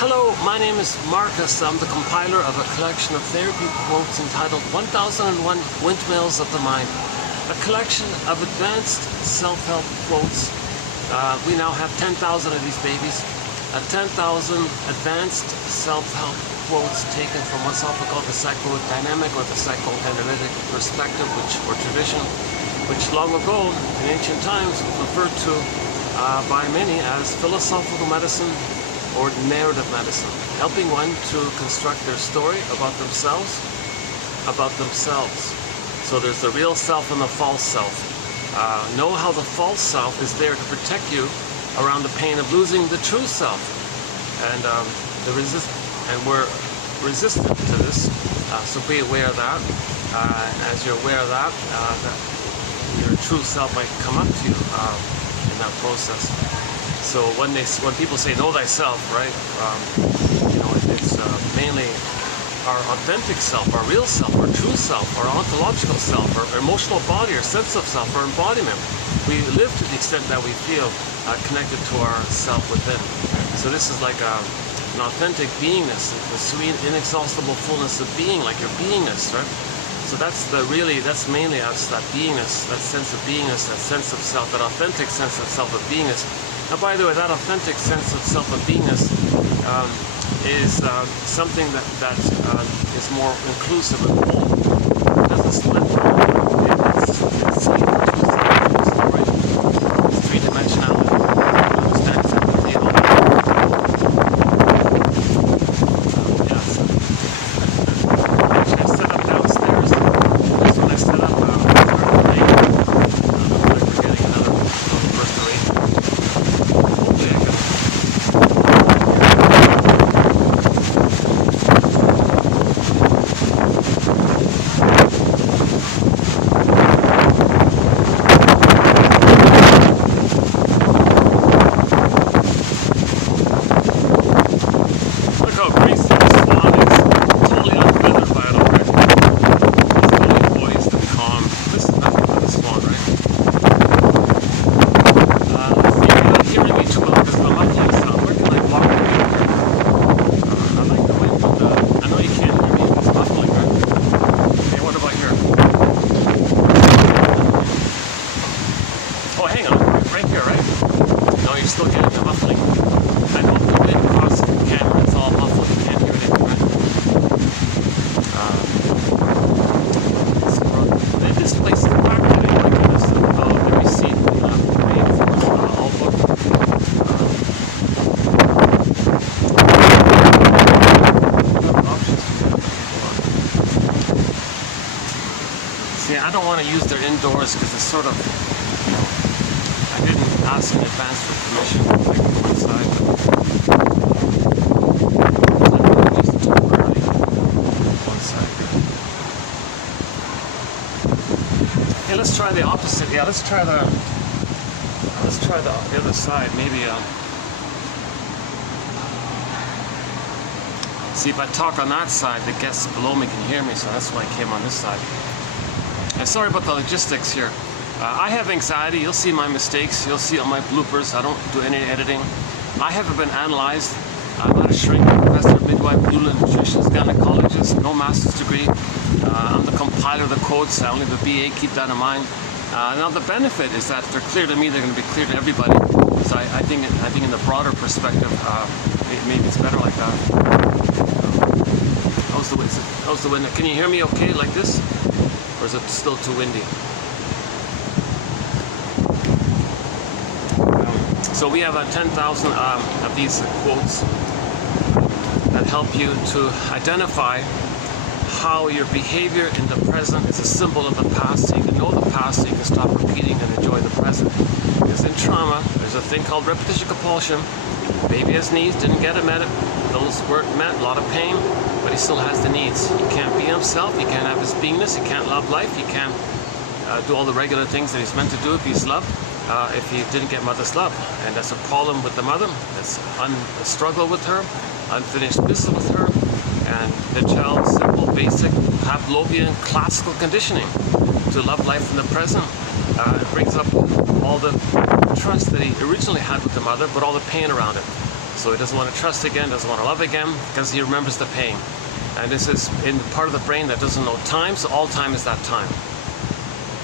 Hello, my name is Marcus. I'm the compiler of a collection of therapy quotes entitled 1001 Windmills of the Mind. A collection of advanced self-help quotes. We now have 10,000 of these babies. 10,000 advanced self-help quotes taken from what's often called the psychodynamic or the psychoanalytic perspective, or tradition, which long ago in ancient times was referred to by many as philosophical medicine or narrative medicine, helping one to construct their story about themselves. So there's the real self and the false self. Know how the false self is there to protect you around the pain of losing the true self, and we're resistant to this. So be aware of that. As you're aware of that, that your true self might come up to you in that process. So when people say know thyself, right? It's mainly our authentic self, our real self, our true self, our ontological self, our emotional body, our sense of self, our embodiment. We live to the extent that we feel connected to our self within. So this is like an authentic beingness, the sweet, inexhaustible fullness of being, like your beingness, right? So that's mainly us, that beingness, that sense of beingness, that sense of self, that authentic sense of self of beingness. Now, by the way, that authentic sense of self of beingness is something that is more inclusive and whole. It doesn't split. It's three-dimensionality. Understands empathy and all that. Yes. Actually, I set up downstairs. Just when I set up, I started playing. I'm forgetting another restoration. Hopefully I can. Oh, hang on, right here, right? No, you're still getting the muffling. I know the wind across the camera, it's all muffled, you can't hear anything, right? This place is packed today, my goodness. Let me see. All booked. See, I don't want to use their indoors because it's sort of, I didn't ask in advance for permission to go inside, but I'm going to use it temporarily. One side. Okay, let's try the opposite. Yeah, let's try the other side. Maybe see if I talk on that side, the guests below me can hear me, so that's why I came on this side. And sorry about the logistics here. I have anxiety. You'll see my mistakes. You'll see all my bloopers. I don't do any editing. I haven't been analyzed. I'm not a shrink, professor, midwife, doula, nutritionist, gynecologist, no master's degree. I'm the compiler of the quotes. I only have a BA. Keep that in mind. Now the benefit is that they're clear to me. They're going to be clear to everybody. So I think in the broader perspective, maybe it's better like that. How's the wind? Can you hear me okay like this? Or is it still too windy? So we have 10,000 of these quotes that help you to identify how your behavior in the present is a symbol of the past, so you can know the past, so you can stop repeating and enjoy the present. Because in trauma, there's a thing called repetition compulsion. Baby has needs, didn't get it met. Those weren't met, a lot of pain, but he still has the needs. He can't be himself, he can't have his beingness, he can't love life, he can't do all the regular things that he's meant to do if he's loved. If he didn't get mother's love, and that's a problem with the mother. That's a struggle with her, unfinished business with her, and the child's simple, basic Pavlovian classical conditioning to love life in the present. It brings up all the trust that he originally had with the mother, but all the pain around it. So he doesn't want to trust again, doesn't want to love again, because he remembers the pain. And this is in the part of the brain that doesn't know time, so all time is that time.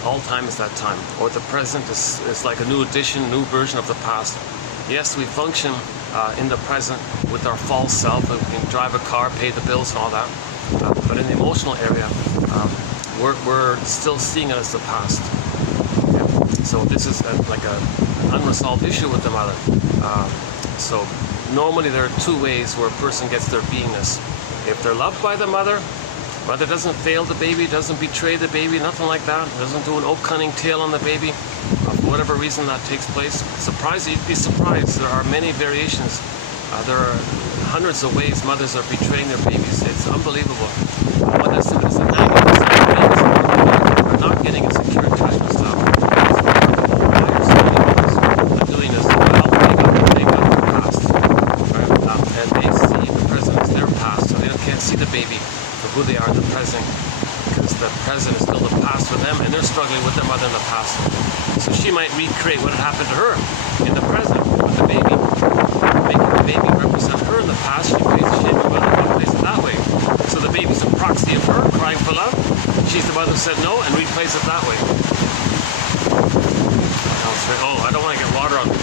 All time is that time. Or the present is like a new edition, new version of the past. Yes, we function in the present with our false self. We can drive a car, pay the bills and all that. But in the emotional area, we're still seeing it as the past. Yeah. So this is like an unresolved issue with the mother. So normally there are two ways where a person gets their beingness. If they're loved by the mother doesn't fail the baby, doesn't betray the baby, nothing like that, doesn't do an oak-cunning tale on the baby, for whatever reason that takes place. You'd be surprised. There are many variations. There are hundreds of ways mothers are betraying their babies. It's unbelievable. What is it? It's an agony. We're not getting a secure attachment style. I'm doing this to help make up their past. Right? And they see the present as their past, so they can't see the baby for who they are in the present, because the present is still the past for them, and they're struggling with their mother in the past. So she might recreate what had happened to her in the present with the baby, making the baby represent her in the past. She plays the shame of mother and plays it that way. So the baby's a proxy of her crying for love. She's the mother who said no and replays it that way. Oh, I don't want to get water on the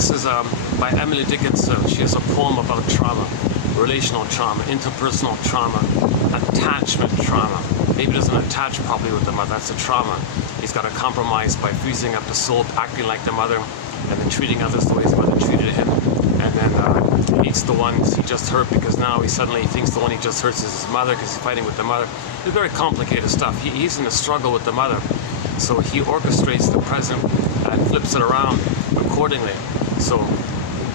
This is by Emily Dickinson. She has a poem about trauma, relational trauma, interpersonal trauma, attachment trauma. Baby doesn't attach properly with the mother, that's a trauma. He's got to compromise by freezing up the soul, acting like the mother, and then treating others the way his mother treated him. And then he eats the ones he just hurt, because now he suddenly thinks the one he just hurts is his mother, because he's fighting with the mother. It's very complicated stuff. He's in a struggle with the mother. So he orchestrates the present and flips it around accordingly. So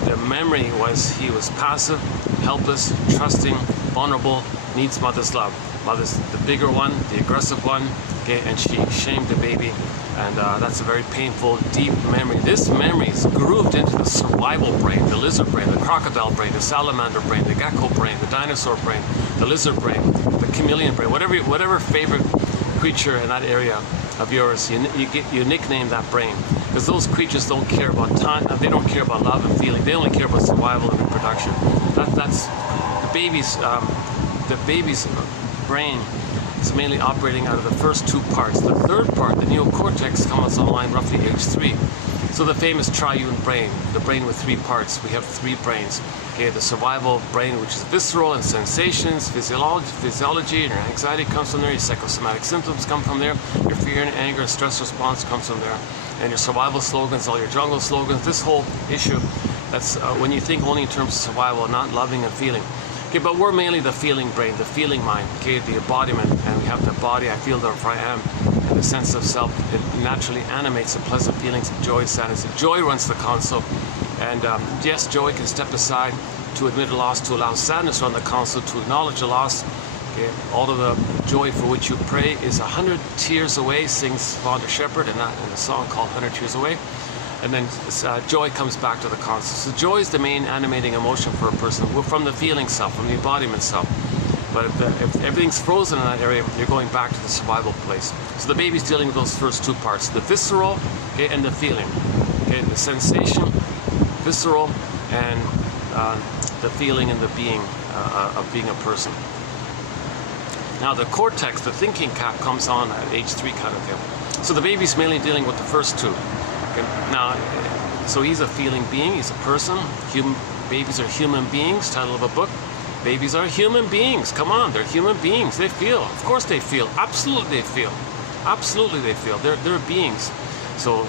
the memory was he was passive, helpless, trusting, vulnerable, needs mother's love. Mother's the bigger one, the aggressive one, okay, and she shamed the baby, and that's a very painful, deep memory. This memory is grooved into the survival brain, the lizard brain, the crocodile brain, the salamander brain, the gecko brain, the dinosaur brain, the lizard brain, the chameleon brain, whatever favorite creature in that area of yours, you nickname that brain, because those creatures don't care about time, they don't care about love and feeling, they only care about survival and reproduction. That's the baby's brain is mainly operating out of the first two parts. The third part, the neocortex, comes online roughly age 3. So the famous triune brain, the brain with 3 parts. We have 3 brains. Okay, the survival brain, which is visceral and sensations, physiology, and your anxiety comes from there, your psychosomatic symptoms come from there, your fear and anger and stress response comes from there, and your survival slogans, all your jungle slogans, this whole issue, that's when you think only in terms of survival, not loving and feeling. Okay, but we're mainly the feeling brain, the feeling mind, okay, the embodiment, and we have the body, I feel therefore I am, and the sense of self. It naturally animates the pleasant feelings of joy, sadness. Joy runs the console, and yes, joy can step aside to admit a loss, to allow sadness to run the console, to acknowledge a loss. Okay, all of the joy for which you pray is 100 tears away, sings Vonda Shepard in a song called 100 Tears Away. And then joy comes back to the conscious. So joy is the main animating emotion for a person, from the feeling self, from the embodiment self. But if everything's frozen in that area, you're going back to the survival place. So the baby's dealing with those first 2 parts, the visceral, okay, and the feeling. Okay, the sensation, visceral, and the feeling and the being of being a person. Now the cortex, the thinking cap, comes on at age 3 kind of thing. So the baby's mainly dealing with the first 2. Now, so he's a feeling being, he's a person. Babies are human beings, title of a book. Babies are human beings, come on, they're human beings, they feel. Of course they feel, absolutely they feel. Absolutely they feel, they're beings. So,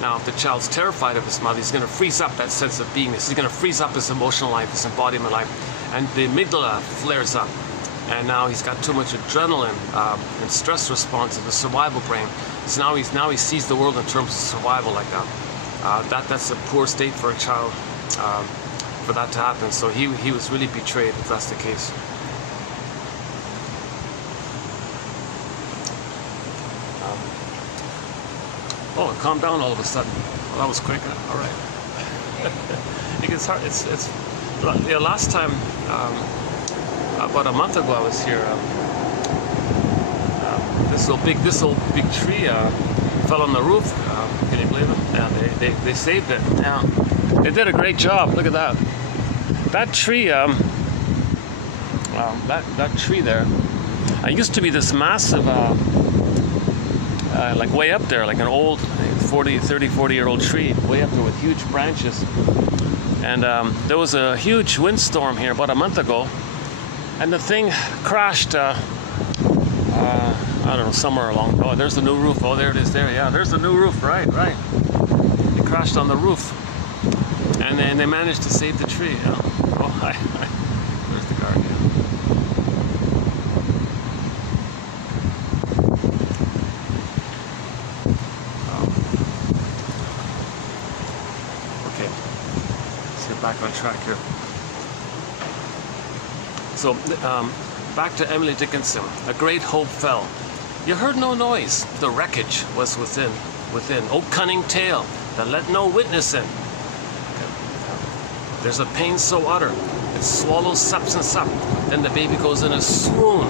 now if the child's terrified of his mother, he's going to freeze up that sense of beingness. He's going to freeze up his emotional life, his embodiment life. And the amygdala flares up. And now he's got too much adrenaline and stress response in the survival brain. So now he sees the world in terms of survival like that. That's a poor state for a child for that to happen. So he was really betrayed if that's the case. Oh, it calmed down all of a sudden. that was quick. Huh? All right. It's hard. It's yeah. Last time, about a month ago, I was here. This little big tree fell on the roof. Can you believe it? Yeah, they saved it. Yeah, they did a great job. Look at that. That tree. That tree there. Used to be this massive, like way up there, like an old 40-year-old tree, way up there with huge branches. And there was a huge windstorm here about a month ago, and the thing crashed. I don't know, somewhere along. Oh, there's the new roof. Oh, there it is. There, yeah, there's the new roof. Right. It crashed on the roof, and then they managed to save the tree. You know? Oh, hi. There's the garden. Okay, let's get back on track here. So, back to Emily Dickinson. A great hope fell. You heard no noise. The wreckage was within. O cunning tale that let no witness in. There's a pain so utter, it swallows substance up. Then the baby goes in a swoon.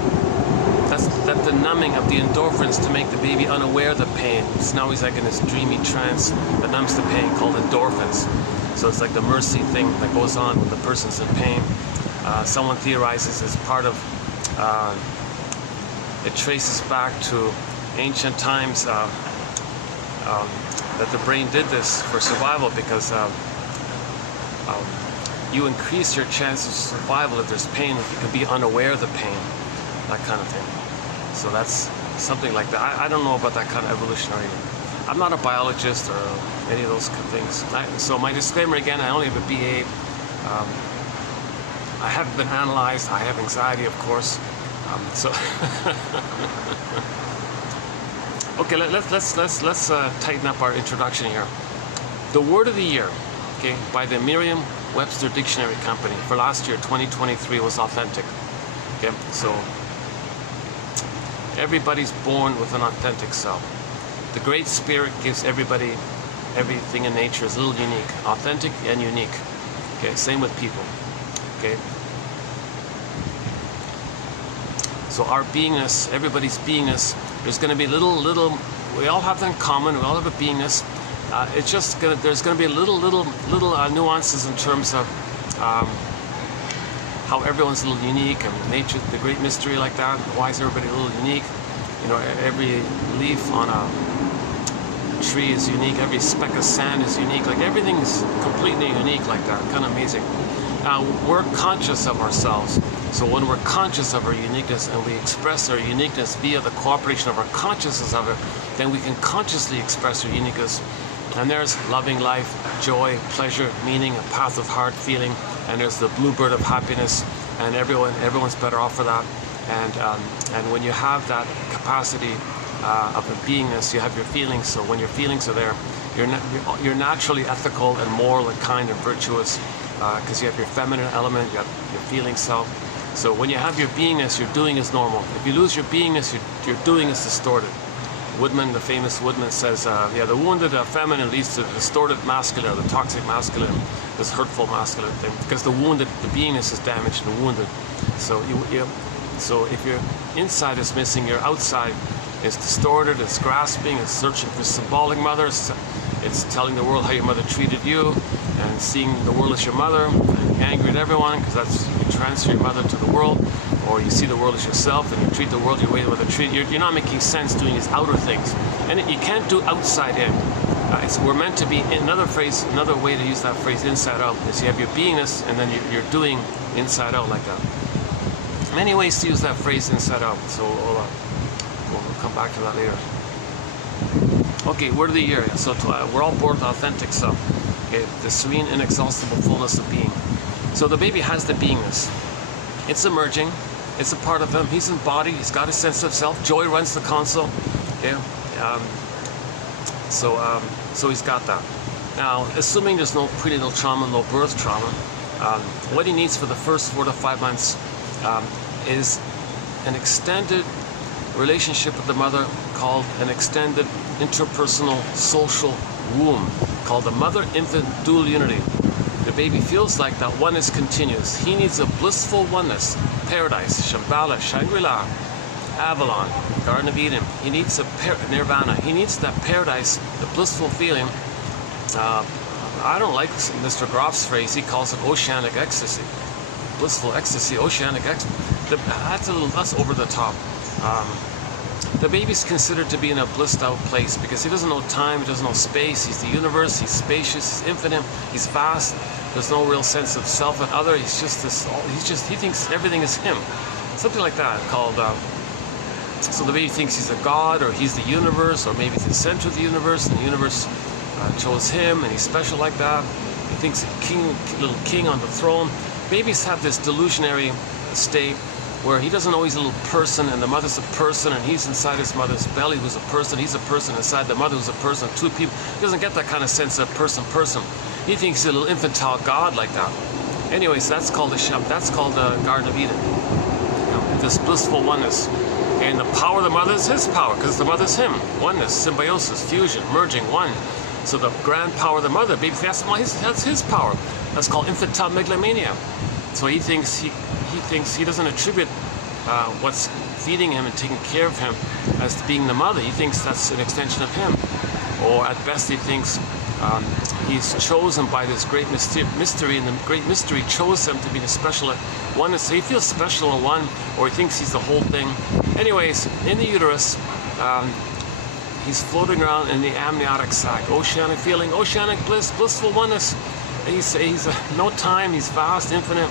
That's the numbing of the endorphins to make the baby unaware of the pain. So now he's like in this dreamy trance that numbs the pain, called endorphins. So it's like the mercy thing that goes on when the person's in pain. Someone theorizes it's part of, it traces back to ancient times that the brain did this for survival, because you increase your chance of survival if there's pain, if you can be unaware of the pain, that kind of thing. So that's something like that. I don't know about that kind of evolutionary. I'm not a biologist or any of those things. So my disclaimer again, I only have a BA. I haven't been analyzed. I have anxiety, of course. Okay, let's tighten up our introduction here. The word of the year, okay, by the Merriam-Webster Dictionary Company for last year, 2023, was authentic. Okay, so everybody's born with an authentic self. The Great Spirit gives everybody everything in nature is a little unique, authentic and unique. Okay, same with people. Okay. So our beingness, everybody's beingness, there's going to be little, we all have that in common, we all have a beingness. It's just there's going to be little nuances in terms of how everyone's a little unique, and nature, the great mystery like that. Why is everybody a little unique? You know, every leaf on a tree is unique, every speck of sand is unique, like everything's completely unique like that, kind of amazing. Now, we're conscious of ourselves. So when we're conscious of our uniqueness and we express our uniqueness via the cooperation of our consciousness of it, then we can consciously express our uniqueness. And there's loving life, joy, pleasure, meaning, a path of heart feeling, and there's the bluebird of happiness, and everyone's better off for that. And when you have that capacity of a beingness, you have your feelings. So when your feelings are there, you're naturally ethical and moral and kind and virtuous, because you have your feminine element, you have your feeling self. So when you have your beingness, your doing is normal. If you lose your beingness, your doing is distorted. Woodman, the famous Woodman, says, the wounded feminine leads to the distorted masculine, or the toxic masculine, this hurtful masculine thing, because the beingness is damaged and wounded. So so if your inside is missing, your outside is distorted, it's grasping, it's searching for symbolic mothers, it's telling the world how your mother treated you, and seeing the world as your mother, and angry at everyone, because that's, you transfer your mother to the world, or you see the world as yourself, and you treat the world your way with a treat. You're not making sense doing these outer things. And you can't do outside in. We're meant to be, another way to use that phrase, inside out, is you have your beingness, and then you're doing inside out like that. Many ways to use that phrase, inside out, so we'll come back to that later. Okay, word of the year. So we're all born with authentic self. Okay, the serene, inexhaustible fullness of being. So the baby has the beingness. It's emerging. It's a part of him. He's embodied. He's got a sense of self. Joy runs the console. Okay, so he's got that. Now, assuming there's no prenatal trauma, no birth trauma, what he needs for the first 4 to 5 months is an extended relationship with the mother, called an extended interpersonal social womb, called the mother-infant dual unity. The baby feels like that oneness continues. He needs a blissful oneness, paradise, Shambhala, Shangri-La, Avalon, Garden of Eden. He needs a nirvana. He needs that paradise, the blissful feeling. I don't like Mr. Groff's phrase. He calls it oceanic ecstasy. Blissful ecstasy, oceanic ecstasy. That's over the top. The baby's considered to be in a blissed out place because he doesn't know time, he doesn't know space. He's the universe, he's spacious, he's infinite, he's vast. There's no real sense of self and other. He's just this, he thinks everything is him. Something like that called, so the baby thinks he's a god, or he's the universe, or maybe he's the center of the universe, and the universe chose him, and he's special like that. He thinks a little king on the throne. Babies have this delusionary state where he doesn't know he's a little person, and the mother's a person, and he's inside his mother's belly who's a person, he's a person inside the mother who's a person, two people. He doesn't get that kind of sense of person. He thinks he's a little infantile god like that. Anyways, that's called the Garden of Eden. This blissful oneness. And the power of the mother is his power, because the mother's him. Oneness, symbiosis, fusion, merging, one. So the grand power of the mother, baby thinks, well, that's his power. That's called infantile megalomania. So he thinks he doesn't attribute what's feeding him and taking care of him as to being the mother. He thinks that's an extension of him. Or at best he thinks he's chosen by this great mystery, and the great mystery chose him to be the special one. So he feels special in one, or he thinks he's the whole thing. Anyways, in the uterus, he's floating around in the amniotic sac. Oceanic feeling, oceanic bliss, blissful oneness. He's no time, he's vast, infinite.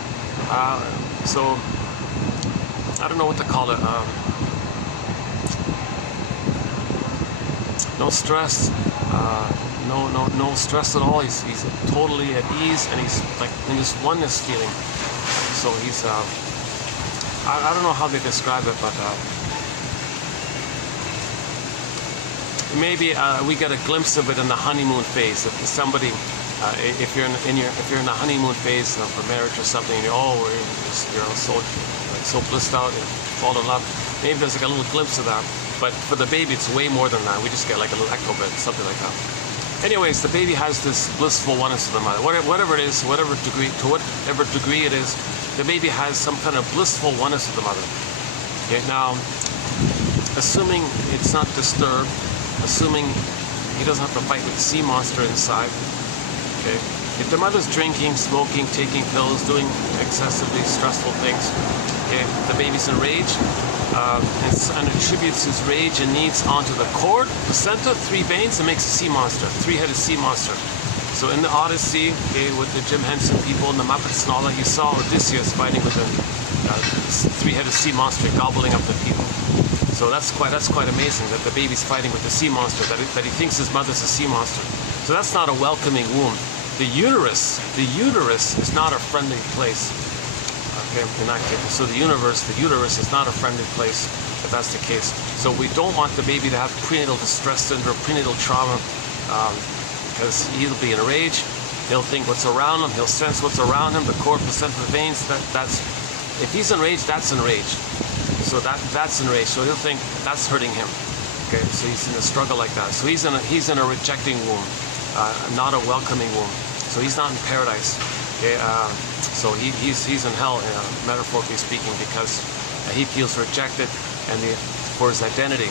So I don't know what to call it. No stress, no stress at all. He's totally at ease, and he's like in this oneness feeling. So he's I don't know how they describe it, but maybe we get a glimpse of it in the honeymoon phase. If somebody, if you're in the honeymoon phase for marriage or something, and you're so blissed out and fall in love. Maybe there's like a little glimpse of that. But for the baby, it's way more than that. We just get like a little echo bit, something like that. Anyways, the baby has this blissful oneness to the mother. Whatever it is, to whatever degree it is, the baby has some kind of blissful oneness to the mother. Okay, now, assuming it's not disturbed, assuming he doesn't have to fight with the sea monster inside, okay? If the mother's drinking, smoking, taking pills, doing excessively stressful things, okay, the baby's enraged, and attributes his rage and needs onto the cord, placenta, 3 veins, and makes a sea monster, 3-headed sea monster. So in the Odyssey, okay, with the Jim Henson people and the Muppets and all that, you saw Odysseus fighting with the 3-headed sea monster, gobbling up the people. So that's quite amazing that the baby's fighting with the sea monster, that he thinks his mother's a sea monster. So that's not a welcoming womb. The uterus is not a friendly place. Okay, in that case. So the uterus is not a friendly place if that's the case. So we don't want the baby to have prenatal distress syndrome, prenatal trauma, because he'll be enraged. He'll think what's around him. He'll sense what's around him. The cord, placenta, the veins. That's if he's enraged, that's enraged. So that's enraged. So he'll think that's hurting him. Okay, so he's in a struggle like that. So he's in a rejecting womb, not a welcoming womb. So he's not in paradise. Okay, so he's in hell, metaphorically speaking, because he feels rejected for his identity.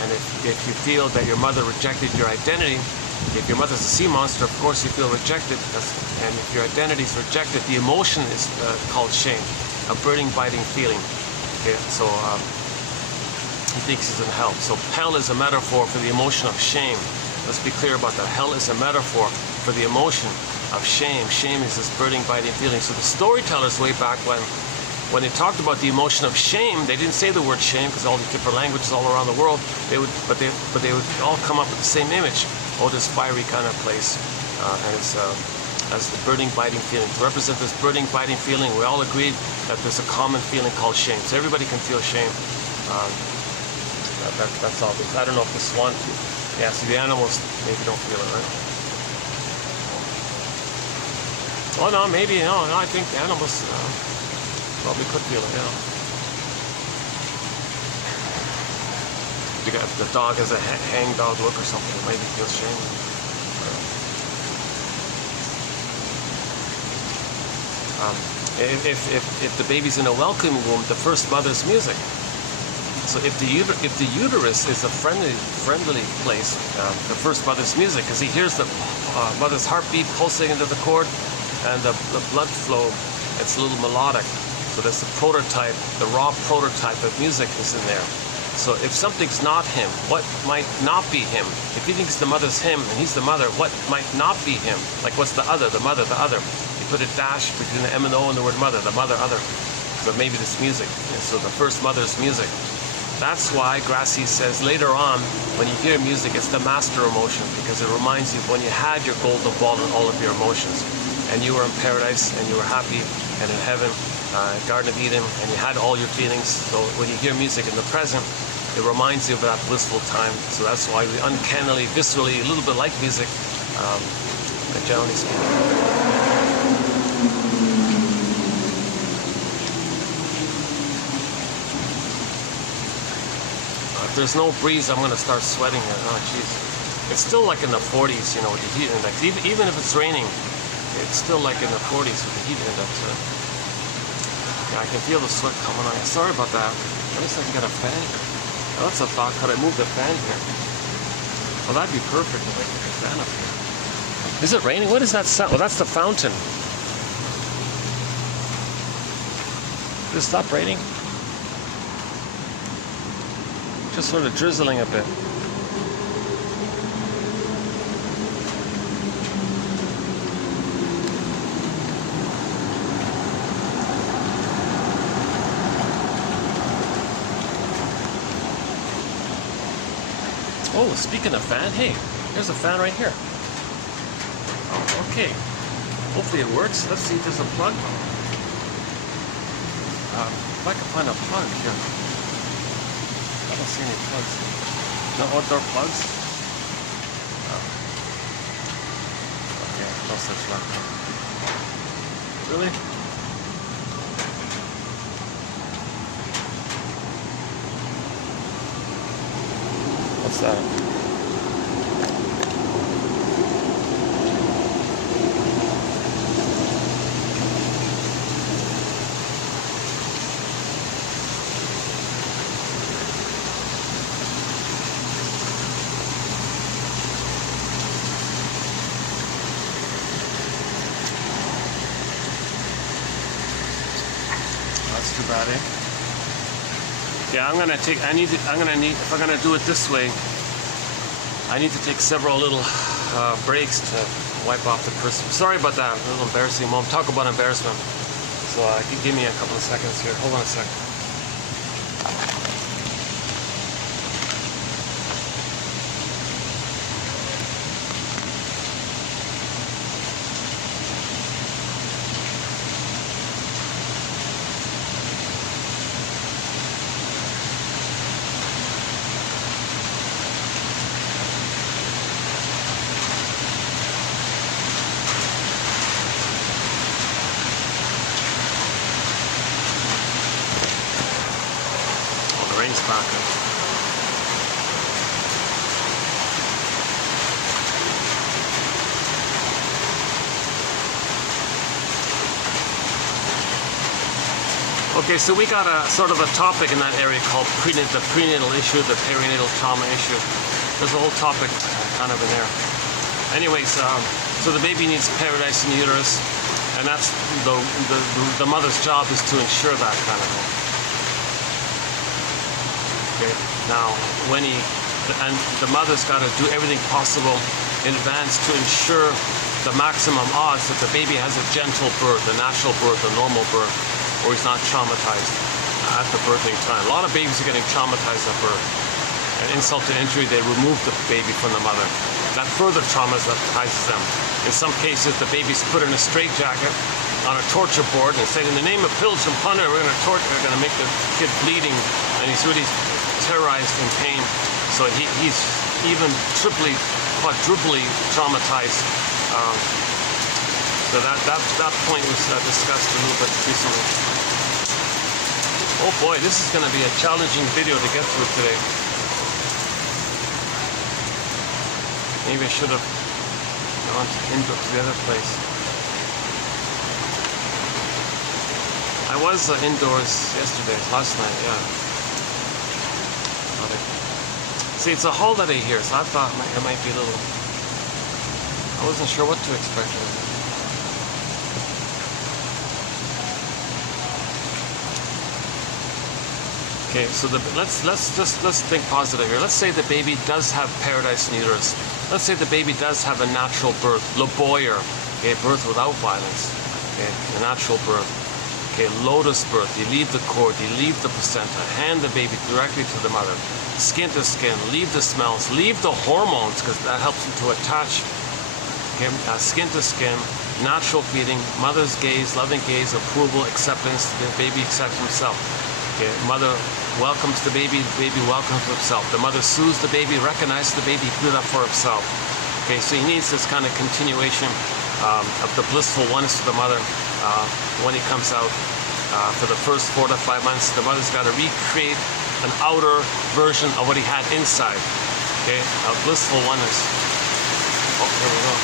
And if you feel that your mother rejected your identity, if your mother's a sea monster, of course you feel rejected. And if your identity is rejected, the emotion is called shame, a burning, biting feeling. Okay, so he thinks he's in hell. So hell is a metaphor for the emotion of shame. Let's be clear about that. Hell is a metaphor for the emotion of shame. Shame is this burning, biting feeling. So the storytellers way back when they talked about the emotion of shame, they didn't say the word shame because all these different languages all around the world. They would all come up with the same image. Oh, this fiery kind of place, and it's as the burning, biting feeling. To represent this burning, biting feeling, we all agreed that there's a common feeling called shame. So everybody can feel shame. That's obvious. I don't know if the swan. Yeah, see, the animals maybe don't feel it, right? Oh no, maybe no. I think the animals probably could feel it. The dog has a hang dog look or something. Maybe feels shame. If the baby's in a welcoming womb, the first mother's music. So if the uterus is a friendly place, the first mother's music, because he hears the mother's heartbeat pulsing into the cord, and the blood flow, it's a little melodic. So that's the prototype, the raw prototype of music is in there. So if something's not him, what might not be him? If he thinks the mother's him and he's the mother, what might not be him? Like what's the other, the mother, the other? You put a dash between the M and O and the word mother, the mother, other. But maybe this music, so the first mother's music. That's why Grassi says later on, when you hear music, it's the master emotion, because it reminds you of when you had your golden ball and all of your emotions, and you were in paradise, and you were happy, and in heaven, Garden of Eden, and you had all your feelings. So when you hear music in the present, it reminds you of that blissful time. So that's why we uncannily, viscerally, a little bit like music, generally speaking. If there's no breeze, I'm going to start sweating here. Oh, jeez. It's still like in the 40s, you know, with the heat index. Even if it's raining, it's still like in the 40s with the heat index. Yeah, I can feel the sweat coming on. Sorry about that. At least I can get a fan here. Oh, that's a thought. Could I move the fan here? Well, that'd be perfect if I could get the fan up here. Is it raining? What is that sound? Well, that's the fountain. Did it stop raining? Just sort of drizzling a bit. Oh, speaking of fan, hey, there's a fan right here. Oh, okay. Hopefully it works. Let's see if there's a plug. If I can find a plug here. I don't see any plugs. No outdoor plugs? Oh. Okay, no such luck. Really? What's that? That's too bad, eh? Yeah, if I'm gonna do it this way, I need to take several little breaks to wipe off the crisp. Sorry about that, a little embarrassing moment. Talk about embarrassment. So give me a couple of seconds here. Hold on a second. Rain's back up. Okay, so we got a sort of a topic in that area called the prenatal issue, the perinatal trauma issue. There's a whole topic kind of in there. Anyways, so the baby needs paradise in the uterus, and that's the mother's job is to ensure that kind of thing. Now, the mother's got to do everything possible in advance to ensure the maximum odds that the baby has a gentle birth, a natural birth, a normal birth, or he's not traumatized at the birthing time. A lot of babies are getting traumatized at birth. And insult to injury, they remove the baby from the mother. That further traumatizes them. In some cases, the baby's put in a straitjacket on a torture board and said, in the name of Pilgrim Punter, we're going to make the kid bleeding, and he's really terrorized in pain. So he's even triply, quadruply traumatized. So that point was discussed a little bit recently. Oh boy, this is going to be a challenging video to get through today. Maybe I should have gone to the other place. I was indoors yesterday, last night, yeah. See, it's a holiday here, so I thought it might be a little... I wasn't sure what to expect. Okay, so let's think positive here. Let's say the baby does have paradise in uterus. Let's say the baby does have a natural birth, laboyer, okay, birth without violence, okay, a natural birth. Okay, lotus birth, you leave the cord, you leave the placenta, hand the baby directly to the mother, skin to skin, leave the smells, leave the hormones, because that helps them to attach. Okay, skin to skin, natural feeding, mother's gaze, loving gaze, approval, acceptance, the baby accepts himself. Okay, mother welcomes the baby welcomes himself. The mother soothes the baby, recognizes the baby, he did that for himself. Okay, so he needs this kind of continuation of the blissful oneness to the mother when he comes out. For the first 4 to 5 months, the mother's got to recreate an outer version of what he had inside. Okay, a blissful oneness. Oh, there we go.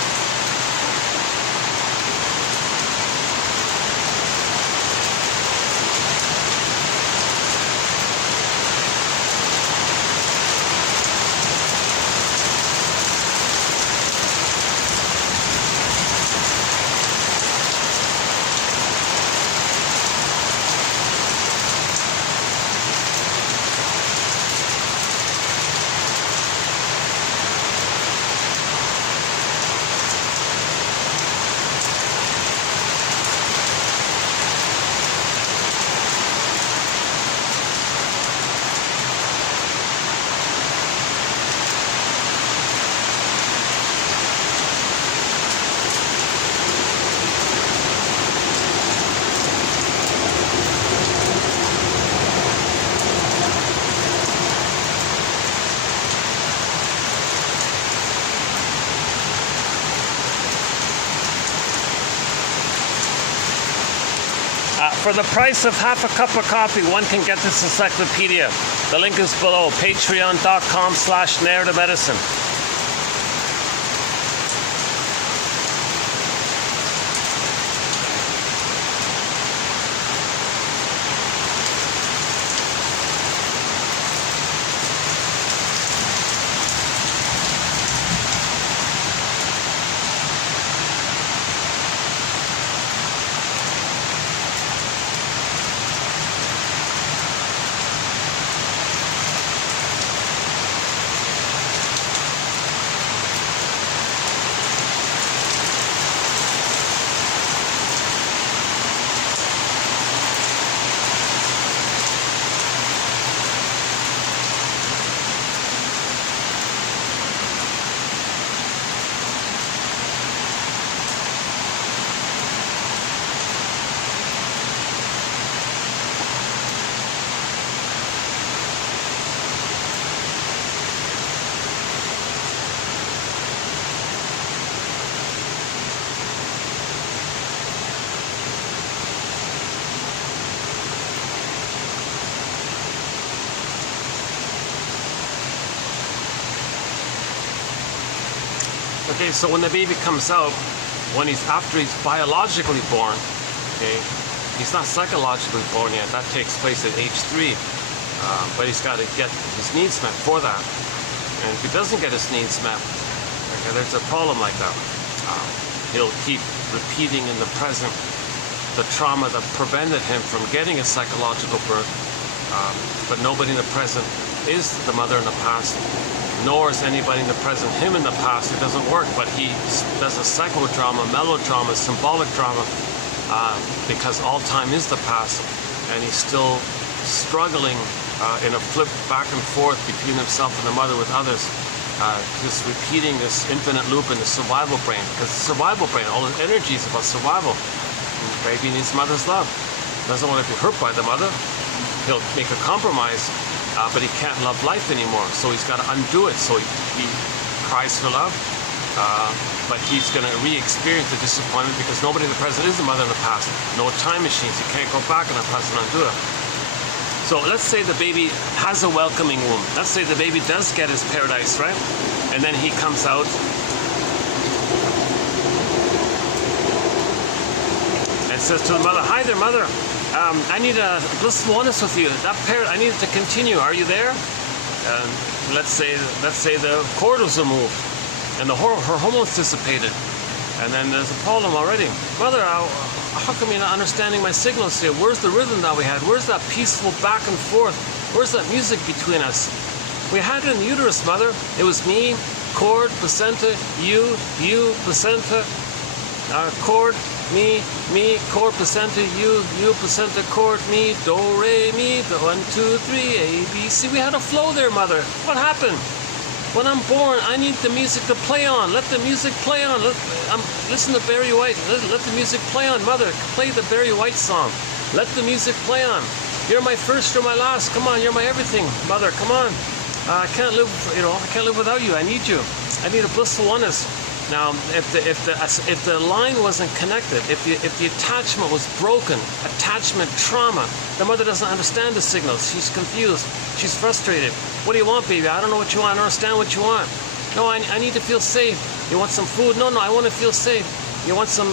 For the price of half a cup of coffee, one can get this encyclopedia. The link is below, patreon.com/narrative-medicine. Okay, so when the baby comes out, after he's biologically born, okay, he's not psychologically born yet. That takes place at age 3, but he's got to get his needs met for that. And if he doesn't get his needs met, okay, there's a problem like that. He'll keep repeating in the present the trauma that prevented him from getting a psychological birth. But nobody in the present is the mother in the past, nor is anybody in the present him in the past. It doesn't work, but he does a psychodrama, melodrama, symbolic drama, because all time is the past, and he's still struggling in a flip back and forth between himself and the mother with others, just repeating this infinite loop in the survival brain, because the survival brain, all the energy is about survival. And the baby needs mother's love. Doesn't want to be hurt by the mother. He'll make a compromise, but he can't love life anymore, so he's got to undo it. So he cries for love, but he's going to re-experience the disappointment because nobody in the present is the mother in the past. No time machines. He can't go back in the present and undo it. So let's say the baby has a welcoming womb. Let's say the baby does get his paradise, right? And then he comes out and says to the mother, "Hi there, mother. I need a blissful oneness with you. That parrot, I need it to continue. Are you there? And let's say the cord was removed and her hormones dissipated. And then there's a problem already. Mother, how come you're not understanding my signals here? Where's the rhythm that we had? Where's that peaceful back and forth? Where's that music between us? We had it in the uterus, Mother. It was me, cord, placenta, you, placenta, cord, me, cord, placenta, you, placenta, cord, me, do, re, mi, do, 1, 2, 3, A, B, C. We had a flow there, Mother. What happened? When I'm born, I need the music to play on. Let the music play on. Listen to Barry White. Let the music play on. Mother, play the Barry White song. Let the music play on. You're my first, you're my last. Come on, you're my everything. Mother, come on. I can't live, I can't live without you. I need you. I need a blissful oneness. Now, if the line wasn't connected, if the attachment was broken, attachment trauma, the mother doesn't understand the signals. She's confused. She's frustrated. What do you want, baby? I don't know what you want. I don't understand what you want. No, I need to feel safe. You want some food? No, I want to feel safe. You want some?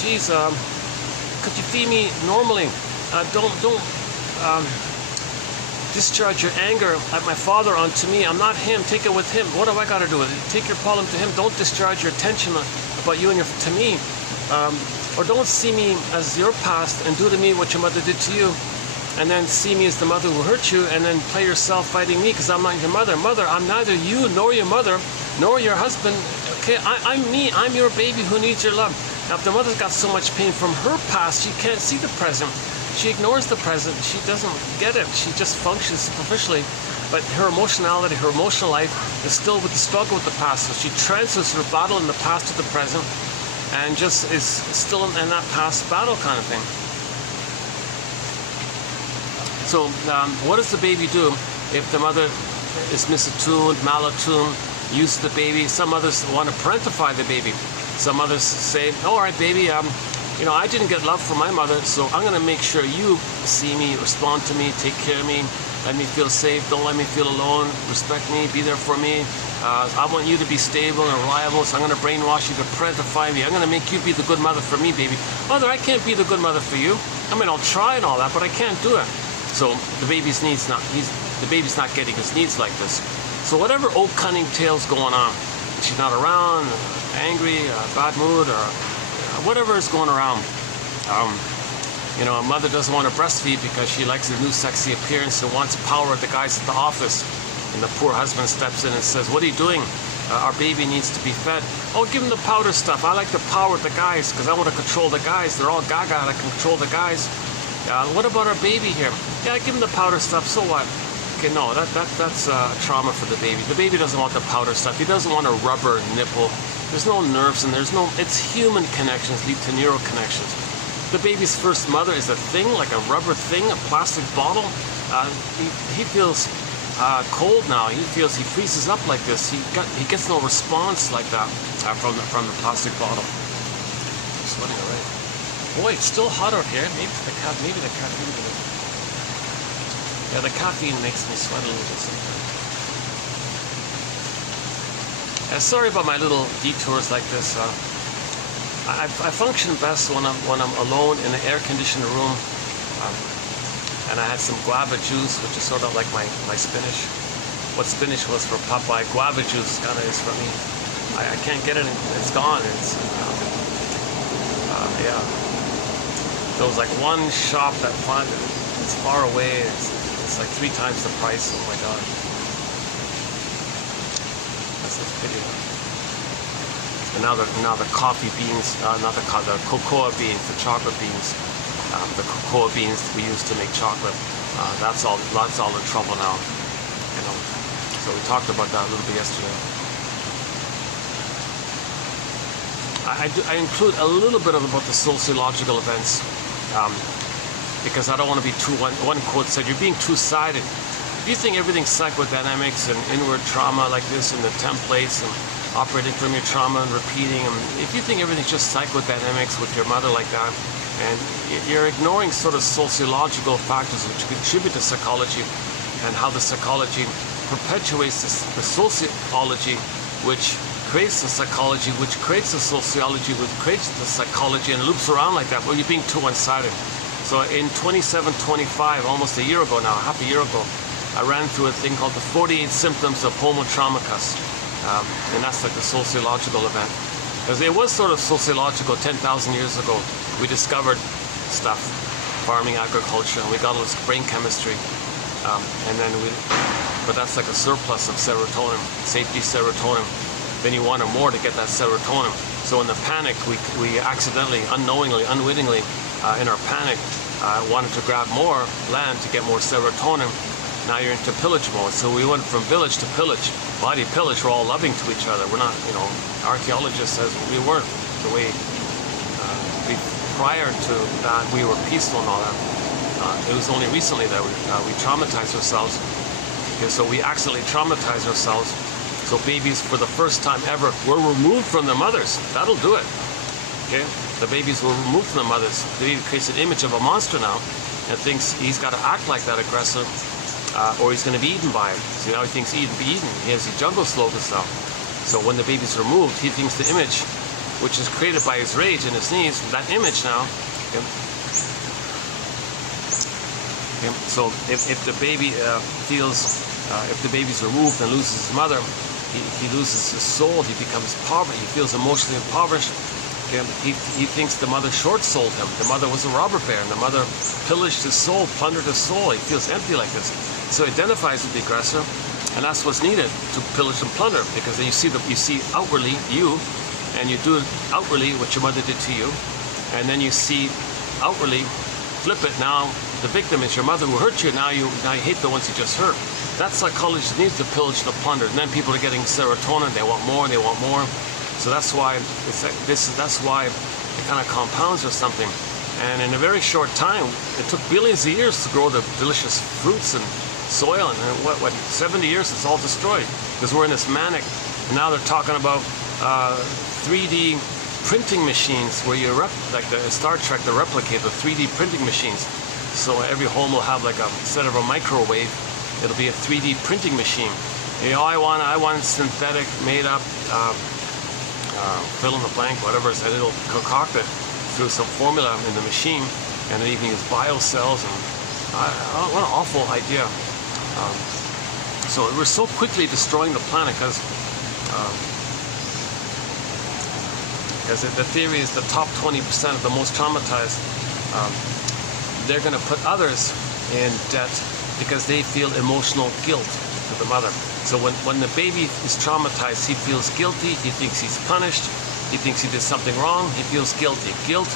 Geez, could you feed me normally? Don't discharge your anger at my father onto me. I'm not him. Take it with him. What do I got to do with it? Take your problem to him. Don't discharge your attention about you and to me. Or don't see me as your past and do to me what your mother did to you. And then see me as the mother who hurt you and then play yourself fighting me because I'm not your mother. Mother, I'm neither you nor your mother nor your husband. Okay, I'm me. I'm your baby who needs your love. Now, if the mother's got so much pain from her past, she can't see the present. She ignores the present. She doesn't get it. She just functions superficially. But her emotionality, her emotional life is still with the struggle with the past. So she transfers her battle in the past to the present and just is still in that past battle kind of thing. So what does the baby do if the mother is misattuned, malattuned, used to the baby? Some mothers want to parentify the baby. Some mothers say, oh, all right, baby, I didn't get love from my mother, so I'm going to make sure you see me, respond to me, take care of me, let me feel safe, don't let me feel alone, respect me, be there for me. I want you to be stable and reliable, so I'm going to brainwash you to parentify me. I'm going to make you be the good mother for me, baby. Mother, I can't be the good mother for you. I mean, I'll try and all that, but I can't do it. So the baby's not getting his needs like this. So whatever old cunning tale's going on, she's not around, angry, bad mood, or whatever is going around. A mother doesn't want to breastfeed because she likes the new sexy appearance and wants power at the guys at the office. And the poor husband steps in and says, what are you doing? Our baby needs to be fed. Oh, give him the powder stuff. I like the power at the guys because I want to control the guys. They're all gaga. I control the guys. What about our baby here? Yeah, give him the powder stuff. So what? Okay, no, that's trauma for the baby. The baby doesn't want the powder stuff. He doesn't want a rubber nipple. There's no nerves and it's human connections lead to neural connections. The baby's first mother is a thing, like a rubber thing, a plastic bottle. He feels cold now. He freezes up like this. He gets no response like that from the plastic bottle. I'm sweating already. Boy, it's still hot out here. Maybe the caffeine. Yeah, the caffeine makes me sweat a little bit sometimes. Sorry about my little detours like this. I function best when I'm alone in an air-conditioned room, and I had some guava juice, which is sort of like my spinach. What spinach was for Popeye, guava juice kind of is for me. I can't get it; it's gone. There was like one shop that it's far away. It's like 3 times the price. Oh my god. That's pity. And now the coffee beans, not the cocoa beans, the chocolate beans, the cocoa beans we use to make chocolate. That's all in trouble now. So we talked about that a little bit yesterday. I include a little bit about the sociological events because I don't want to be too. One quote said, "You're being two-sided." If you think everything's psychodynamics and inward trauma like this, and the templates and operating from your trauma and repeating, and if you think everything's just psychodynamics with your mother like that, and you're ignoring sort of sociological factors which contribute to psychology, and how the psychology perpetuates the sociology, which creates the psychology, which creates the sociology, which creates the psychology, and loops around like that. Well, you're being too one-sided. So in 2725, almost a year ago now, half a year ago, I ran through a thing called the 48 symptoms of Homo traumicus. And that's like the sociological event. Because it was sort of sociological 10,000 years ago. We discovered stuff, farming, agriculture, and we got all this brain chemistry. But that's like a surplus of serotonin, safety serotonin. Then you wanted more to get that serotonin. So in the panic, we accidentally, unknowingly, unwittingly, in our panic, wanted to grab more land to get more serotonin. Now you're into pillage mode. So we went from village to pillage. Body pillage, we're all loving to each other. We're not, archaeologists says we weren't the way, prior to that we were peaceful and all that. It was only recently that we traumatized ourselves. Okay, so we accidentally traumatized ourselves. So babies, for the first time ever, were removed from their mothers. That'll do it. Okay, the babies were removed from their mothers. The baby creates an image of a monster now and thinks he's got to act like that aggressive, or he's going to be eaten by it. So now he thinks eat and be eaten. He has the jungle slogan now. So when the baby's removed, he thinks the image, which is created by his rage and his needs, that image now. Okay, so if the baby if the baby's removed and loses his mother, he loses his soul. He becomes poverty. He feels emotionally impoverished. Okay? He thinks the mother short-sold him. The mother was a robber baron. The mother pillaged his soul, plundered his soul. He feels empty like this. So he identifies with the aggressor, and that's what's needed to pillage and plunder. Because then you see outwardly you, and you do outwardly what your mother did to you, and then you see outwardly, flip it now. The victim is your mother who hurt you. Now you hate the ones you just hurt. That psychology needs to pillage and to plunder. And then people are getting serotonin. They want more. They want more. So that's why that's why it kind of compounds or something. And in a very short time, it took billions of years to grow the delicious fruits and soil. And what 70 years, it's all destroyed because we're in this manic. And now they're talking about 3D printing machines where you like the Star Trek, the replicate, the 3D printing machines. So every home will have like instead of a microwave, it'll be a 3D printing machine. I want synthetic, made up, fill in the blank, whatever it is, and it'll concoct it through some formula in the machine, and then you can use biocells. And what an awful idea. So we're so quickly destroying the planet because the theory is the top 20% of the most traumatized, they're going to put others in debt because they feel emotional guilt to the mother. So when the baby is traumatized, he feels guilty, he thinks he's punished, he thinks he did something wrong, he feels guilty. Guilt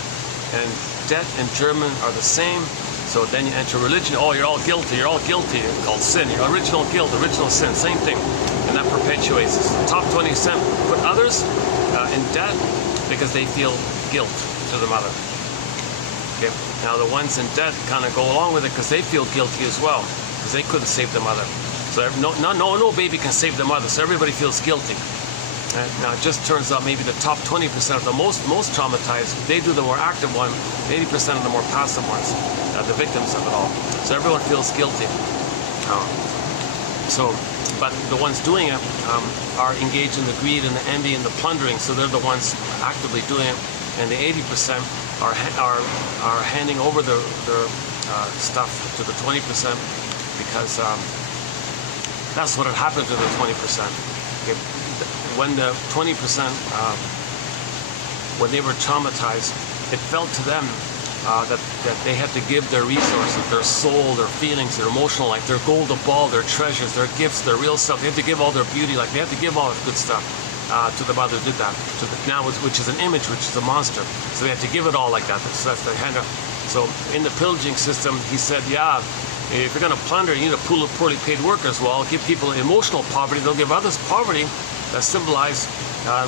and debt in German are the same. So then you enter religion, oh, you're all guilty, it's called sin, your original guilt, original sin, same thing. And that perpetuates this. The top 20% put others in debt because they feel guilt to the mother. Okay. Now the ones in debt kind of go along with it because they feel guilty as well, because they couldn't save the mother. So no baby can save the mother, so everybody feels guilty. And now it just turns out maybe the top 20% of the most traumatized, they do the more active one, 80% of the more passive ones, the victims of it all. So everyone feels guilty. But the ones doing it are engaged in the greed and the envy and the plundering, so they're the ones actively doing it. And the 80% are handing over their stuff to the 20% because that's what had happened to the 20%. Okay. When the 20%, when they were traumatized, it felt to them that they had to give their resources, their soul, their feelings, their emotional life, their gold, the ball, their treasures, their gifts, their real self. They had to give all their beauty, like they had to give all the good stuff to the mother who did that. Which is an image, which is a monster. So they had to give it all like that. So that's the hand. So in the pillaging system, he said, yeah, if you're going to plunder, you need a pool of poorly paid workers. Well, give people emotional poverty. They'll give others poverty that symbolize,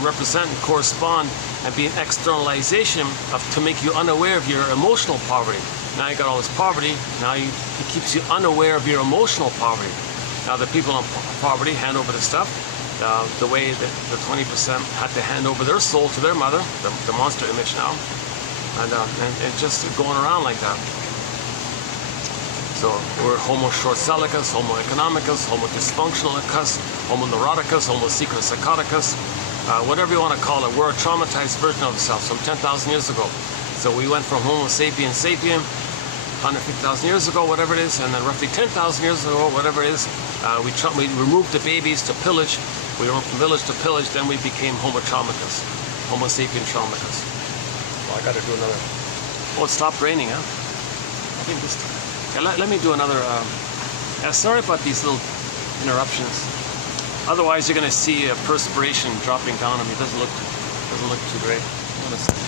represent, and correspond, and be an externalization to make you unaware of your emotional poverty. Now you got all this poverty. Now it keeps you unaware of your emotional poverty. Now the people in poverty hand over the stuff. The way that the 20% had to hand over their soul to their mother, the monster image now, and just going around like that. So we're Homo short-sellicus, Homo economicus, Homo dysfunctionalicus, Homo neuroticus, Homo secret-psychoticus, whatever you want to call it. We're a traumatized version of ourselves from 10,000 years ago. So we went from Homo sapiens sapien 150,000 years ago, whatever it is, and then roughly 10,000 years ago, whatever it is, we removed the babies to pillage. We went from village to pillage, then we became Homo traumicus, Homo sapien traumicus. Well, I got to do another. Oh, it stopped raining, huh? I think this time. Yeah, let me do another. Sorry about these little interruptions. Otherwise, you're going to see perspiration dropping down on me. It doesn't look too great. Hold on a second.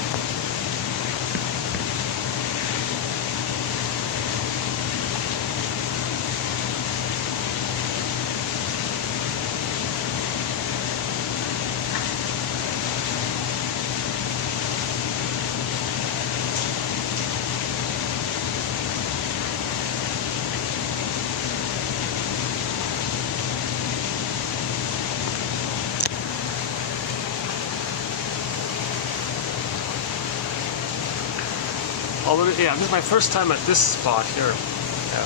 Yeah, this is my first time at this spot here. Yeah.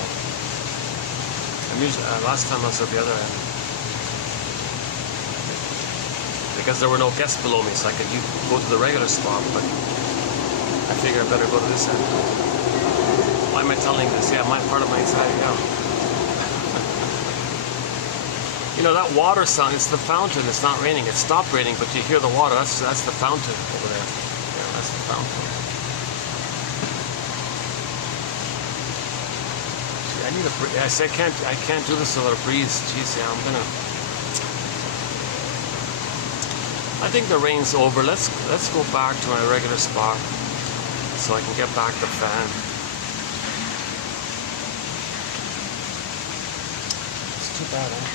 I'm usually, last time I was at the other end. Because there were no guests below me, so I could go to the regular spot, but I figure I better go to this end. Why am I telling this? Yeah, my part of my anxiety, yeah. You know, that water sound, it's the fountain. It's not raining. It stopped raining, but you hear the water. That's the fountain over there. Yeah, that's the fountain. I need a breeze. I said I can't do this without a breeze. Jeez, yeah, I'm gonna. I think the rain's over. Let's go back to my regular spot so I can get back the fan. It's too bad, huh?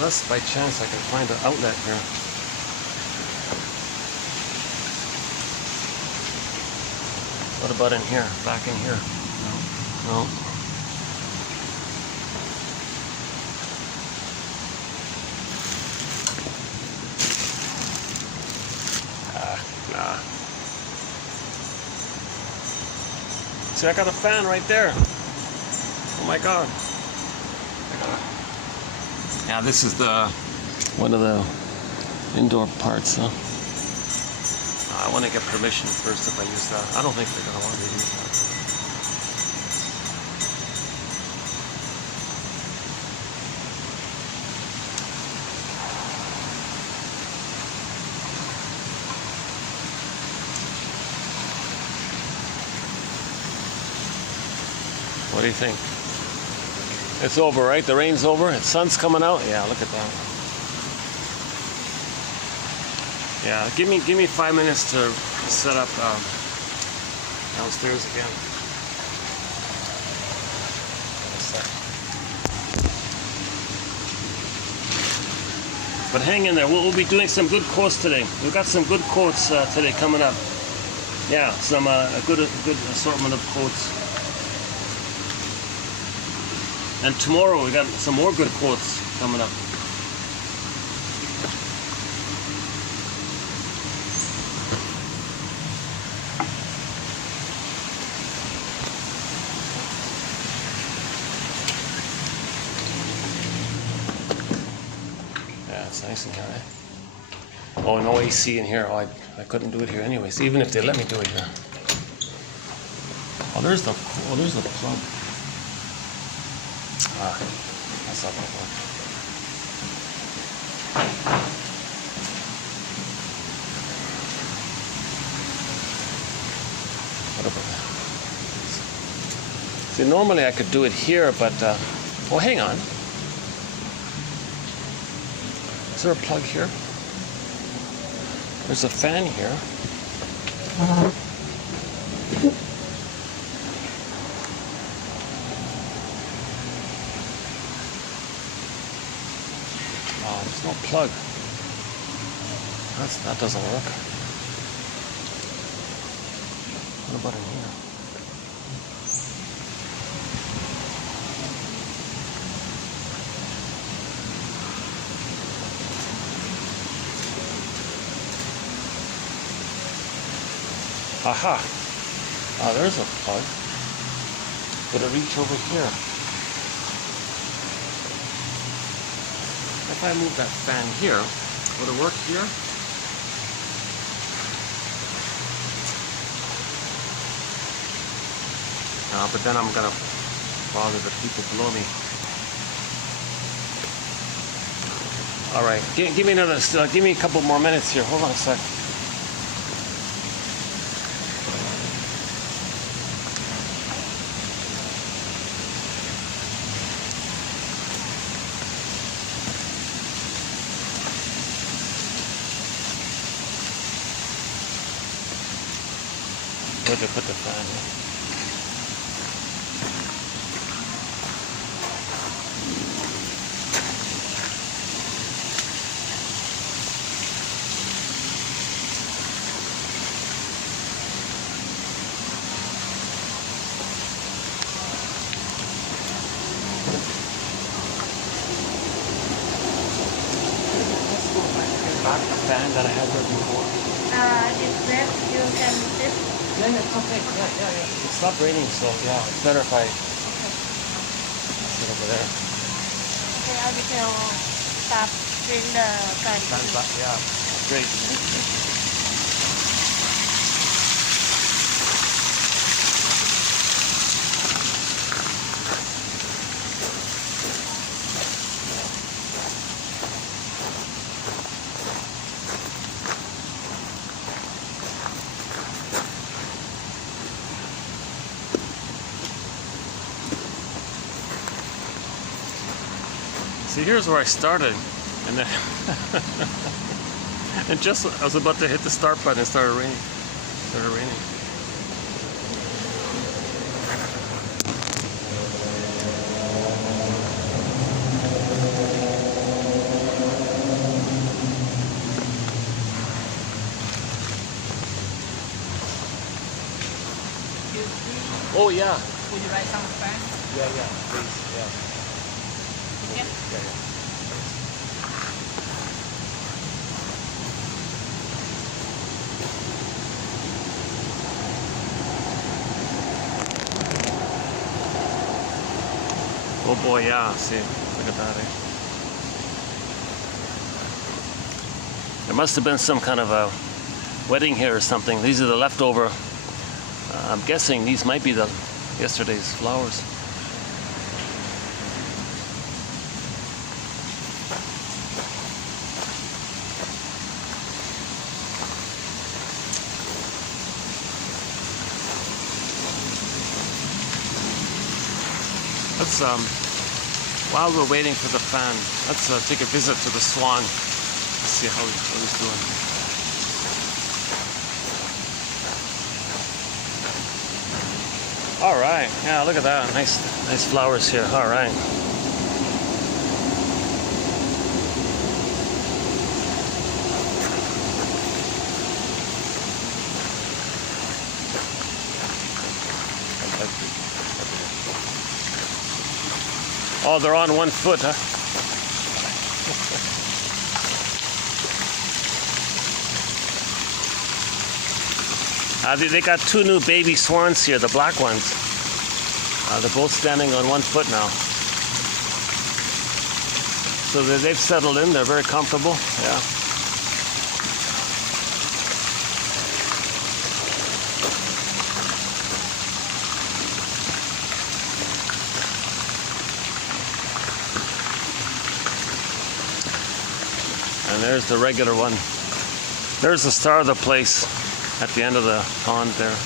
Unless by chance I can find an outlet here. What about in here? Back in here? No. Nah. See, I got a fan right there. Oh my God. Yeah, this is one of the indoor parts, huh? I want to get permission first if I use that. I don't think they're going to want me to use that. What do you think? It's over, right? The rain's over? The sun's coming out? Yeah, look at that. Yeah, give me 5 minutes to set up downstairs again. But hang in there. We'll be doing some good quotes today. We've got some good quotes today coming up. Yeah, some a good assortment of quotes. And tomorrow we got some more good quotes coming up. Nice in here, eh? Oh, no AC in here. Oh, I couldn't do it here anyways, even if they let me do it here. Oh, there's the plug. Ah, that's not gonna work. What about that? See, normally I could do it here, but oh, hang on. Is there a plug here? There's a fan here. Oh, there's no plug. That doesn't work. What about in here? Aha! Ah, there's a plug. Would it reach over here? If I move that fan here, would it work here? but then I'm gonna bother the people below me. All right, give me another. Give me a couple more minutes here. Hold on a sec. Where'd they put the fan? Back the fan that I had there before. It's left, you can sit. Yeah, it's okay. Yeah. It stopped raining, so yeah, it's better if I sit over there. Okay, I will stop in the Fan's back, yeah. Great. See, here's where I started, and then and just I was about to hit the start button, it started raining. Oh yeah. Would you like some fan? Yeah, please, yeah. Yeah. Oh boy, yeah, see, look at that, eh? There must have been some kind of a wedding here or something. These are the leftover. I'm guessing these might be the yesterday's flowers. Let's, while we're waiting for the fan, let's take a visit to the swan. Let's see how he's doing. All right, yeah, look at that. Nice flowers here. All right. Oh, they're on one foot, huh? They got two new baby swans here, the black ones. They're both standing on one foot now. So they've settled in, they're very comfortable, yeah. And there's the regular one. There's the star of the place at the end of the pond there.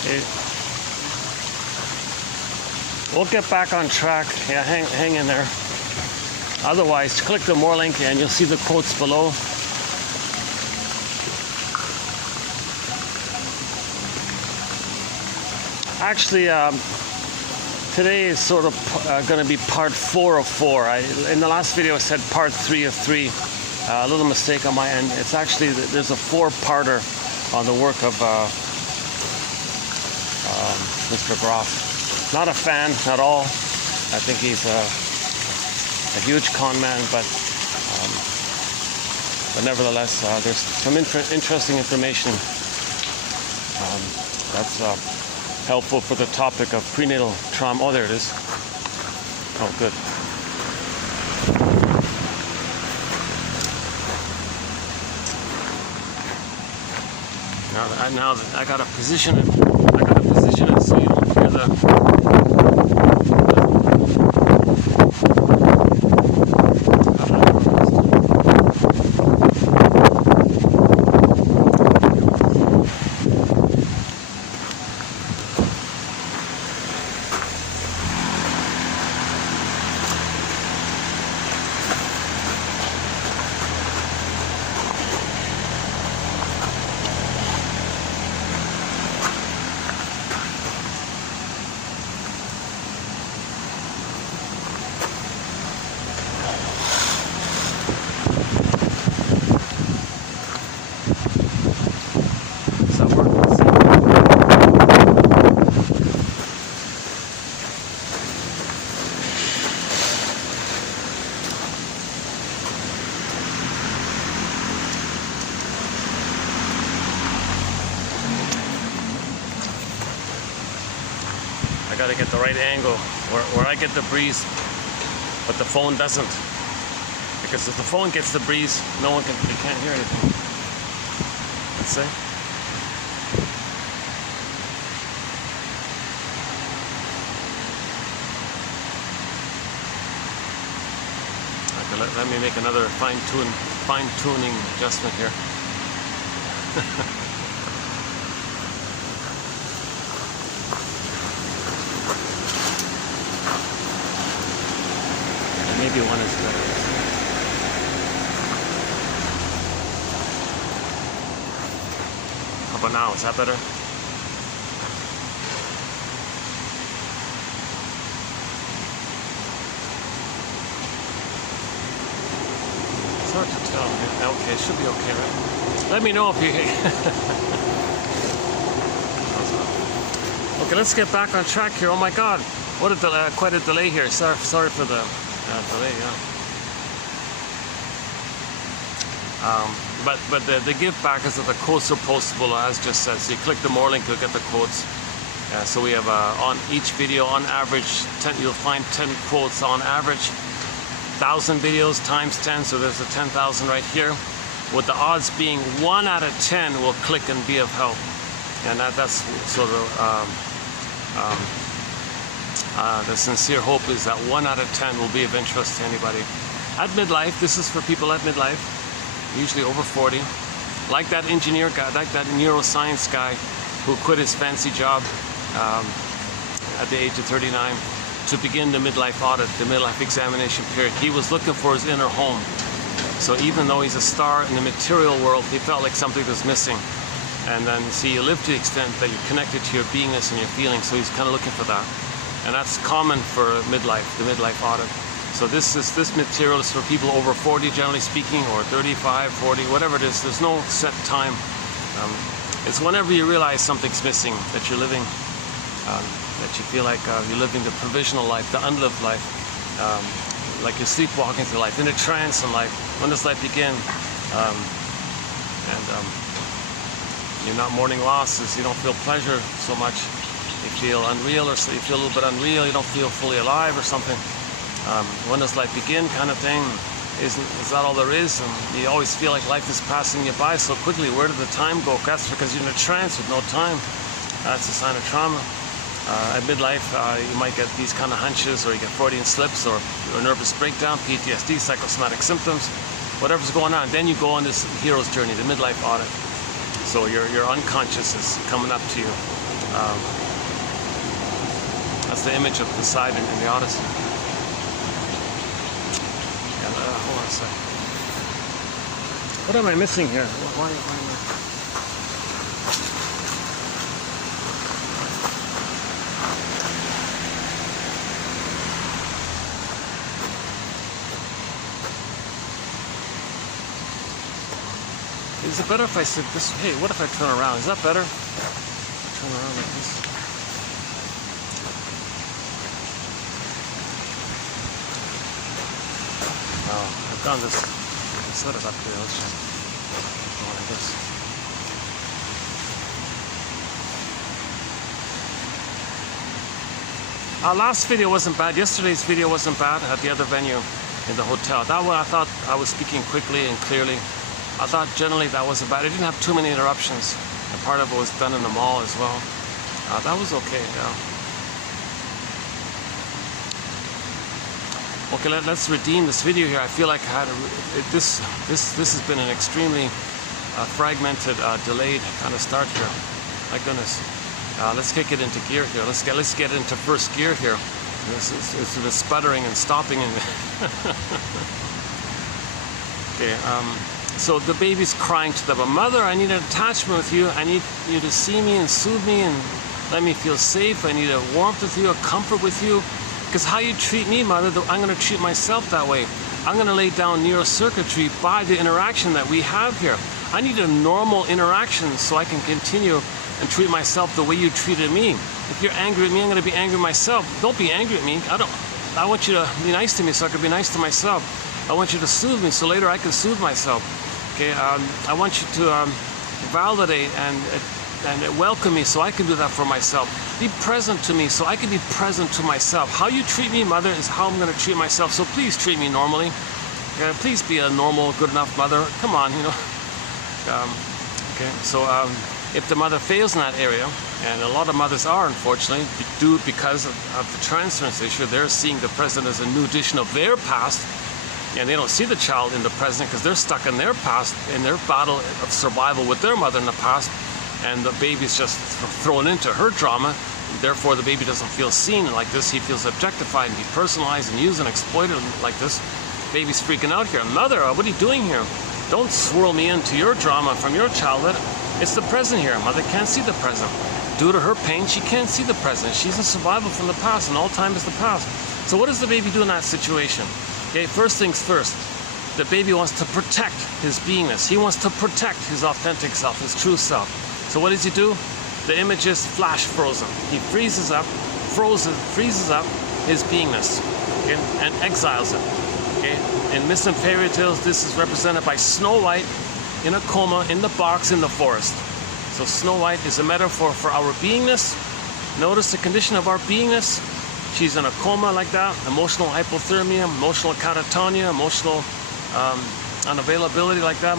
Okay. We'll get back on track. Yeah, hang in there. Otherwise, click the more link and you'll see the quotes below. Actually, today is sort of going to be part 4 of 4. In the last video I said part 3 of 3. A little mistake on my end. It's actually, there's a 4-parter on the work of Mr. Groff. Not a fan at all. I think he's a huge con man, but nevertheless, there's some interesting information that's helpful for the topic of prenatal trauma. Oh, there it is. Oh, good. Now that I gotta position it so you don't hear the. I gotta get the right angle where I get the breeze, but the phone doesn't. Because if the phone gets the breeze, they can't hear anything. Let's see. Okay, let me make another fine-tuning adjustment here. Maybe one is better. How about now? Is that better? It's hard to tell. Okay, it should be okay, right? Let me know if you Okay, let's get back on track here. Oh my God, what a delay, quite a delay here. Sorry for the delay, yeah. But the give back is that the quotes are postable, as just said. So you click the more link, you'll get the quotes. So we have on each video, on average, you'll find 10 quotes on average. 1,000 videos times 10, so there's a 10,000 right here. With the odds being 1 out of 10 will click and be of help. And that's sort of the sincere hope is that 1 out of 10 will be of interest to anybody. At midlife, this is for people at midlife, usually over 40. Like that engineer guy, like that neuroscience guy who quit his fancy job at the age of 39 to begin the midlife audit, the midlife examination period. He was looking for his inner home. So even though he's a star in the material world, he felt like something was missing. And then, see, you live to the extent that you're connected to your beingness and your feelings, so he's kind of looking for that. And that's common for midlife, the midlife audit. So this material is for people over 40, generally speaking, or 35, 40, whatever it is. There's no set time. It's whenever you realize something's missing, that you're living, that you feel like you're living the provisional life, the unlived life, like you're sleepwalking through life, in a trance in life. When does life begin? You're not mourning losses. You don't feel pleasure so much. You feel unreal, or so you feel a little bit unreal. You don't feel fully alive or something. When does life begin, kind of thing? Is that all there is? And you always feel like life is passing you by so quickly. Where did the time go? That's because you're in a trance with no time. That's a sign of trauma. At midlife, you might get these kind of hunches, or you get Freudian slips, or a nervous breakdown, PTSD, psychosomatic symptoms, whatever's going on. Then you go on this hero's journey, the midlife audit. So your unconscious is coming up to you. That's the image of Poseidon in the Odyssey. And, hold on a second. What am I missing here? Why am I? Is it better if I sit this? Hey, what if I turn around? Is that better? Turn around like this. Oh, I've done this. I set it up here. Let's just go like this. Our last video wasn't bad. Yesterday's video wasn't bad at the other venue in the hotel. That one I thought I was speaking quickly and clearly. I thought generally that wasn't bad. It didn't have too many interruptions. And part of it was done in the mall as well. That was okay, yeah. Okay, let's redeem this video here. I feel like I had this has been an extremely fragmented, delayed kind of start here. My goodness. Let's kick it into gear here. Let's get into first gear here. It's the sputtering and stopping and okay. So the baby's crying to them, mother, I need an attachment with you. I need you to see me and soothe me and let me feel safe. I need a warmth with you, a comfort with you. Because how you treat me, mother, I'm going to treat myself that way. I'm going to lay down neurocircuitry by the interaction that we have here. I need a normal interaction so I can continue and treat myself the way you treated me. If you're angry at me, I'm going to be angry at myself. Don't be angry at me. I want you to be nice to me so I can be nice to myself. I want you to soothe me so later I can soothe myself. Okay, I want you to validate and welcome me so I can do that for myself. Be present to me so I can be present to myself. How you treat me, mother, is how I'm going to treat myself. So please treat me normally. Please be a normal, good enough mother. Come on, you know. Okay, so if the mother fails in that area, and a lot of mothers are, unfortunately, because of the transference issue, they're seeing the present as a new edition of their past. And they don't see the child in the present because they're stuck in their past, in their battle of survival with their mother in the past, and the baby's just thrown into her drama. Therefore, the baby doesn't feel seen like this. He feels objectified and depersonalized and used and exploited like this. Baby's freaking out here. Mother, what are you doing here? Don't swirl me into your drama from your childhood. It's the present here. Mother can't see the present. Due to her pain, she can't see the present. She's in survival from the past, and all time is the past. So what does the baby do in that situation? Okay, first things first, the baby wants to protect his beingness. He wants to protect his authentic self, his true self. So what does he do? The image is flash frozen. He freezes up his beingness, okay, and exiles it. Okay, in myths and fairy tales, this is represented by Snow White in a coma in the box in the forest. So Snow White is a metaphor for our beingness. Notice the condition of our beingness. She's in a coma like that, emotional hypothermia, emotional catatonia, emotional unavailability like that.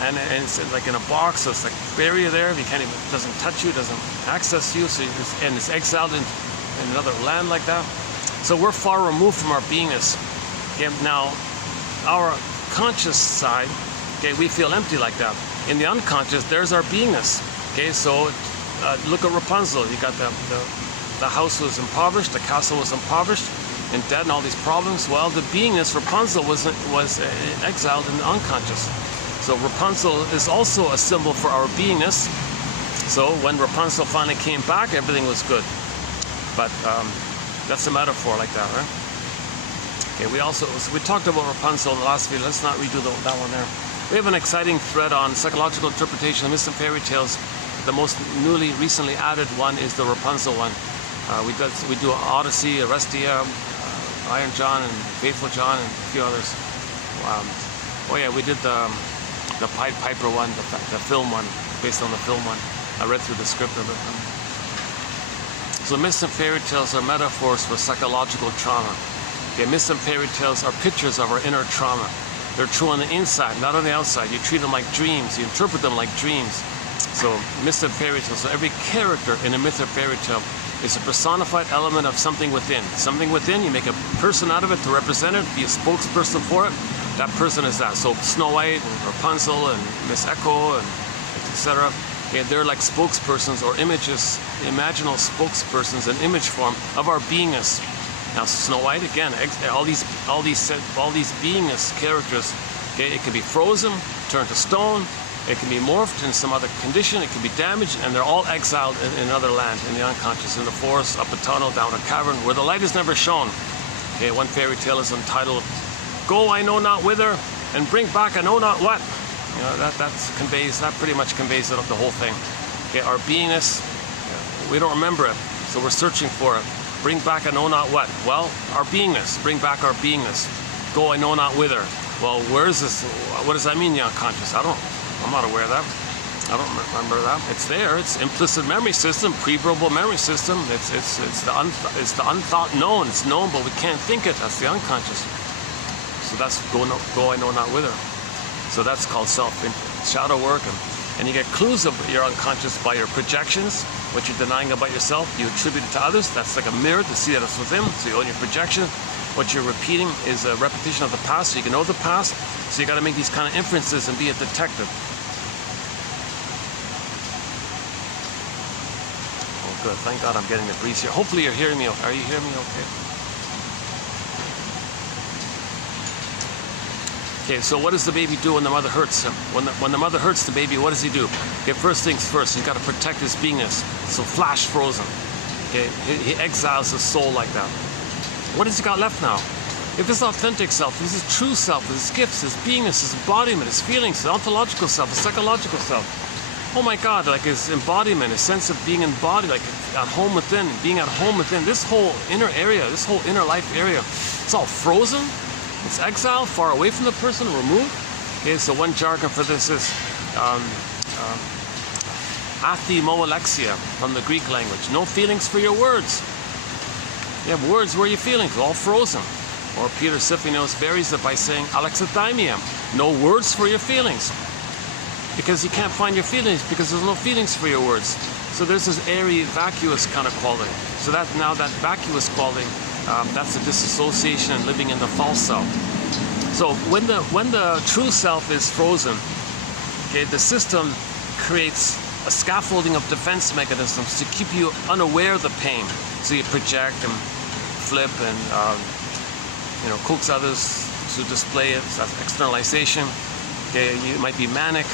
And it's like in a box, so it's like barrier there. He can't even, doesn't touch you, doesn't access you, so it's exiled in another land like that. So we're far removed from our beingness. Okay, now our conscious side, okay, we feel empty like that. In the unconscious, there's our beingness. Okay, so look at Rapunzel. You got the house was impoverished, the castle was impoverished, and dead, and all these problems. Well, the beingness Rapunzel was exiled in the unconscious. So Rapunzel is also a symbol for our beingness. So when Rapunzel finally came back, everything was good. But that's a metaphor like that, right? Okay, we talked about Rapunzel in the last video. Let's not redo that one there. We have an exciting thread on psychological interpretation of myths and fairy tales. The most recently added one is the Rapunzel one. We do Odyssey, Arestia, Iron John, and Faithful John, and a few others. Oh yeah, we did the Pied Piper one, the film one, based on the film one. I read through the script of it. So myths and fairy tales are metaphors for psychological trauma. Okay, myths and fairy tales are pictures of our inner trauma. They're true on the inside, not on the outside. You treat them like dreams. You interpret them like dreams. So myths and fairy tales. So every character in a myth or fairy tale is a personified element of something within. Something within, you make a person out of it to represent it, be a spokesperson for it. That person is that. So Snow White and Rapunzel and Miss Echo and etc. Okay, they're like spokespersons or images, imaginal spokespersons in image form of our beingness. Now Snow White, again, all these beingness characters, okay, it can be frozen, turned to stone, it can be morphed in some other condition, it can be damaged, and they're all exiled in another land, in the unconscious, in the forest, up a tunnel, down a cavern, where the light is never shown. Okay, one fairy tale is entitled, "Go I know not whither, and bring back I know not what." You know, that pretty much conveys the whole thing. Okay, our beingness, we don't remember it, so we're searching for it. Bring back I know not what. Well, our beingness, bring back our beingness. Go I know not whither. Well, where is this? What does that mean, the unconscious? I'm not aware of that. I don't remember that. It's there. It's implicit memory system, pre-verbal memory system. It's the unthought known. It's known, but we can't think it. That's the unconscious. So that's go I know not whither. So that's called shadow work, and you get clues of your unconscious by your projections, what you're denying about yourself. You attribute it to others. That's like a mirror to see that it's within. So you own your projection. What you're repeating is a repetition of the past, so you can know the past. So you got to make these kind of inferences and be a detective. Oh, good. Thank God I'm getting the breeze here. Hopefully you're hearing me. Are you hearing me okay? Okay, so what does the baby do when the mother hurts him? When the mother hurts the baby, what does he do? Okay, first things first, he's got to protect his beingness. So flash frozen. Okay, he exiles his soul like that. What has he got left now? If his authentic self, if his true self, his gifts, his beingness, his embodiment, his feelings, his ontological self, his psychological self, oh my God, like his embodiment, his sense of being embodied, like at home within, being at home within, this whole inner area, this whole inner life area, it's all frozen, it's exiled, far away from the person, removed. Okay, so one jargon for this is athimoalexia from the Greek language. No feelings for your words. You have words, where are your feelings? All frozen. Or Peter Siphinos varies it by saying alexithymia. No words for your feelings. Because you can't find your feelings because there's no feelings for your words. So there's this airy, vacuous kind of quality. So that vacuous quality, that's a disassociation and living in the false self. So when the true self is frozen, okay, the system creates a scaffolding of defense mechanisms to keep you unaware of the pain. So you project and flip and coax others to display it. So that's externalization. Okay, you might be manic.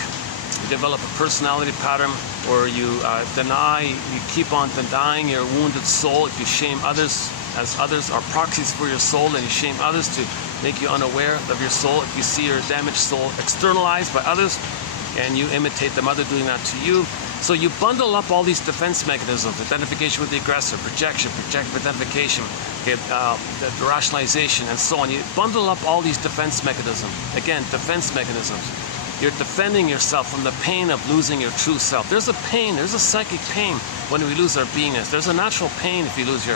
You develop a personality pattern, or you deny. You keep on denying your wounded soul. If you shame others, as others are proxies for your soul, and you shame others to make you unaware of your soul. If you see your damaged soul externalized by others, and you imitate the mother doing that to you. So you bundle up all these defense mechanisms: identification with the aggressor, projection, identification, okay, the rationalization, and so on. You bundle up all these defense mechanisms. Again, defense mechanisms. You're defending yourself from the pain of losing your true self. There's a pain, there's a psychic pain when we lose our beingness. There's a natural pain if you lose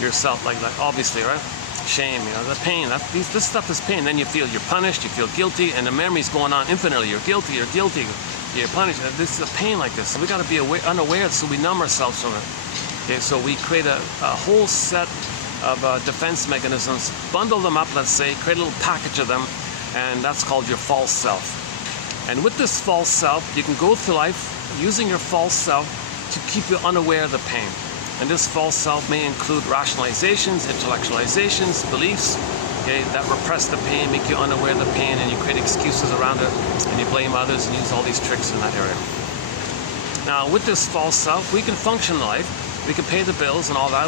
yourself, like obviously, right? Shame, the pain. This stuff is pain. Then you're punished, you feel guilty, and the memory's going on infinitely. You're guilty, you're punished. This is a pain like this. So we got to be unaware, so we numb ourselves from it. Okay, so we create a whole set of defense mechanisms, bundle them up, let's say, create a little package of them, and that's called your false self. And with this false self, you can go through life using your false self to keep you unaware of the pain. And this false self may include rationalizations, intellectualizations, beliefs, okay, that repress the pain, make you unaware of the pain, and you create excuses around it, and you blame others and use all these tricks in that area. Now, with this false self, we can function in life. We can pay the bills and all that.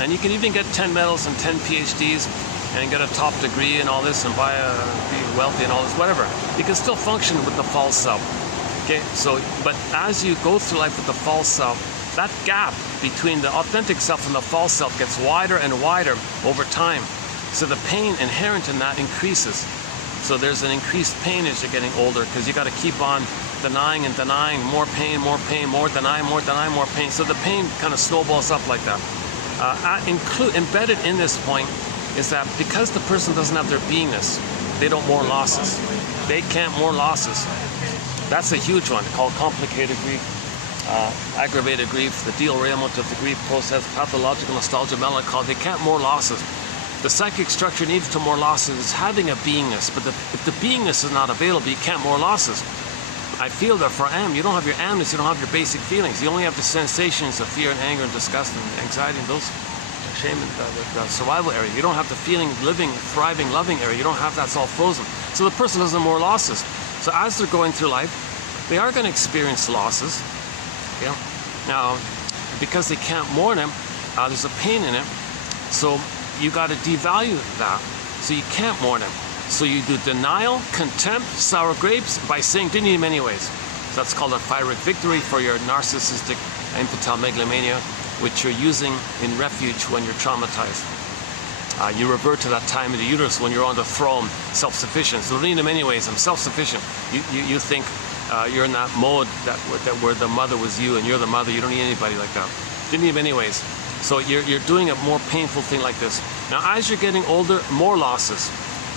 And you can even get 10 medals and 10 PhDs and get a top degree and all this, and be wealthy and all this, whatever. You can still function with the false self. Okay, so, but as you go through life with the false self, that gap between the authentic self and the false self gets wider and wider over time. So the pain inherent in that increases. So there's an increased pain as you're getting older, because you got to keep on denying and denying, more pain, more deny, more pain. So the pain kind of snowballs up like that. Embedded in this point is that because the person doesn't have their beingness, they don't mourn losses. They can't mourn losses. That's a huge one, called complicated grief, aggravated grief, the derailment of the grief process, pathological nostalgia, melancholy. They can't mourn losses. The psychic structure needs to mourn losses is having a beingness, but if the beingness is not available, you can't mourn losses. I feel, therefore I am. You don't have your amness, you don't have your basic feelings. You only have the sensations of fear and anger and disgust and anxiety and those shame and the survival area. You don't have the feeling, living, thriving, loving area. You don't have that. It's all frozen. So the person doesn't have more losses. So as they're going through life, they are going to experience losses. Yeah. Now, because they can't mourn them, there's a pain in it. So you got to devalue that. So you can't mourn them. So you do denial, contempt, sour grapes by saying didn't need him anyways. So that's called a pyrrhic victory for your narcissistic infantile megalomania, which you're using in refuge when you're traumatized. You revert to that time of the uterus when you're on the throne, self-sufficient. So don't need him anyways, I'm self-sufficient. You think you're in that mode where the mother was you and you're the mother, you don't need anybody like that. Didn't need him anyways. So you're doing a more painful thing like this. Now as you're getting older, more losses.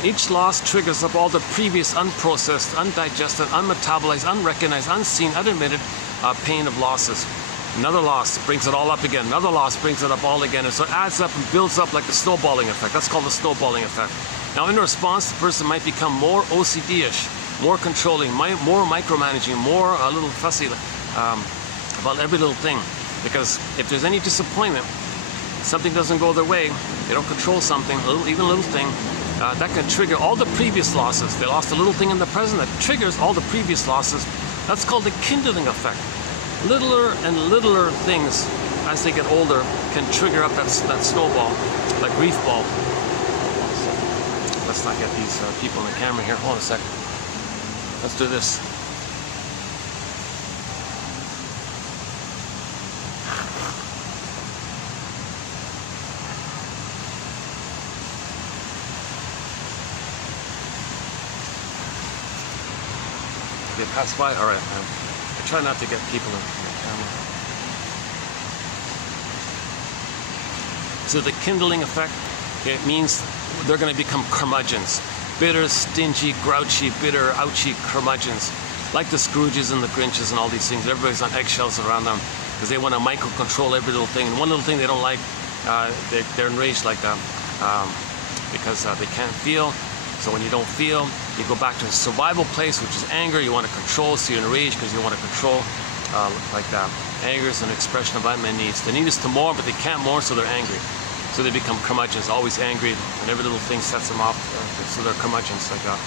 Each loss triggers up all the previous unprocessed, undigested, unmetabolized, unrecognized, unseen, unadmitted pain of losses. Another loss brings it all up again. Another loss brings it up all again. And so it adds up and builds up like the snowballing effect. That's called the snowballing effect. Now in response, the person might become more OCD-ish, more controlling, more micromanaging, more a little fussy about every little thing. Because if there's any disappointment, something doesn't go their way, they don't control something, even a little thing, that can trigger all the previous losses. They lost a little thing in the present that triggers all the previous losses. That's called the kindling effect. Littler and littler things as they get older can trigger up that snowball, that grief ball. So let's not get these people in the camera here. Hold on a second. Let's do this. They pass by? All right. I try not to get people in the camera. So the kindling effect, it means they're going to become curmudgeons. Bitter, stingy, grouchy, bitter, ouchy curmudgeons. Like the Scrooges and the Grinches and all these things. Everybody's on eggshells around them because they want to micro-control every little thing. And one little thing they don't like, they're enraged like that because they can't feel. So when you don't feel, you go back to a survival place, which is anger. You want to control, so you're enraged because you want to control like that. Anger is an expression of unmet needs. The need is to mourn, but they can't mourn, so they're angry. So they become curmudgeons, always angry, and every little thing sets them off, so they're curmudgeons like that.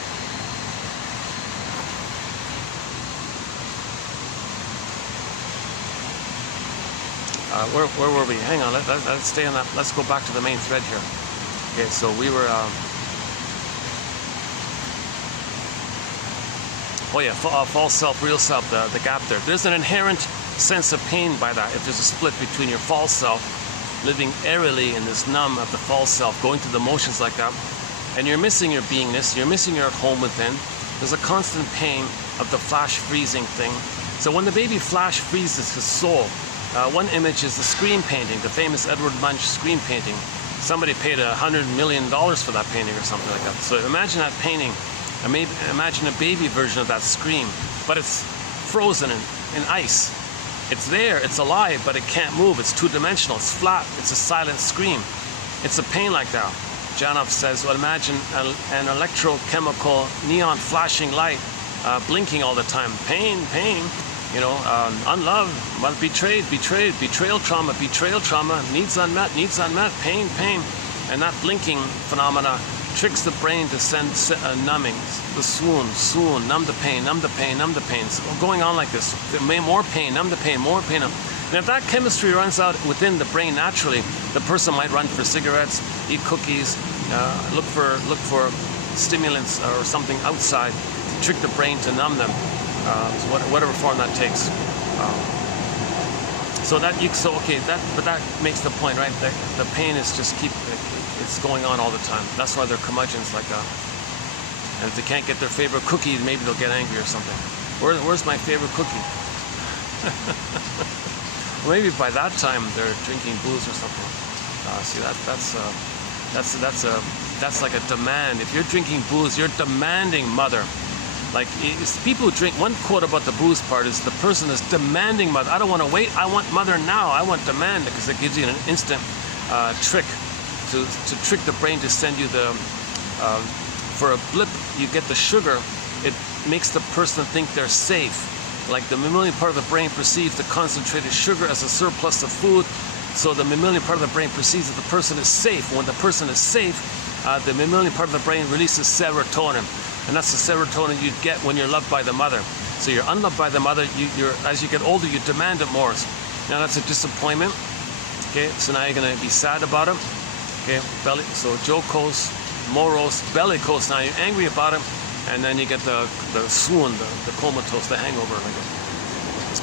Where were we? Hang on, let's stay on that. Let's go back to the main thread here. Okay, so we were... oh yeah, false self, real self, the gap there. There's an inherent sense of pain by that. If there's a split between your false self, living airily in this numb of the false self, going through the motions like that, and you're missing your beingness, you're missing your home within, there's a constant pain of the flash freezing thing. So when the baby flash freezes his soul, one image is the screen painting, the famous Edward Munch screen painting. Somebody paid $100 million for that painting or something like that. So imagine that painting. Imagine a baby version of that scream, but it's frozen in ice. It's there, it's alive, but it can't move. It's two-dimensional, it's flat, it's a silent scream. It's a pain like that. Janov says, well, imagine an electrochemical neon flashing light blinking all the time. Pain, pain, you know, unloved, betrayal trauma, needs unmet, pain, pain. And that blinking phenomena tricks the brain to send numbing, the swoon, numb the pain. It's going on like this. More pain, numb the pain, more pain. And if that chemistry runs out within the brain naturally, the person might run for cigarettes, eat cookies, look for stimulants or something outside to trick the brain to numb them, whatever form that takes. But that makes the point, right? The pain is just it's going on all the time. That's why they're curmudgeons like that. And if they can't get their favorite cookie, maybe they'll get angry or something. Where's my favorite cookie? Well, maybe by that time they're drinking booze or something. See, that's like a demand. If you're drinking booze, you're demanding mother. Like people who drink, one quote about the booze part is the person is demanding mother. I don't want to wait. I want mother now. I want demand, because it gives you an instant trick to trick the brain to send you the for a blip. You get the sugar it makes the person think they're safe. Like the mammalian part of the brain perceives the concentrated sugar as a surplus of food, so the mammalian part of the brain perceives that the person is safe. When the person is safe, the mammalian part of the brain releases serotonin, and that's the serotonin you get when you're loved by the mother. So you're unloved by the mother. As you get older, you demand it more. Now that's a disappointment. Okay, so now you're going to be sad about it. Okay, so jocose, morose, bellicose. Now you're angry about it, and then you get the swoon, the comatose, the hangover.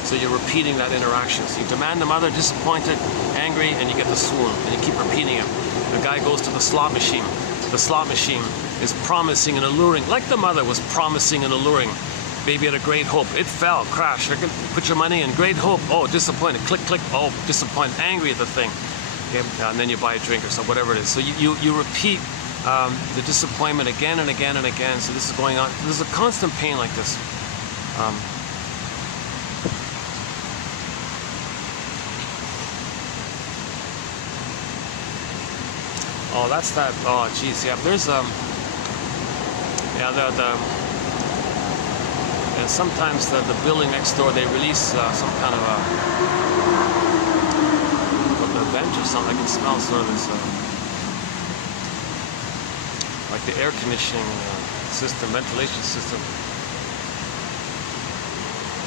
So you're repeating that interaction. So you demand the mother, disappointed, angry, and you get the swoon, and you keep repeating it. The guy goes to the slot machine. The slot machine is promising and alluring, like the mother was promising and alluring. Baby had a great hope. It fell, crashed. Put your money in. Great hope. Oh, disappointed. Click, click. Oh, disappointed. Angry at the thing. Okay, and then you buy a drink or something, whatever it is. So you repeat the disappointment again and again and again. So this is going on. There's a constant pain like this. Oh, that's that. Oh, geez, yeah. There's and sometimes the building next door, they release some kind of a vent or something. I can smell sort of this, like the air conditioning system, ventilation system.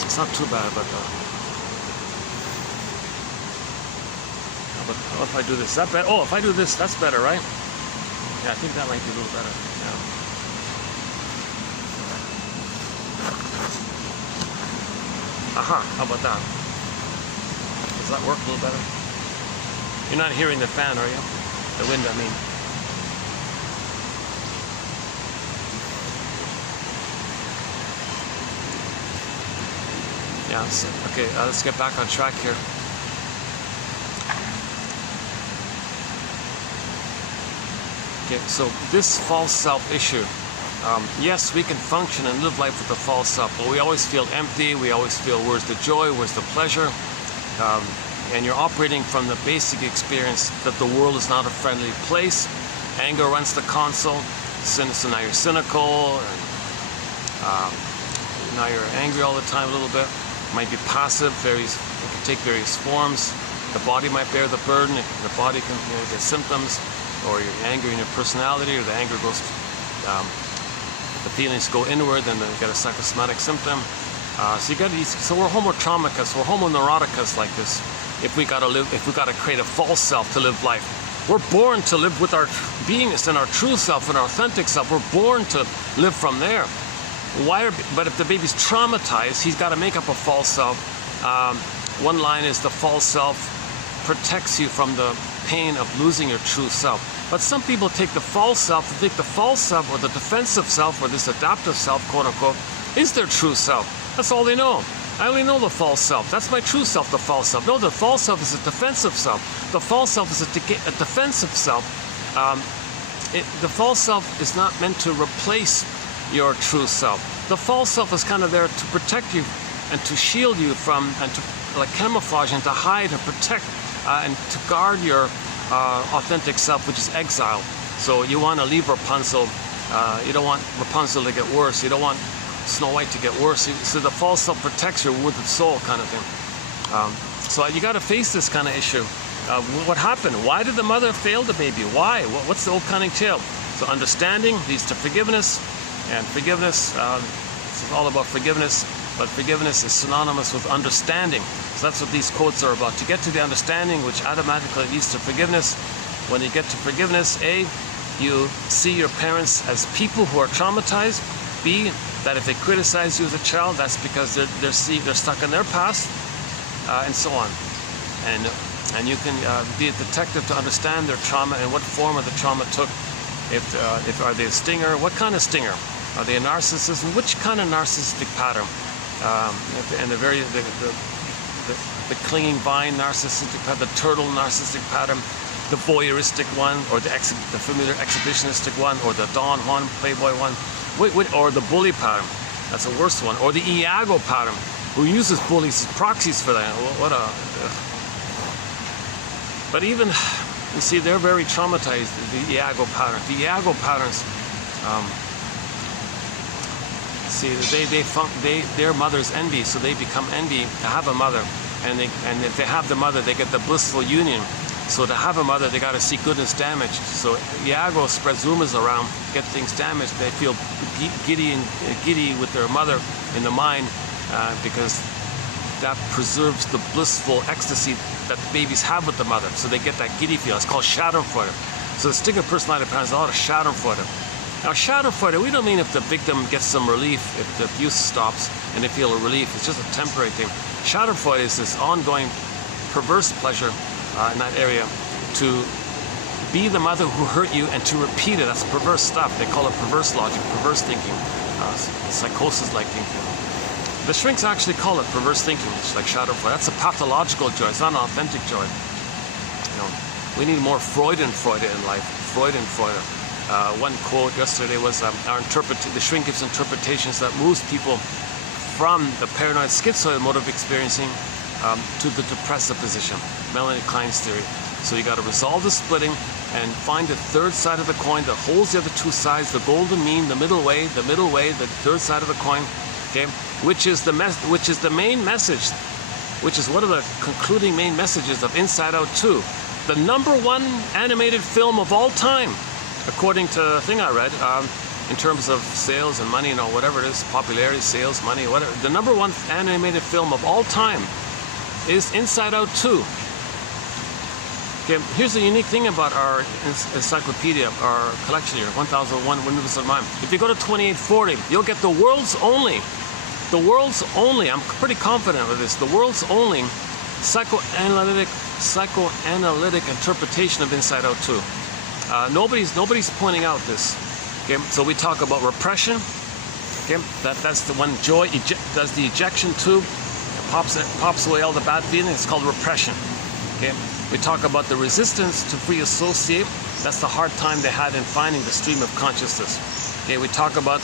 It's not too bad, but if I do this, that better? Oh, if I do this, that's better, right? Yeah, I think that might be a little better. Yeah. Aha, how about that? Does that work a little better? You're not hearing the fan, are you? The wind, I mean. Yeah, okay, let's get back on track here. Okay, so this false self issue. Yes, we can function and live life with the false self, but we always feel empty. We always feel, where's the joy, where's the pleasure? And you're operating from the basic experience that the world is not a friendly place. Anger runs the console, so now you're cynical, and now you're angry all the time a little bit. It might be passive, it can take various forms. The body might bear the burden, the body can get symptoms, or you're angry in your personality, or the anger goes the feelings go inward, and then you get a psychosomatic symptom. So we're homotraumaicus, we're homoneuroticus like this. If we gotta create a false self to live life. We're born to live with our beingness and our true self and our authentic self. We're born to live from there. But if the baby's traumatized, he's got to make up a false self. One line is the false self protects you from the pain of losing your true self. But some people take the false self, or the defensive self, or this adaptive self, quote unquote, is their true self. That's all they know. I only know the false self. That's my true self, the false self. No, the false self is a defensive self. The false self is a defensive self. The false self is not meant to replace your true self. The false self is kind of there to protect you and to shield you from, and to like camouflage and to hide and protect and to guard your authentic self, which is exile. So you want to leave Rapunzel. You don't want Rapunzel to get worse. You don't want Snow White to get worse. So the false self protects your wounded soul, kind of thing. So you got to face this kind of issue. What happened? Why did the mother fail the baby? Why? What's the old cunning tale? So understanding leads to forgiveness, and forgiveness, this is all about forgiveness, but forgiveness is synonymous with understanding. So that's what these quotes are about. To get to the understanding, which automatically leads to forgiveness. When you get to forgiveness, A, you see your parents as people who are traumatized. B, that if they criticize you as a child, that's because they're stuck in their past, and so on. And you can be a detective to understand their trauma and what form of the trauma took. If are they a stinger? What kind of stinger? Are they a narcissist? Which kind of narcissistic pattern? And the clinging vine narcissistic pattern, the turtle narcissistic pattern, the voyeuristic one, or the familiar exhibitionistic one, or the Don Juan playboy one, or the bully pattern. That's the worst one. Or the Iago pattern, who uses bullies as proxies for that. But even, you see, they're very traumatized, the Iago pattern. The Iago patterns, See, their mothers envy, so they become envy to have a mother, and if they have the mother, they get the blissful union. So to have a mother, they got to see goodness damaged. So Iago spreads rumors around, get things damaged. They feel giddy with their mother in the mind because that preserves the blissful ecstasy that babies have with the mother. So they get that giddy feel. It's called Schadenfreude. So the stigma personality pattern is a lot of Schadenfreude. Now Schadenfreude, we don't mean if the victim gets some relief, if the abuse stops and they feel a relief. It's just a temporary thing. Schadenfreude is this ongoing perverse pleasure in that area to be the mother who hurt you and to repeat it. That's perverse stuff. They call it perverse logic, perverse thinking, psychosis-like thinking. The shrinks actually call it perverse thinking. It's like Schadenfreude. That's a pathological joy. It's not an authentic joy. You know, we need more Freudenfreude in life. Freudenfreude. One quote yesterday was the shrink gives interpretations that moves people from the paranoid schizoid mode of experiencing to the depressive position, Melanie Klein's theory. So you got to resolve the splitting and find the third side of the coin that holds the other two sides, the golden mean, the middle way, the third side of the coin, okay, which is the main message, which is one of the concluding main messages of Inside Out 2, the #1 animated film of all time, according to a thing I read, in terms of sales and money, whatever it is, popularity, sales, money, whatever. The #1 animated film of all time is Inside Out 2. Okay, here's the unique thing about our encyclopedia, our collection here, 1001 Windmills of Mind. If you go to 2840, you'll get the world's only, I'm pretty confident with this, the world's only psychoanalytic interpretation of Inside Out 2. Nobody's pointing out this. Okay, so we talk about repression. Okay, that's the one joy does the ejection tube. Pops away all the bad feelings. It's called repression. Okay, we talk about the resistance to free associate. That's the hard time they had in finding the stream of consciousness. Okay, we talk about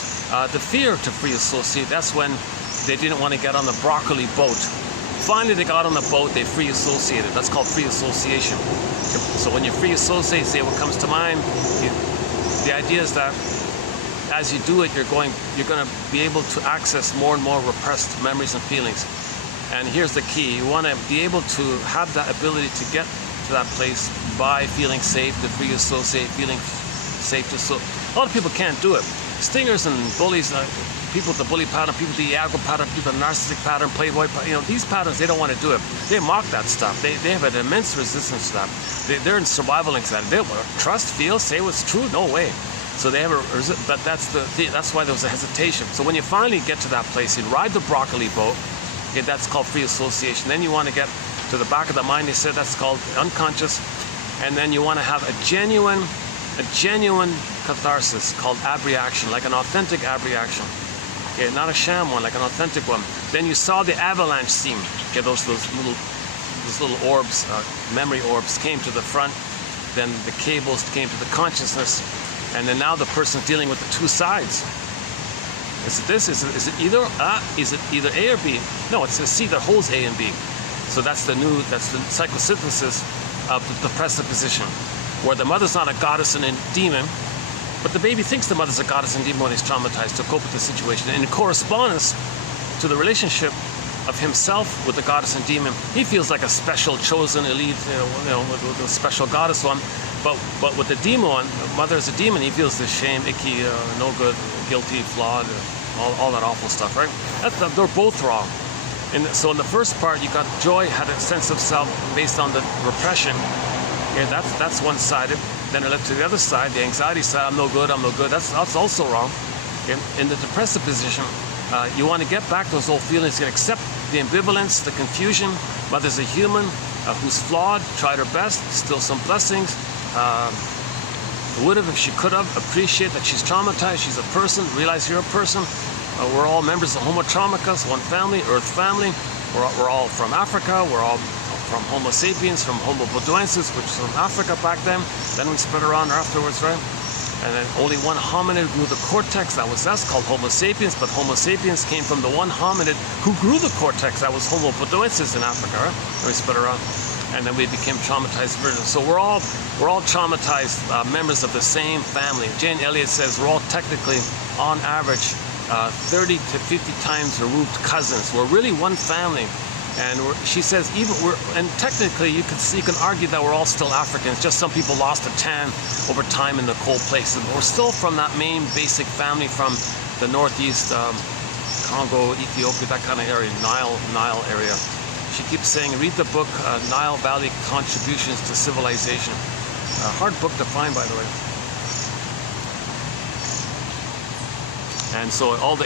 the fear to free associate. That's when they didn't want to get on the broccoli boat. Finally, they got on the boat. They free associated. That's called free association. Okay, so when you free associate, say what comes to mind. The idea is that as you do it, you're going to be able to access more and more repressed memories and feelings. And here's the key. You want to be able to have that ability to get to that place by feeling safe, to free associate, feeling safe to so. A lot of people can't do it. Stingers and bullies, people with the bully pattern, people with the Iago pattern, people with the narcissistic pattern, playboy pattern, these patterns, they don't want to do it. They mock that stuff. They have an immense resistance to that. They're in survival anxiety. They trust, feel, say what's true. No way. So they have but that's why there was a hesitation. So when you finally get to that place, you ride the broccoli boat. Okay, that's called free association. Then you want to get to the back of the mind. They said that's called unconscious. And then you want to have a genuine catharsis called abreaction, like an authentic abreaction. Okay, not a sham one, like an authentic one. Then you saw the avalanche scene. Okay, those little orbs, memory orbs, came to the front. Then the cables came to the consciousness, and then now the person's dealing with the two sides. Is it this? Is it either A or B? No, it's a C that holds A and B. So that's the psychosynthesis of the depressive position, where the mother's not a goddess and a demon, but the baby thinks the mother's a goddess and demon when he's traumatized to cope with the situation. And in correspondence to the relationship of himself with the goddess and demon, he feels like a special, chosen, elite, with a special goddess one. But with the demon one, the mother is a demon, he feels the shame, icky, no good, guilty, flawed, all that awful stuff, right? They're both wrong. And so in the first part, you got joy, had a sense of self based on the repression. Okay, that's one-sided. Then it left to the other side, the anxiety side, I'm no good. That's also wrong. Okay? In the depressive position, you want to get back those old feelings, you can accept the ambivalence, the confusion. Mother's a human who's flawed, tried her best, still some blessings. Would have if she could have, appreciate that she's traumatized, she's a person, realize you're a person. We're all members of Homo Traumicus, one family, Earth family. We're all from Africa, we're all from Homo sapiens, from Homo boduensis, which was from Africa back then. Then we spread around afterwards, right? And then only one hominid grew the cortex, that was us, called Homo sapiens, but Homo sapiens came from the one hominid who grew the cortex, that was Homo boduensis in Africa, right? And we spread around. And then we became traumatized versions. So we're all traumatized members of the same family. Jane Elliott says we're all technically, on average, 30 to 50 times removed cousins. We're really one family. And she says and technically you can argue that we're all still Africans, just some people lost a tan over time in the cold places. We're still from that main basic family from the northeast, Congo, Ethiopia, that kind of area, Nile area. She keeps saying, read the book, Nile Valley Contributions to Civilization. A hard book to find, by the way. And so all the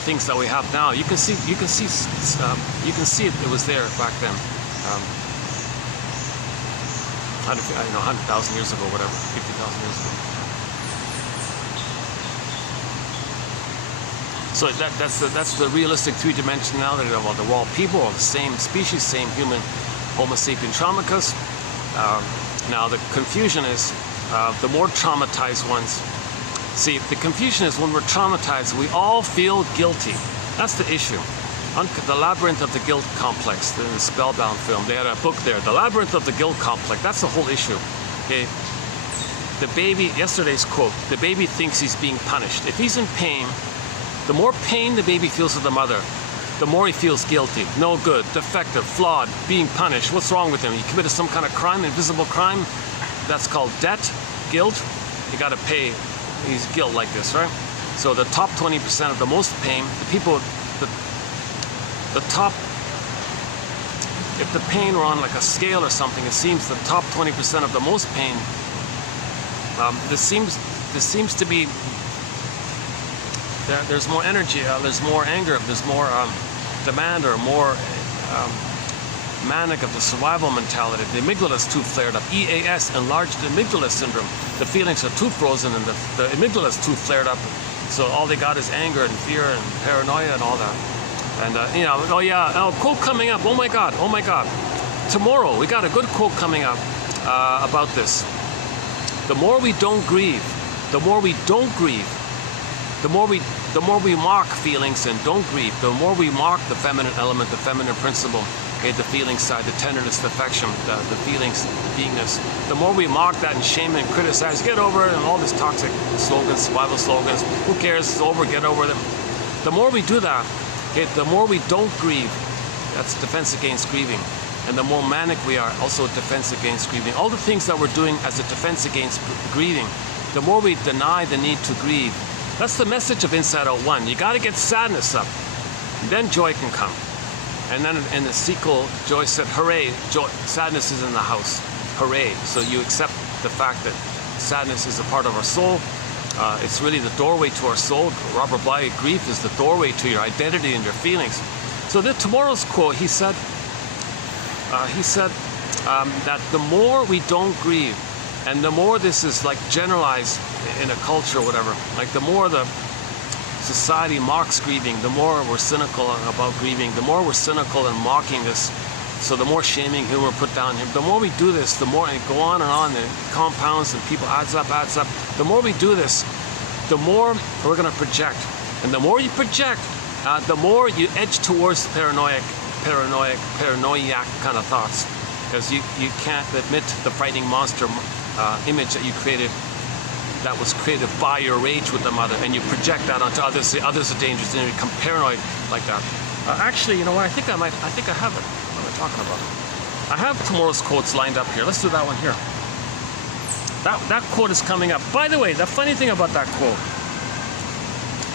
things that we have now, you can see it was there back then. I don't know, 100,000 years ago, whatever, 50,000 years ago. So that's the realistic three-dimensionality of the world. People are the same species, same human, Homo sapiens tramicus. Now the confusion is the more traumatized ones. See, the confusion is when we're traumatized, we all feel guilty. That's the issue. The Labyrinth of the Guilt Complex, the Spellbound film, they had a book there, The Labyrinth of the Guilt Complex. That's the whole issue. Okay? The baby, yesterday's quote, the baby thinks he's being punished. If he's in pain, the more pain the baby feels with the mother, the more he feels guilty. No good, defective, flawed, being punished. What's wrong with him? He committed some kind of crime, invisible crime. That's called debt, guilt. You got to pay. He's guilt like this, right? So the top 20% of the most pain, the people, the top, if the pain were on like a scale or something, it seems the top 20% of the most pain, this seems to be, there's more energy, there's more anger, there's more demand or more manic of the survival mentality. The amygdala is too flared up. EAS, enlarged amygdala syndrome. The feelings are too frozen and the amygdala is too flared up. So all they got is anger and fear and paranoia and all that. And oh yeah, quote coming up. Oh my God. Tomorrow we got a good quote coming up about this. The more we don't grieve, the more we mock feelings and don't grieve, the more we mock the feminine element, the feminine principle. Okay, the feeling side, the tenderness, the affection, the feelings, the beingness. The more we mock that and shame and criticize, get over it, and all these toxic slogans, survival slogans, who cares, it's over, get over them. The more we do that, okay, the more we don't grieve, that's defense against grieving. And the more manic we are, also defense against grieving. All the things that we're doing as a defense against grieving, the more we deny the need to grieve. That's the message of Inside Out 1. You got to get sadness up, then joy can come. And then in the sequel, Joy said, hooray, joy, sadness is in the house. Hooray. So you accept the fact that sadness is a part of our soul. It's really the doorway to our soul. Robert Bly, grief is the doorway to your identity and your feelings. So tomorrow's quote, he said that the more we don't grieve, and the more this is like generalized in a culture or whatever, like the more the society mocks grieving, the more we're cynical about grieving, the more we're cynical and mocking this. So the more shaming, humor put down here. The more we do this, the more it go on and on, and it compounds and people adds up. The more we do this, the more we're going to project. And the more you project, the more you edge towards paranoiac kind of thoughts. Because you can't admit the frightening monster image that you created, that was created by your rage with the mother, and you project that onto others. The others are dangerous, and you become paranoid like that. Actually, you know what? I think I have it. What am I talking about? I have tomorrow's quotes lined up here. Let's do that one here. That quote is coming up. By the way, the funny thing about that quote,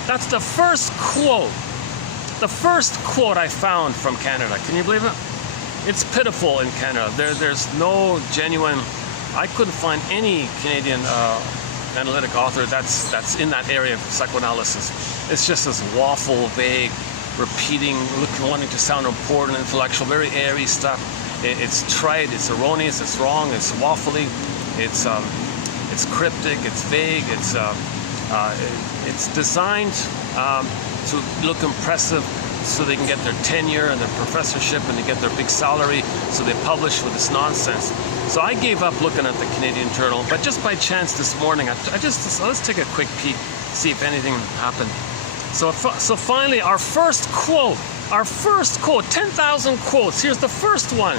that's the first quote I found from Canada. Can you believe it? It's pitiful in Canada. There's no genuine. I couldn't find any Canadian analytic author that's in that area of psychoanalysis. It's just this waffle, vague, repeating, wanting to sound important, intellectual, very airy stuff. It's trite, it's erroneous, it's wrong, it's waffly, it's cryptic, it's vague, it's designed to look impressive so they can get their tenure and their professorship and to get their big salary, so they publish with this nonsense. So I gave up looking at the Canadian Journal, but just by chance this morning, let's take a quick peek, see if anything happened. So finally, our first quote, 10,000 quotes. Here's the first one.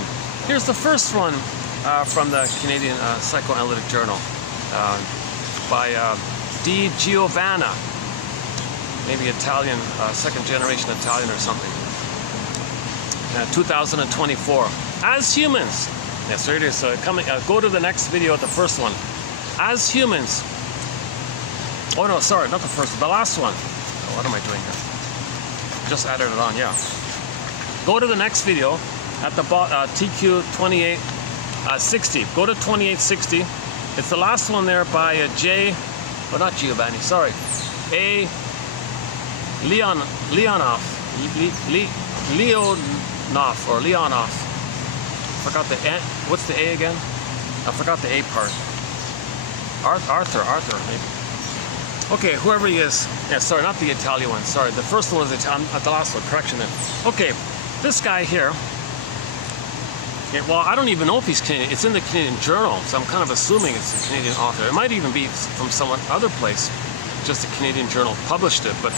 From the Canadian Psychoanalytic Journal by D. Giovanna. maybe Italian, second generation Italian or something. 2024. As humans, yes, there it is. Coming. Go to the next video, the first one. As humans. Oh no, sorry, not the first, the last one. Oh, what am I doing here? Just added it on, yeah. Go to the next video at the TQ 2860. Go to 2860. It's the last one there by not Giovanni, sorry. Leonov. Forgot the A. What's the A again? I forgot the A part. Arthur, maybe. Okay, whoever he is. Yeah, sorry, not the Italian one. Sorry, the first one was Italian. The last one, correction then. Okay, this guy here. Yeah, well, I don't even know if he's Canadian. It's in the Canadian Journal, so I'm kind of assuming it's a Canadian author. It might even be from some other place. Just the Canadian Journal published it, but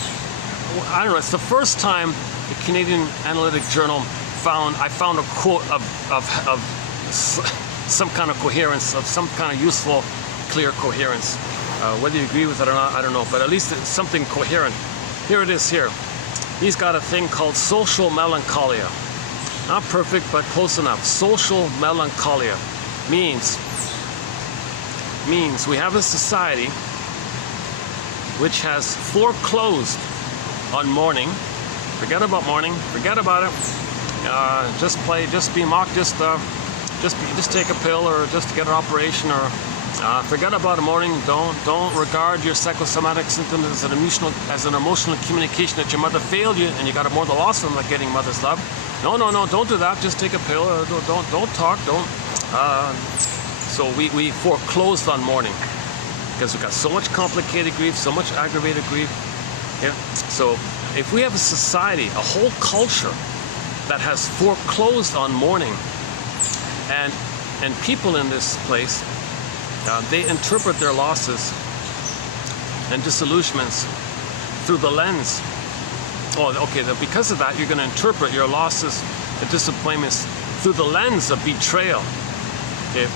I don't know. It's the first time the Canadian Analytic Journal I found a quote of some kind of coherence, of some kind of useful, clear coherence. Whether you agree with it or not, I don't know, but at least it's something coherent. Here it is here. He's got a thing called social melancholia. Not perfect, but close enough. Social melancholia means we have a society which has foreclosed on mourning. Forget about mourning. Forget about it. Just be mocked. Just take a pill or just get an operation or forget about mourning. Don't regard your psychosomatic symptoms as an emotional communication that your mother failed you and you got to mourn the loss of not getting mother's love. No, don't do that. Just take a pill or don't talk. So we foreclosed on mourning because we got so much complicated grief, so much aggravated grief. Yeah. So if we have a society, a whole culture that has foreclosed on mourning, and people in this place, they interpret their losses and disillusionments through the lens. Oh, okay. Because of that, you're going to interpret your losses and disappointments through the lens of betrayal. Okay.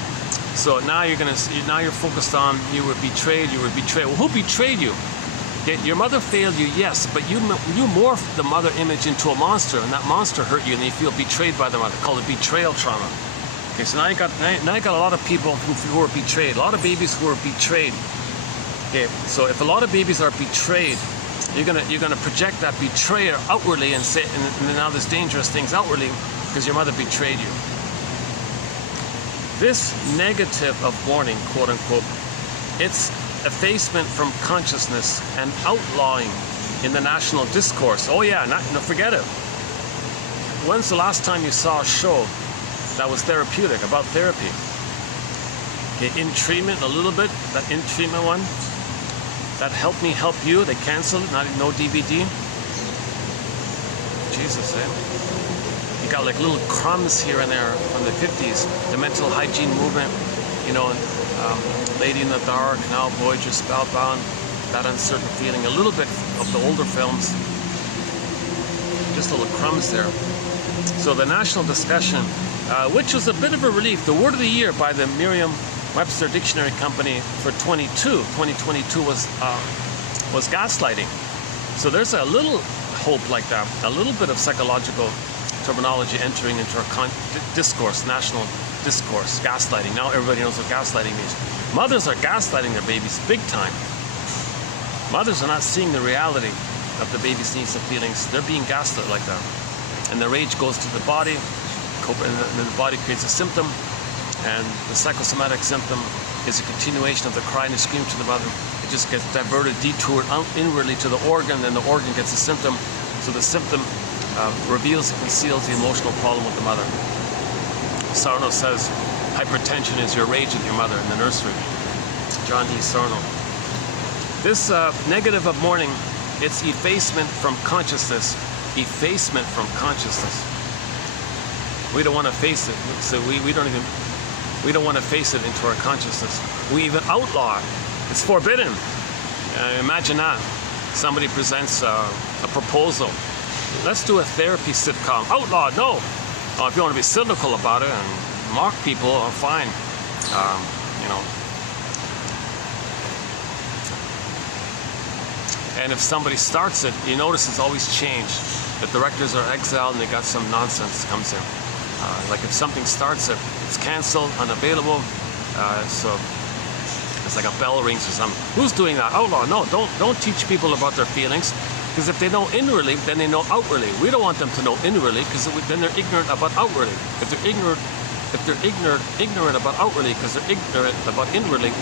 So now you're focused on you were betrayed. Well, who betrayed you? Okay. Your mother failed you, yes, but you morphed the mother image into a monster, and that monster hurt you, and you feel betrayed by the mother. Called it betrayal trauma. Okay, so now you got a lot of people who are betrayed, a lot of babies who are betrayed. Okay, so if a lot of babies are betrayed, you're gonna project that betrayer outwardly and say, and now there's dangerous things outwardly because your mother betrayed you. This negative of mourning, quote unquote, it's effacement from consciousness and outlawing in the national discourse. Oh yeah, no, forget it. When's the last time you saw a show that was therapeutic, about therapy? Okay, in treatment, a little bit, that in treatment one, that helped me help you, they canceled it, no DVD. Jesus, eh? You got like little crumbs here and there from the 50s, the mental hygiene movement, you know, Lady in the Dark, Now Voyager, Spellbound, that uncertain feeling, a little bit of the older films, just little crumbs there. So the national discussion, which was a bit of a relief, the word of the year by the Merriam-Webster Dictionary Company for 2022 was gaslighting. So there's a little hope like that, a little bit of psychological terminology entering into our discourse, national discourse, gaslighting. Now everybody knows what gaslighting means. Mothers are gaslighting their babies big time. Mothers are not seeing the reality of the baby's needs and feelings. They're being gaslit like that. And the rage goes to the body, and the body creates a symptom, and the psychosomatic symptom is a continuation of the cry and the scream to the mother. It just gets diverted, detoured inwardly to the organ, and the organ gets a symptom. So the symptom reveals and conceals the emotional problem with the mother. Sarno says, hypertension is your rage with your mother in the nursery. John E. Sarno. This negative of mourning, it's effacement from consciousness. Effacement from consciousness. We don't want to face it, so we don't want to face it into our consciousness. We even outlaw it. It's forbidden. Imagine that. Somebody presents a proposal. Let's do a therapy sitcom. Outlawed, no. If you want to be cynical about it and mock people, fine. You know. And if somebody starts it, you notice it's always changed. The directors are exiled and they got some nonsense comes in. Like if something starts it, it's canceled, unavailable. So it's like a bell rings or something. Who's doing that? Outlaw. No, don't teach people about their feelings. Because if they know inwardly, then they know outwardly. We don't want them to know inwardly, because then they're ignorant about outwardly. If they're ignorant about outwardly, because they're ignorant about inwardly,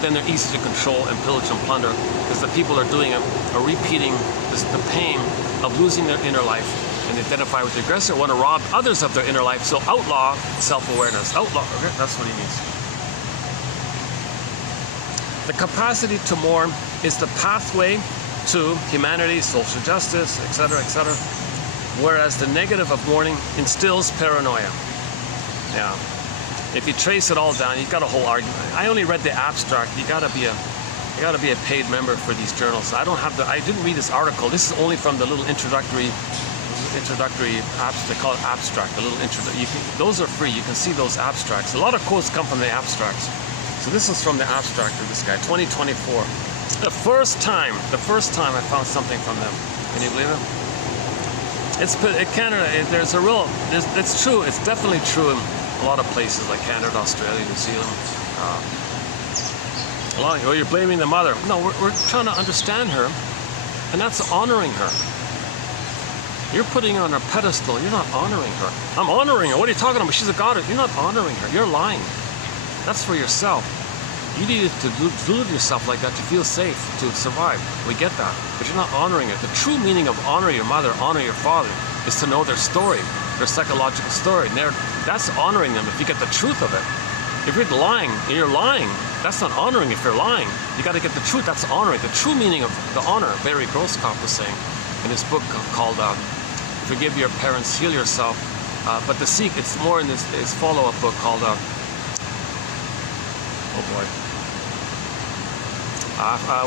then they're easy to control and pillage and plunder, because the people are doing it are repeating the pain of losing their inner life and identify with the aggressor, want to rob others of their inner life. So outlaw self-awareness. Outlaw. Okay, that's what he means. The capacity to mourn is the pathway to humanity, social justice, etc., etc. Whereas the negative of mourning instills paranoia. Yeah. If you trace it all down, you've got a whole argument. I only read the abstract. You gotta be a paid member for these journals. I didn't read this article. This is only from the little introductory apps. They call it abstract. The little those are free. You can see those abstracts. A lot of quotes come from the abstracts. So this is from the abstract of this guy, 2024. The first time I found something from them. Can you believe it? It's Canada. It's true. It's definitely true in a lot of places like Canada, Australia, New Zealand. You're blaming the mother. No, we're trying to understand her, and that's honoring her. You're putting her on a pedestal. You're not honoring her. I'm honoring her. What are you talking about? She's a goddess. You're not honoring her. You're lying. That's for yourself. You needed to delude yourself like that to feel safe, to survive. We get that. But you're not honoring it. The true meaning of honor your mother, honor your father, is to know their story, their psychological story. And that's honoring them if you get the truth of it. If you're lying, and you're lying, that's not honoring if you're lying. You got to get the truth. That's honoring. The true meaning of the honor, Barry Grosskopf was saying in his book called Forgive Your Parents, Heal Yourself. But it's more in his follow-up book called, oh boy.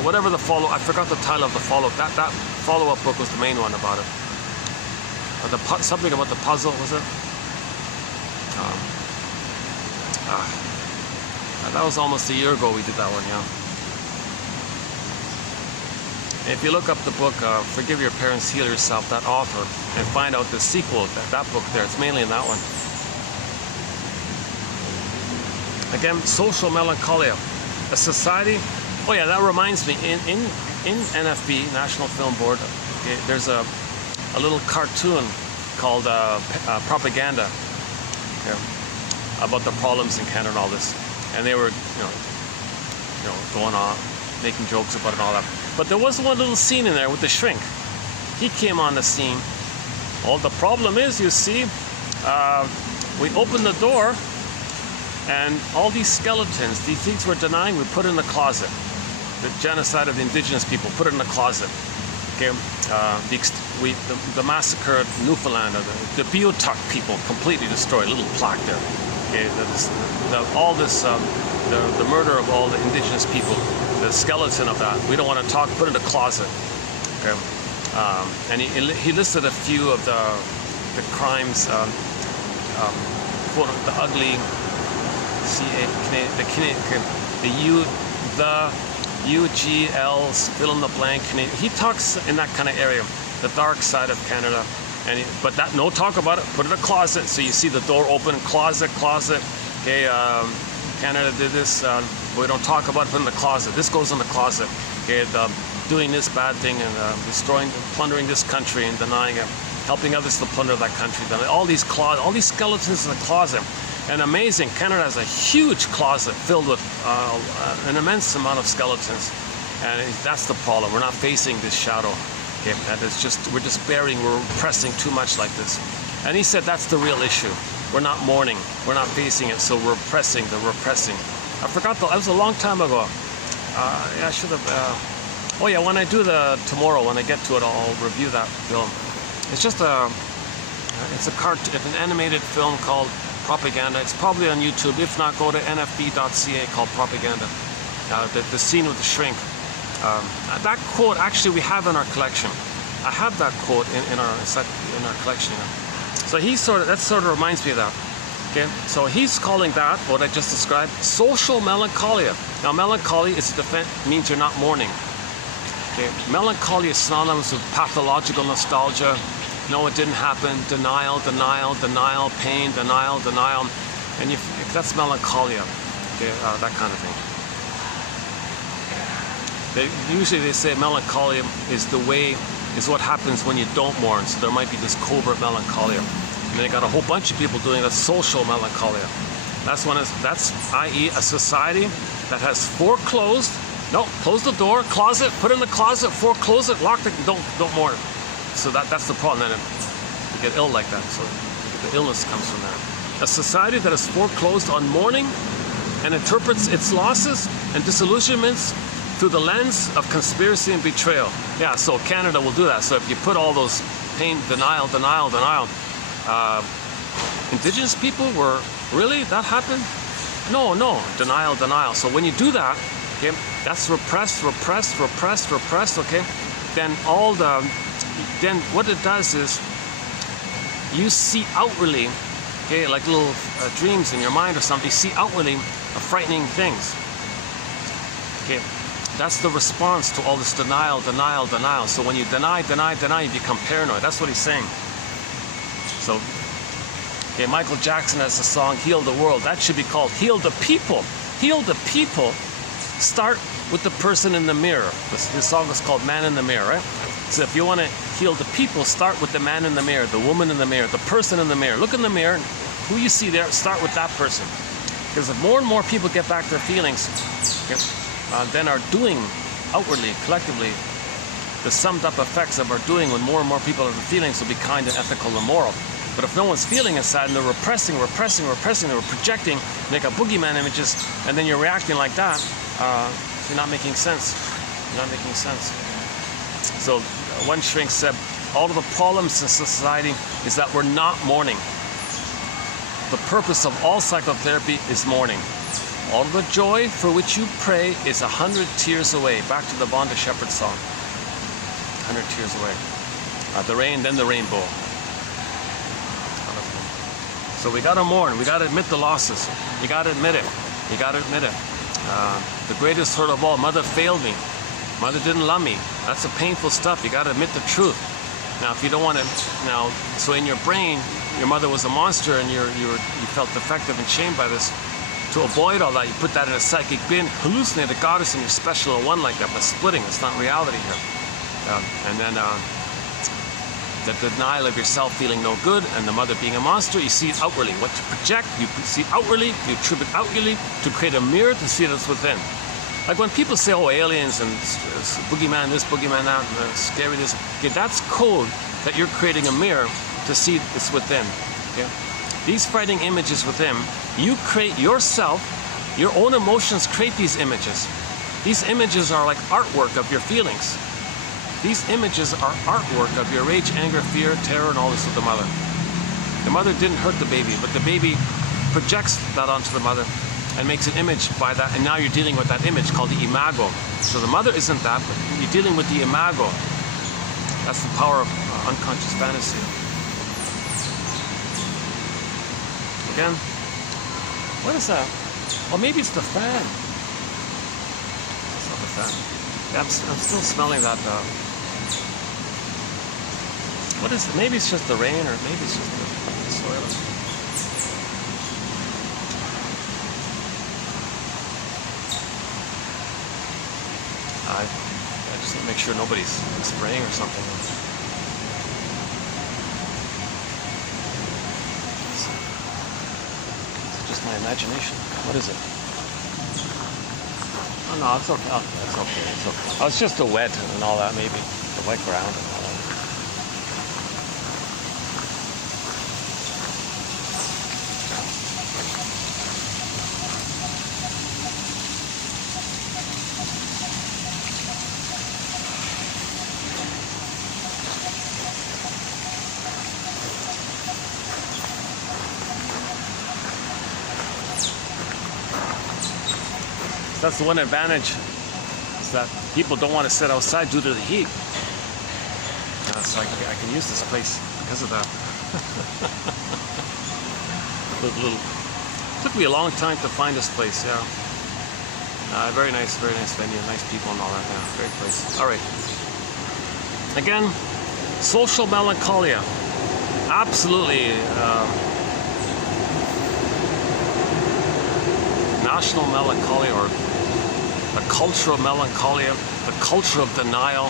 Whatever the I forgot the title of the follow-up. That follow-up book was the main one about it. Something about the puzzle, was it? That was almost a year ago we did that one, yeah. If you look up the book, Forgive Your Parents, Heal Yourself, that author, and find out the sequel, that book there, it's mainly in that one. Again, social melancholia. A society. Oh yeah, that reminds me. In NFB, National Film Board, okay, there's a little cartoon called Propaganda, okay, about the problems in Canada and all this, and they were, going on, making jokes about it and all that. But there was one little scene in there with the shrink. He came on the scene. Well, the problem is, you see, we opened the door, and all these skeletons, these things we're denying, we put in the closet. The genocide of the indigenous people, put it in the closet. Okay, the massacre of Newfoundland, the Biochemical people completely destroyed. A little plaque there. Okay, the murder of all the indigenous people, the skeleton of that. We don't want to talk. Put it in the closet. Okay, and he listed a few of the crimes, the ugly. The UGLs, fill in the blank. He talks in that kind of area, the dark side of Canada, but no talk about it. Put it in a closet, so you see the door open, closet. Okay, Canada did this. We don't talk about it. Put it in the closet. This goes in the closet. Okay, doing this bad thing and plundering this country and denying it, helping others to plunder that country. All these skeletons in the closet. And amazing, Canada has a huge closet filled with an immense amount of skeletons, and that's the problem. We're not facing this shadow, okay? And we're just burying, we're repressing too much like this. And he said that's the real issue. We're not mourning, we're not facing it, so we're repressing. I forgot that was a long time ago. Yeah, I should have. Oh yeah, when I do tomorrow, when I get to it, I'll review that film. It's just an animated film called Propaganda. It's probably on YouTube. If not, go to nfb.ca called Propaganda. The scene with the shrink. That quote actually we have in our collection. I have that quote in our collection. So that sort of reminds me of that. Okay, so he's calling that what I just described social melancholia. Now, melancholy means you're not mourning. Okay, Okay, melancholy is synonymous with pathological nostalgia. No, it didn't happen. Denial, denial, denial, pain, denial, denial, and that's melancholia. Okay, that kind of thing. Usually they say melancholia is what happens when you don't mourn. So there might be this covert melancholia, and then you got a whole bunch of people doing a social melancholia. That's i.e. a society that has foreclosed. No, close the door, closet, put it in the closet, foreclose it, lock it, don't mourn. So that's the problem. Then you get ill like that. So the illness comes from that. A society that has foreclosed on mourning and interprets its losses and disillusionments through the lens of conspiracy and betrayal. Yeah, so Canada will do that. So if you put all those pain, denial, Indigenous people were, really? That happened? No, denial. So when you do that, okay, that's repressed, okay? Then what it does is you see outwardly, okay, like little dreams in your mind or something, you see outwardly frightening things. Okay, that's the response to all this denial. So when you deny, you become paranoid. That's what he's saying. So, okay, Michael Jackson has a song, Heal the World. That should be called Heal the People. Heal the People. Start with the person in the mirror. This song is called Man in the Mirror, right? So if you want to heal the people, start with the man in the mirror, the woman in the mirror, the person in the mirror. Look in the mirror, who you see there, start with that person. Because if more and more people get back their feelings, okay, then our doing outwardly, collectively, the summed up effects of our doing when more and more people have the feelings will be kind and ethical and moral. But if no one's feeling inside and they're repressing, they're projecting, make a boogeyman images, and then you're reacting like that, you're not making sense. So one shrink said, all of the problems in society is that we're not mourning. The purpose of all psychotherapy is mourning. All of the joy for which you pray is 100 tears away. Back to the Vonda Shepherd song. 100 tears away. The rain, then the rainbow. So we gotta mourn. We gotta admit the losses. You gotta admit it. The greatest hurt of all, mother failed me. Mother didn't love me. That's the painful stuff. You gotta admit the truth. Now, if you don't want to, so in your brain, your mother was a monster, and you felt defective and shamed by this. To avoid all that, you put that in a psychic bin, hallucinate a goddess, and you're special or one like that. But splitting, it's not reality here. And then the denial of yourself feeling no good, and the mother being a monster, you see it outwardly. What you project, you see outwardly, you attribute outwardly to create a mirror to see that's within. Like when people say, oh, aliens and boogeyman this, boogeyman that, and scary this, okay, that's code that you're creating a mirror to see it's within. Okay? These frightening images within, you create yourself, your own emotions create these images. These images are like artwork of your feelings. These images are artwork of your rage, anger, fear, terror, and all this with the mother. The mother didn't hurt the baby, but the baby projects that onto the mother and makes an image by that, and now you're dealing with that image called the imago. So the mother isn't that, but you're dealing with the imago. That's the power of unconscious fantasy. Again, what is that? Oh, maybe it's the fan. It's not the fan. Yeah, I'm still smelling that. What is it? Maybe it's just the rain, or maybe it's just the soil. I just need to make sure nobody's spraying or something. It's just my imagination. What is it? Oh no, it's okay. It's okay. Oh, it's just the wet and all that, maybe. The wet ground and all that. That's the one advantage, is that people don't want to sit outside due to the heat. So I can use this place because of that. Took me a long time to find this place, yeah. Very nice venue, nice people and all that, yeah, great place. All right. Again, social melancholia. Absolutely. National melancholia, or the culture of melancholia, the culture of denial,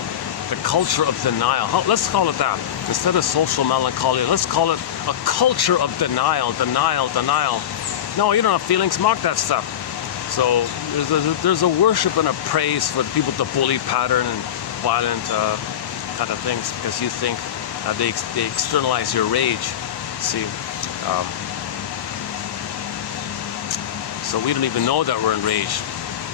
the culture of denial. Let's call it that. Instead of social melancholia, let's call it a culture of denial, denial, denial. No, you don't have feelings, mark that stuff. So there's a worship and a praise for the people to bully pattern and violent kind of things, because you think they externalize your rage. See, so we don't even know that we're enraged.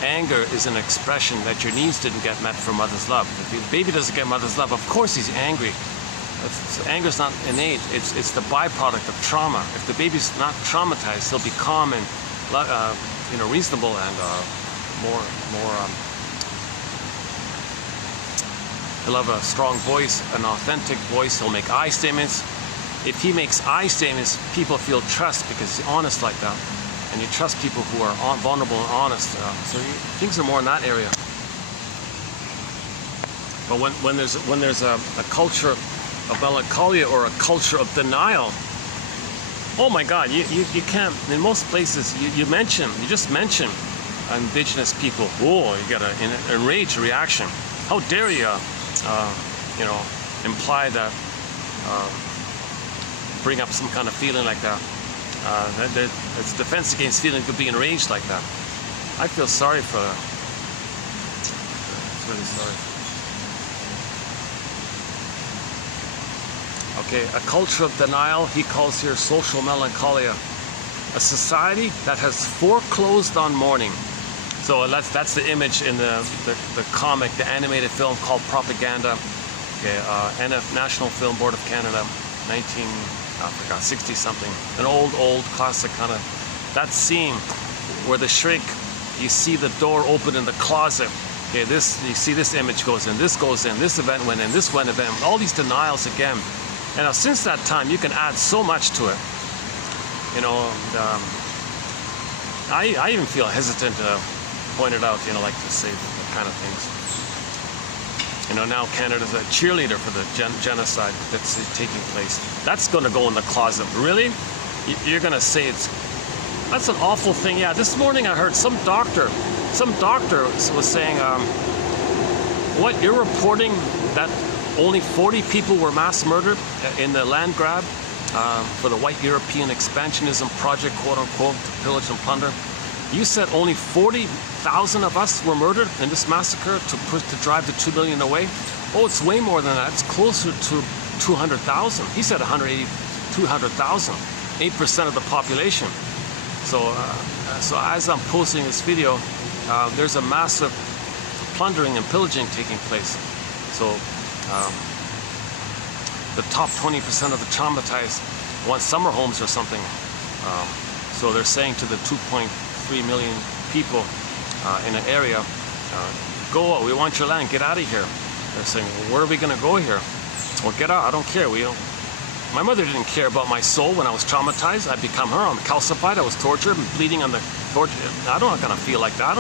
Anger is an expression that your needs didn't get met for mother's love. If the baby doesn't get mother's love, of course he's angry. Anger is not innate. It's the byproduct of trauma. If the baby's not traumatized, he'll be calm and reasonable and he'll have a strong voice, an authentic voice. He'll make I statements. If he makes I statements, people feel trust because he's honest like that. And you trust people who are vulnerable and honest. So things are more in that area. But when there's a culture of melancholia or a culture of denial, oh my God, you can't. In most places, you just mention indigenous people. Oh, you get an enraged reaction. How dare you, imply that, bring up some kind of feeling like that. It's defense against feeling to be enraged like that. I feel sorry for that. It's really sorry. Okay, a culture of denial, he calls here social melancholia. A society that has foreclosed on mourning. So that's the image in the comic, the animated film called Propaganda. Okay, National Film Board of Canada, 60 something. An old classic kind of. That scene where the shrink, you see the door open in the closet. Okay, you see this image goes in, this goes in, this event went in, this went event, all these denials again. And now since that time, you can add so much to it. I even feel hesitant to point it out, like to say the kind of things. Now Canada's a cheerleader for the genocide that's taking place. That's going to go in the closet. Really? You're going to say that's an awful thing. Yeah, this morning I heard some doctor was saying, what, you're reporting that only 40 people were mass murdered in the land grab for the white European expansionism project, quote unquote, to pillage and plunder. You said only 40,000 of us were murdered in this massacre to drive the 2 million away? Oh, it's way more than that. It's closer to 200,000. He said 200,000, 8% of the population. So as I'm posting this video, there's a massive plundering and pillaging taking place. So the top 20% of the traumatized want summer homes or something. So they're saying to the 2.3 million people in an area, go, we want your land, get out of here. They're saying, well, where are we going to go here? Well, get out, I don't care. My mother didn't care about my soul when I was traumatized. I become her, I'm calcified, I was tortured and bleeding on the torture. I'm not going to feel like that.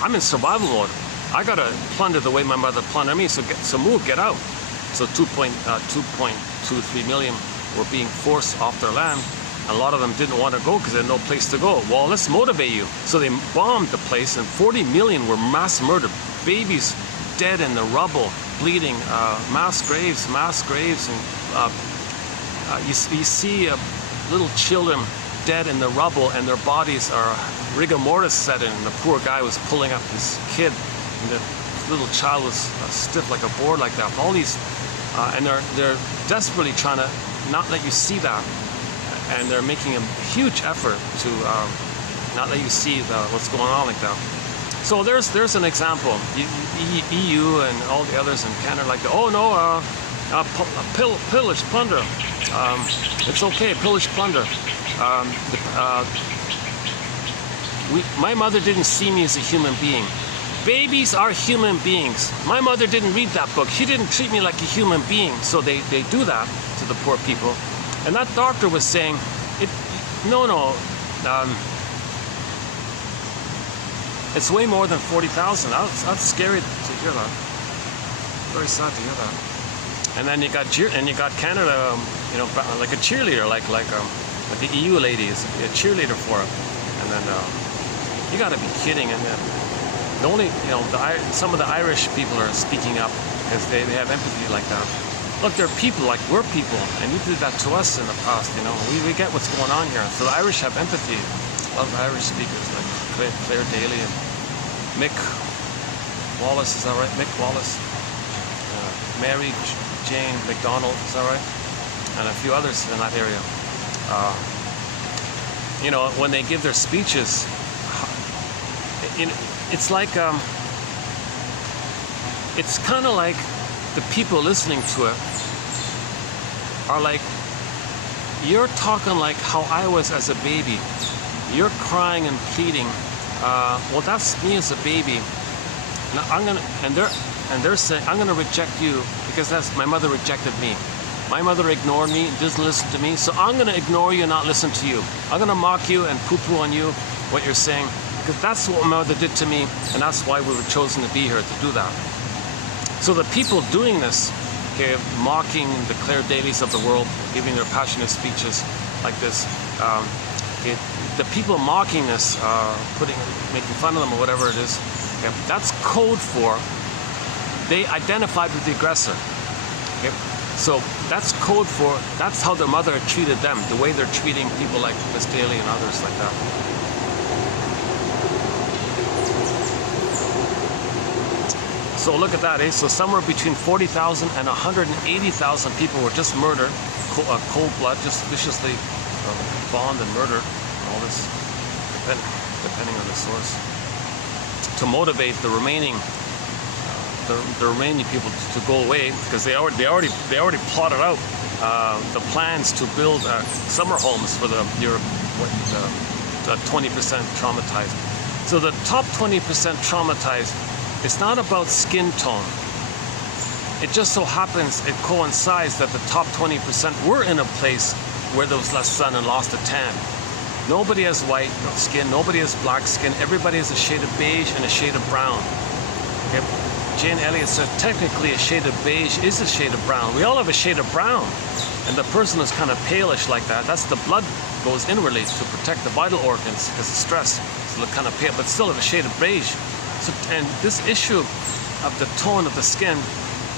I'm in survival mode. I got to plunder the way my mother plundered me, so move, get out. So 2.23 million were being forced off their land. A lot of them didn't want to go because they had no place to go. Well, let's motivate you. So they bombed the place, and 40 million were mass murdered. Babies dead in the rubble, bleeding, mass graves, and you see little children dead in the rubble, and their bodies are rigor mortis set in. And the poor guy was pulling up his kid, and the little child was stiff like a board like that. All these, and they're desperately trying to not let you see that. And they're making a huge effort to not let you see what's going on like that. So there's an example. EU and all the others in Canada like, oh no, pillage, plunder. It's okay, pillage, plunder. My mother didn't see me as a human being. Babies are human beings. My mother didn't read that book. She didn't treat me like a human being. So they do that to the poor people. And that doctor was saying, it's way more than 40,000. That's scary to hear that. Very sad to hear that. And then you got Canada, like a cheerleader, like the EU lady is a cheerleader for it. And then you got to be kidding. And then some of the Irish people are speaking up because they have empathy like that. Look, they're people like we're people, and you did that to us in the past. We get what's going on here. So the Irish have empathy. A lot of Irish speakers like Claire Daly and Mick Wallace, is that right? Mick Wallace, Mary Jane McDonald, is that right? And a few others in that area. When they give their speeches, it's like it's kind of like the people listening to it are like, you're talking like how I was as a baby. You're crying and pleading. Well, that's me as a baby. And they're saying, I'm gonna reject you because that's my mother rejected me. My mother ignored me, doesn't listen to me, so I'm gonna ignore you and not listen to you. I'm gonna mock you and poo-poo on you, what you're saying, because that's what my mother did to me, and that's why we were chosen to be here to do that. So the people doing this, okay, mocking the Claire Dailies of the world, giving their passionate speeches like this, okay, the people mocking this, making fun of them or whatever it is, okay, that's code for they identified with the aggressor. Okay? So that's code for, that's how their mother treated them, the way they're treating people like Miss Daly and others like that. So look at that, eh? So somewhere between 40,000 and 180,000 people were just murdered, cold blood, just viciously bombed and murdered, all this, depending on the source, to motivate the remaining people to go away, because they already plotted out the plans to build summer homes for the 20% traumatized. So the top 20% traumatized, it's not about skin tone. It just so happens it coincides that the top 20% were in a place where there was less sun and lost a tan. Nobody has white skin, nobody has black skin, everybody has a shade of beige and a shade of brown. Okay? Jane Elliott said technically a shade of beige is a shade of brown. We all have a shade of brown. And the person who's kind of palish like that, that's the blood goes inwardly to protect the vital organs because of stress. So look kind of pale, but still have a shade of beige. So, and this issue of the tone of the skin,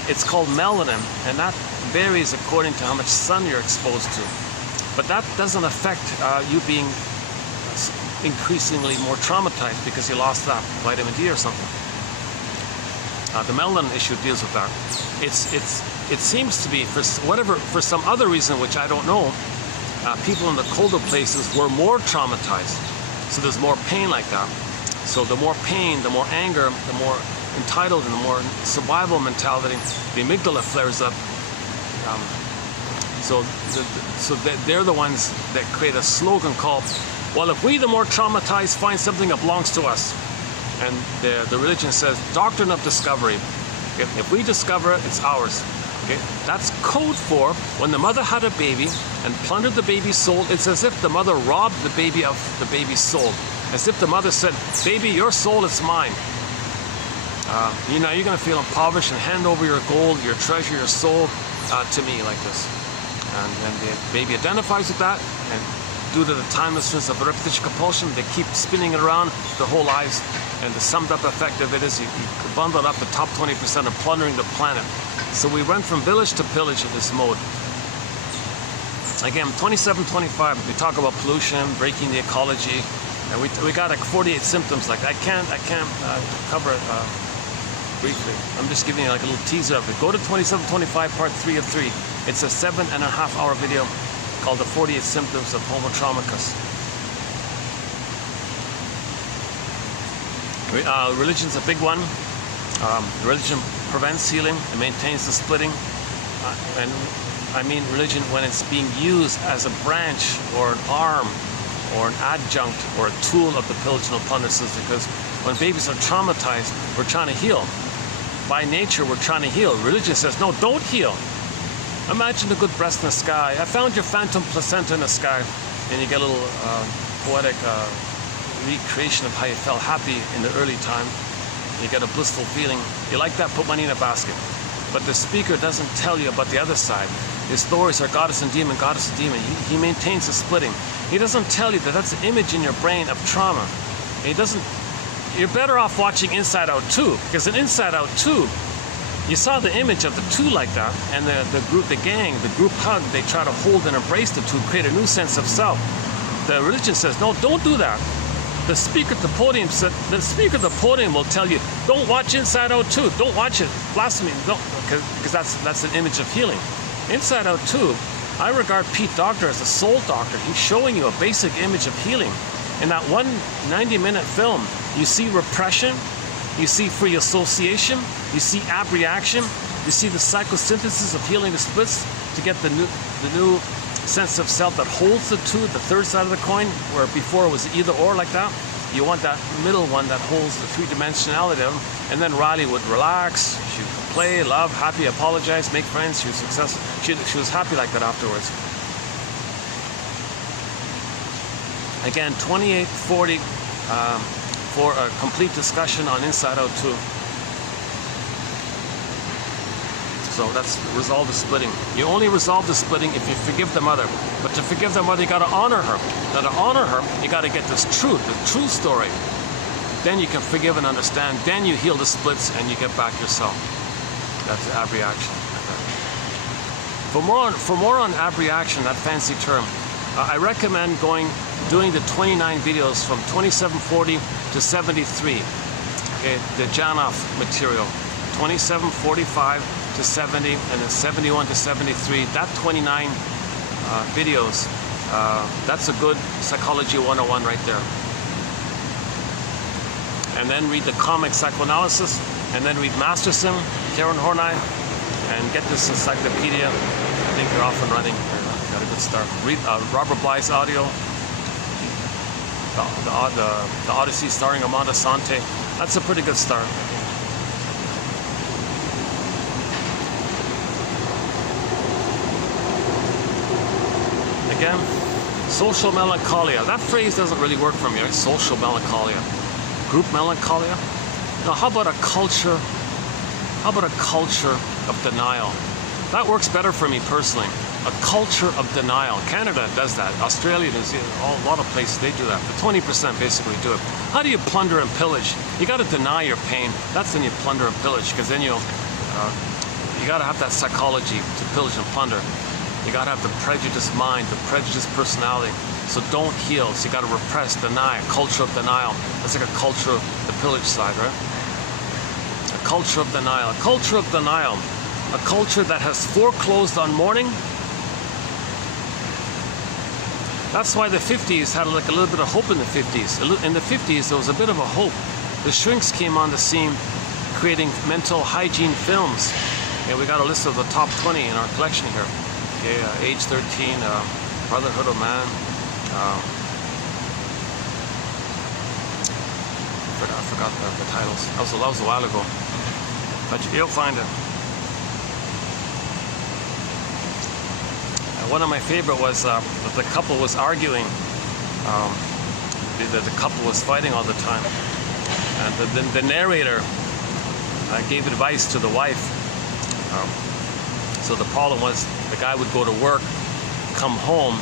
it's called melanin, and that varies according to how much sun you're exposed to. But that doesn't affect you being increasingly more traumatized because you lost that vitamin D or something. The melanin issue deals with that. It seems to be, for some other reason which I don't know, people in the colder places were more traumatized. So there's more pain like that. So the more pain, the more anger, the more entitled, and the more survival mentality, the amygdala flares up. So they're the ones that create a slogan called, well, if we, the more traumatized, find something that belongs to us. And the religion says, doctrine of discovery. Okay? If we discover it, it's ours. Okay? That's code for when the mother had a baby and plundered the baby's soul, it's as if the mother robbed the baby of the baby's soul. As if the mother said, baby, your soul is mine. You're going to feel impoverished and hand over your gold, your treasure, your soul to me like this. And then the baby identifies with that, and due to the timelessness of the repetition compulsion, they keep spinning it around their whole lives. And the summed up effect of it is you bundle up the top 20% of plundering the planet. So we went from village to pillage in this mode. Again, 27-25, we talk about pollution, breaking the ecology, and we got like 48 symptoms. Like I can't cover it briefly. I'm just giving you like a little teaser of it. Go to 27-25, part 3 of 3. It's a 7.5-hour video called The 48 Symptoms of Homo Traumacus. Religion's a big one. Religion prevents healing, it maintains the splitting. And I mean religion when it's being used as a branch or an arm or an adjunct or a tool of the pillage and plunder system, because when babies are traumatized, we're trying to heal. By nature, we're trying to heal. Religion says, no, don't heal. Imagine a good breast in the sky. I found your phantom placenta in the sky. And you get a little poetic recreation of how you felt happy in the early time. You get a blissful feeling. You like that? Put money in a basket. but the speaker doesn't tell you about the other side. His stories are goddess and demon, goddess and demon. He maintains the splitting. He doesn't tell you that that's an image in your brain of trauma. He doesn't. You're better off watching Inside Out 2, because in Inside Out 2, you saw the image of the two like that, and the group, the gang, the group hug, they try to hold and embrace the two, create a new sense of self. The religion says, no, don't do that. The speaker at the podium said, the speaker at the podium will tell you, don't watch Inside Out 2, don't watch it, blasphemy, don't, because that's an image of healing. Inside Out 2, I regard Pete Docter as a soul doctor. He's showing you a basic image of healing. In that one 90-minute film, you see repression, you see free association, you see abreaction, you see the psychosynthesis of healing the splits to get the new sense of self that holds the two, the third side of the coin, where before it was either or like that. You want that middle one that holds the three-dimensionality of them. And then Riley would relax, she would play, love, happy, apologize, make friends, she was successful. She was happy like that afterwards. Again, 2840 for a complete discussion on Inside Out 2. So that's resolve the splitting. You only resolve the splitting if you forgive the mother. But to forgive the mother, you got to honor her. Now to honor her, you got to get this truth, the true story. Then you can forgive and understand. Then you heal the splits and you get back yourself. That's abreaction. For more on abreaction, that fancy term, I recommend doing the 29 videos from 2740 to 73. Okay, the Janoff material, 2745 to 70, and then 71 to 73. That 29 videos, that's a good Psychology 101 right there. And then read the comic Psychoanalysis, and then read Masterson, Karen Horney, and get this encyclopedia. I think they're off and running. Got a good start. Read Robert Bly's audio, the Odyssey starring Amanda Sante. That's a pretty good start. Again, social melancholia. That phrase doesn't really work for me, right? Social melancholia. Group melancholia? Now, how about a culture? How about a culture of denial? That works better for me personally. A culture of denial. Canada does that. Australia, New Zealand, a lot of places, they do that. But 20% basically do it. How do you plunder and pillage? You got to deny your pain. That's when you plunder and pillage, because then you got to have that psychology to pillage and plunder. You got to have the prejudiced mind, the prejudiced personality. So don't heal. So you got to repress, deny. A culture of denial. That's like a culture of the pillage side, right? A culture of denial. A culture of denial. A culture that has foreclosed on mourning. That's why the 50s had like a little bit of hope in the 50s. In the 50s, there was a bit of a hope. The shrinks came on the scene, creating mental hygiene films. And we got a list of the top 20 in our collection here. Okay, Age 13, Brotherhood of Man. I forgot the titles. That was a while ago. But you'll find it. One of my favorite was that the couple was arguing. The couple was fighting all the time. And the narrator gave advice to the wife. So the problem was the guy would go to work, come home,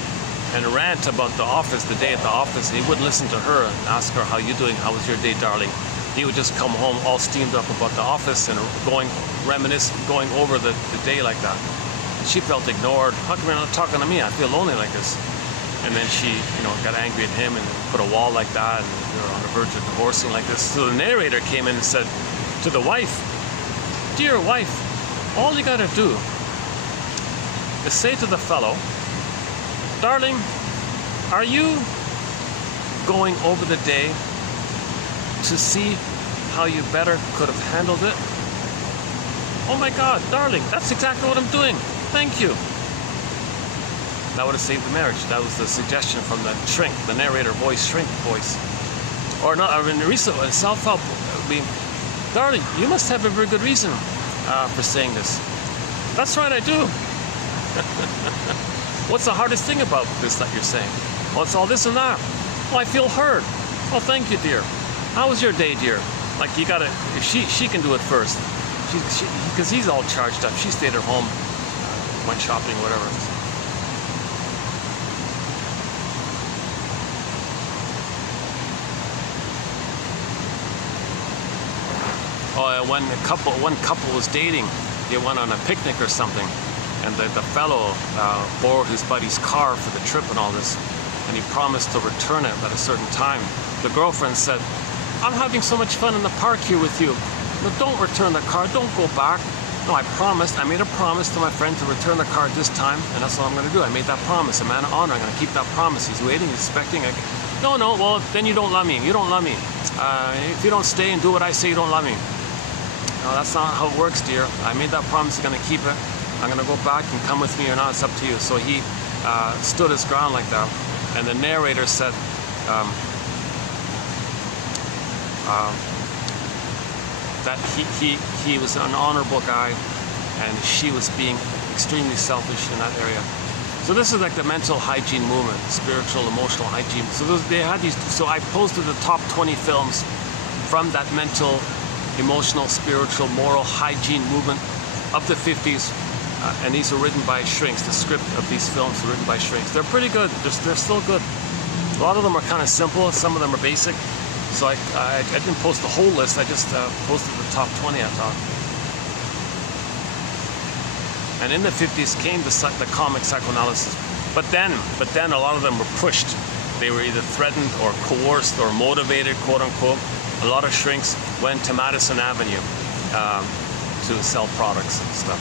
and rant about the office, the day at the office. He wouldn't listen to her and ask her, how you doing? How was your day, darling? He would just come home all steamed up about the office and going over the day like that. She felt ignored. How come you're not talking to me? I feel lonely like this. And then she, got angry at him and put a wall like that, and they were on the verge of divorcing like this. So the narrator came in and said to the wife, "Dear wife, all you gotta do is say to the fellow, darling, are you going over the day to see how you better could have handled it? Oh my God, darling, that's exactly what I'm doing. Thank you." That would have saved the marriage. That was the suggestion from the shrink, the narrator voice, shrink voice. Or not, in recent self-help, darling, you must have a very good reason for saying this. That's right, I do. What's the hardest thing about this that you're saying? Well, it's all this and that. Oh, I feel heard. Oh, thank you, dear. How was your day, dear? Like, you gotta, if she can do it first. Because he's all charged up. She stayed at home, went shopping, whatever. Oh, when one couple was dating, they went on a picnic or something, and the fellow borrowed his buddy's car for the trip and all this, and he promised to return it at a certain time. The girlfriend said, "I'm having so much fun in the park here with you. No, don't return the car, don't go back." No, I made a promise to my friend to return the car this time, and that's what I'm going to do. I made that promise, a man of honor. I'm going to keep that promise. He's waiting, he's expecting. No, well, then you don't love me. You don't love me. If you don't stay and do what I say, you don't love me. No, that's not how it works, dear. I made that promise, I'm going to keep it. I'm going to go back and come with me or not, it's up to you. So he stood his ground like that. And the narrator said, that he was an honorable guy, and she was being extremely selfish in that area. So this is like the mental hygiene movement, spiritual, emotional hygiene. So they had these. So I posted the top 20 films from that mental, emotional, spiritual, moral hygiene movement of the 50s, and these are written by shrinks. The script of these films are written by shrinks. They're pretty good. They're still good. A lot of them are kind of simple. Some of them are basic. So I didn't post the whole list. I just posted the top 20, I thought. And in the 50s came the comic psychoanalysis. But then a lot of them were pushed. They were either threatened or coerced or motivated, quote unquote. A lot of shrinks went to Madison Avenue to sell products and stuff,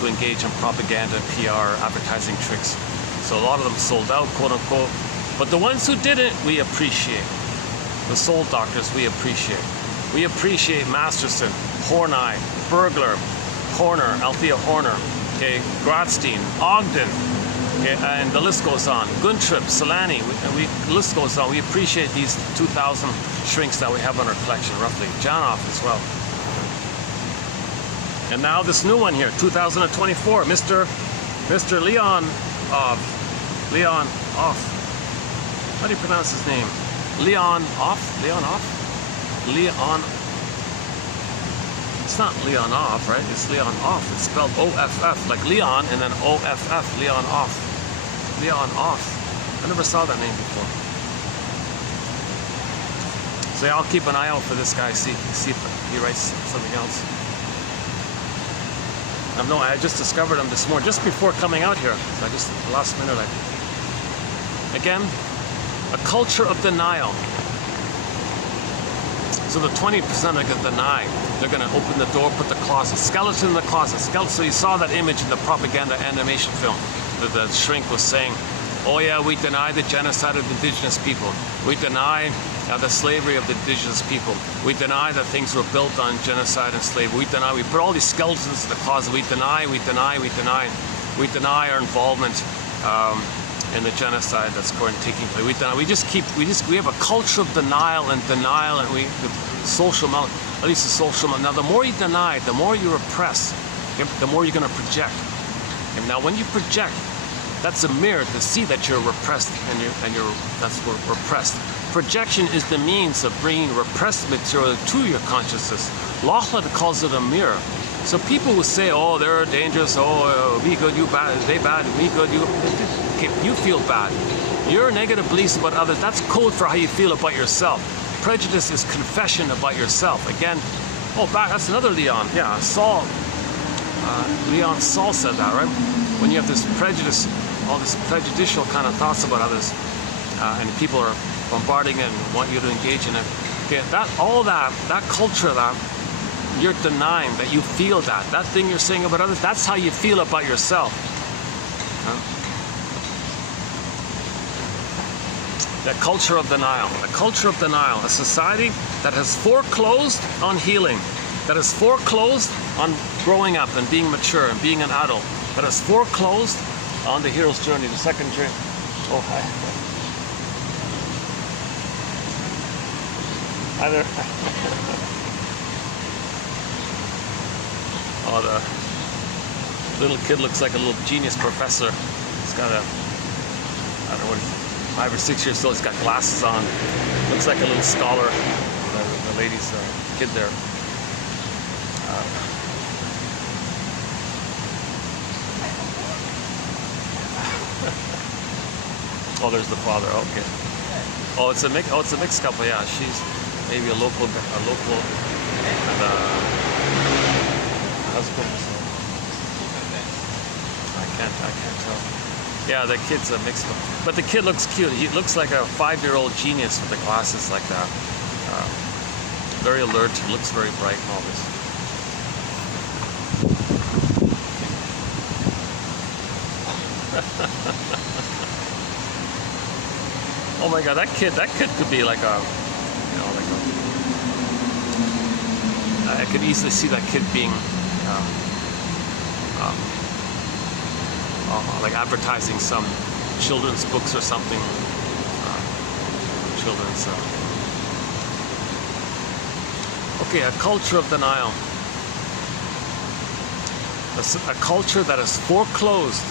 to engage in propaganda, PR, advertising tricks. So a lot of them sold out, quote unquote. But the ones who didn't, we appreciate. The soul doctors, we appreciate. We appreciate Masterson, Horney, Burglar, Horner, Althea Horner, okay, Gradstein, Ogden, okay, and the list goes on. Guntrip, Solani, the list goes on. We appreciate these 2,000 shrinks that we have in our collection, roughly. Janoff as well. And now this new one here, 2024, Mr. Leon Off. How do you pronounce his name? Leon Off? It's not Leon Off, right? It's Leon Off. It's spelled O-F-F, like Leon and then O-F-F, Leon Off. Leon Off. I never saw that name before. So yeah, I'll keep an eye out for this guy, see if he writes something else. I just discovered him this morning, just before coming out here. So last minute, again, a culture of denial. So the 20% are going to deny. They're going to open the door, put the closet, skeleton in the closet. So you saw that image in the propaganda animation film. The shrink was saying, "Oh yeah, we deny the genocide of indigenous people. We deny the slavery of the indigenous people. We deny that things were built on genocide and slavery. We deny. We put all these skeletons in the closet. We deny. We deny. We deny. We deny our involvement in the genocide that's currently taking place. We deny. We have a culture of denial, and the social, at least the social. Now, the more you deny, the more you repress, the more you're going to project. And now, when you project, that's a mirror to see that you're repressed, that's repressed. Projection is the means of bringing repressed material to your consciousness. Lachlan calls it a mirror. So people who say, "Oh, they're dangerous. Oh, we good, you bad. They bad, we good, you." Okay, you feel bad. Your negative beliefs about others, that's code for how you feel about yourself. Prejudice is confession about yourself. Again, that's another Leon. Yeah, Saul. Leon Saul said that, right? When you have this prejudice, all this prejudicial kind of thoughts about others, and people are bombarding it and want you to engage in it. Okay, that culture, that you're denying that you feel that thing you're saying about others, that's how you feel about yourself. The culture of denial. A culture of denial. A society that has foreclosed on healing, that has foreclosed on growing up and being mature and being an adult, that has foreclosed on the hero's journey, the second journey. Oh, hi. Hi there. Oh, the little kid looks like a little genius professor. He's got I don't know what, 5 or 6 years old. He's got glasses on. Looks like a little scholar. The lady's kid there. Oh, there's the father. Okay. Oh, it's a mixed couple. Yeah, she's maybe a local, and husband. I can't tell. Yeah, the kid's a mixed couple, but the kid looks cute. He looks like a 5-year-old genius with the glasses like that. Very alert. He looks very bright and all this. Oh my God, that kid could be like a, I could easily see that kid being like advertising some children's books or something. Children's. Okay, a culture of denial. A culture that is foreclosed.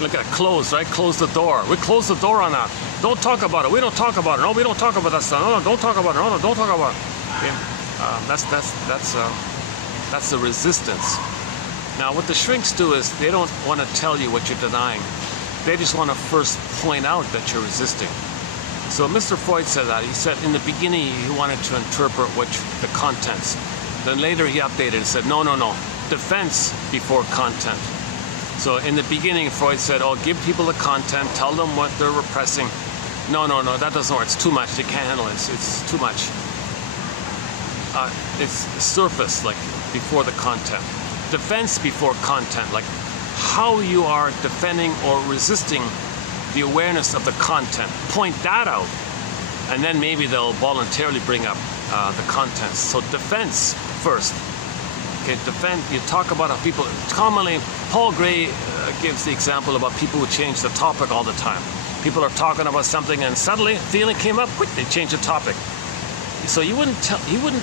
Look at closed, right? Close the door. We close the door on that. Don't talk about it. We don't talk about it. No, we don't talk about that stuff. No, don't talk about it. No, don't talk about it. Okay? That's the resistance. Now, what the shrinks do is they don't want to tell you what you're denying. They just want to first point out that you're resisting. So Mr. Freud said that. He said in the beginning he wanted to interpret the contents. Then later he updated and said, no. Defense before content. So in the beginning, Freud said, oh, give people the content, tell them what they're repressing. No, that doesn't work. It's too much. They can't handle it. It's too much. It's surface, like before the content. Defense before content, like how you are defending or resisting the awareness of the content. Point that out, and then maybe they'll voluntarily bring up the contents. So defense first. Okay, defend. You talk about how people commonly. Paul Gray gives the example about people who change the topic all the time. People are talking about something, and suddenly feeling came up. Quick, they change the topic. So he wouldn't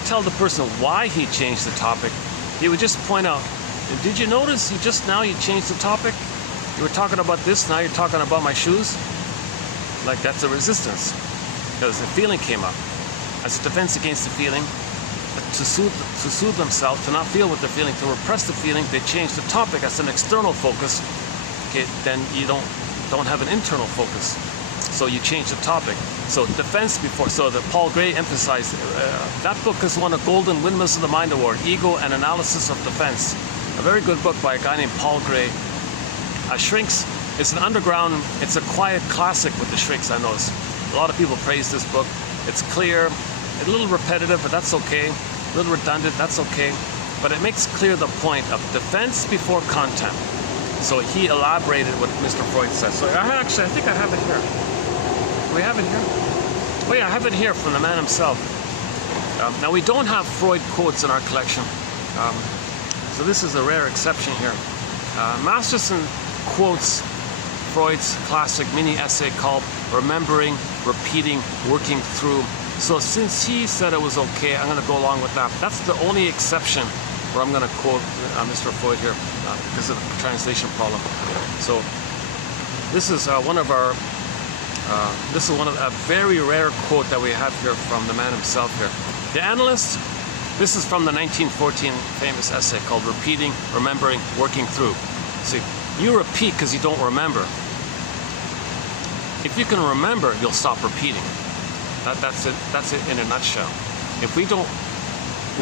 tell the person why he changed the topic. He would just point out. Did you notice you changed the topic? You were talking about this. Now you're talking about my shoes. Like that's a resistance because the feeling came up. As a defense against the feeling. To soothe themselves, to not feel what they're feeling, to repress the feeling, they change the topic as an external focus. Okay, then you don't have an internal focus. So you change the topic. So defense before. So the Paul Gray emphasized that book is won a Golden Windmills of the Mind Award, Ego and Analysis of Defense. A very good book by a guy named Paul Gray. Shrinks. It's an underground. It's a quiet classic with the Shrinks. I noticed. A lot of people praise this book. It's clear, a little repetitive, but that's okay. A little redundant, that's okay. But it makes clear the point of defense before content. So he elaborated what Mr. Freud says. So I think I have it here. Do we have it here? Oh yeah, I have it here from the man himself. Now we don't have Freud quotes in our collection. So this is a rare exception here. Masterson quotes Freud's classic mini essay called Remembering, Repeating, Working Through. So since he said it was okay, I'm going to go along with that. That's the only exception where I'm going to quote Mr. Freud here because of the translation problem. So this is a very rare quote that we have here from the man himself here. The analyst, this is from the 1914 famous essay called Repeating, Remembering, Working Through. See, you repeat because you don't remember. If you can remember, you'll stop repeating. That's it in a nutshell. When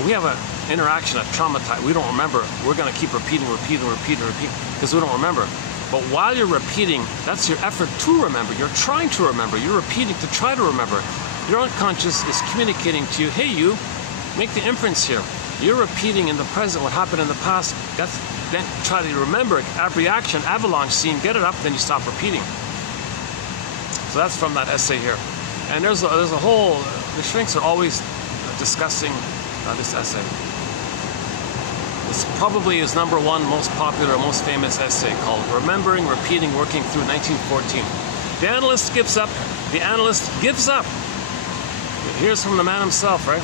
we have an interaction, a traumatized, we don't remember, we're going to keep repeating because we don't remember. But while you're repeating, that's your effort to remember. You're trying to remember. You're repeating to try to remember. Your unconscious is communicating to you, hey, you, make the inference here. You're repeating in the present what happened in the past. Then try to remember, reaction, avalanche scene, get it up, then you stop repeating. So that's from that essay here. And there's a whole, the Shrinks are always discussing this essay. This probably is #1 most popular, most famous essay called Remembering, Repeating, Working Through 1914. The analyst gives up. The analyst gives up. Here's from the man himself, right?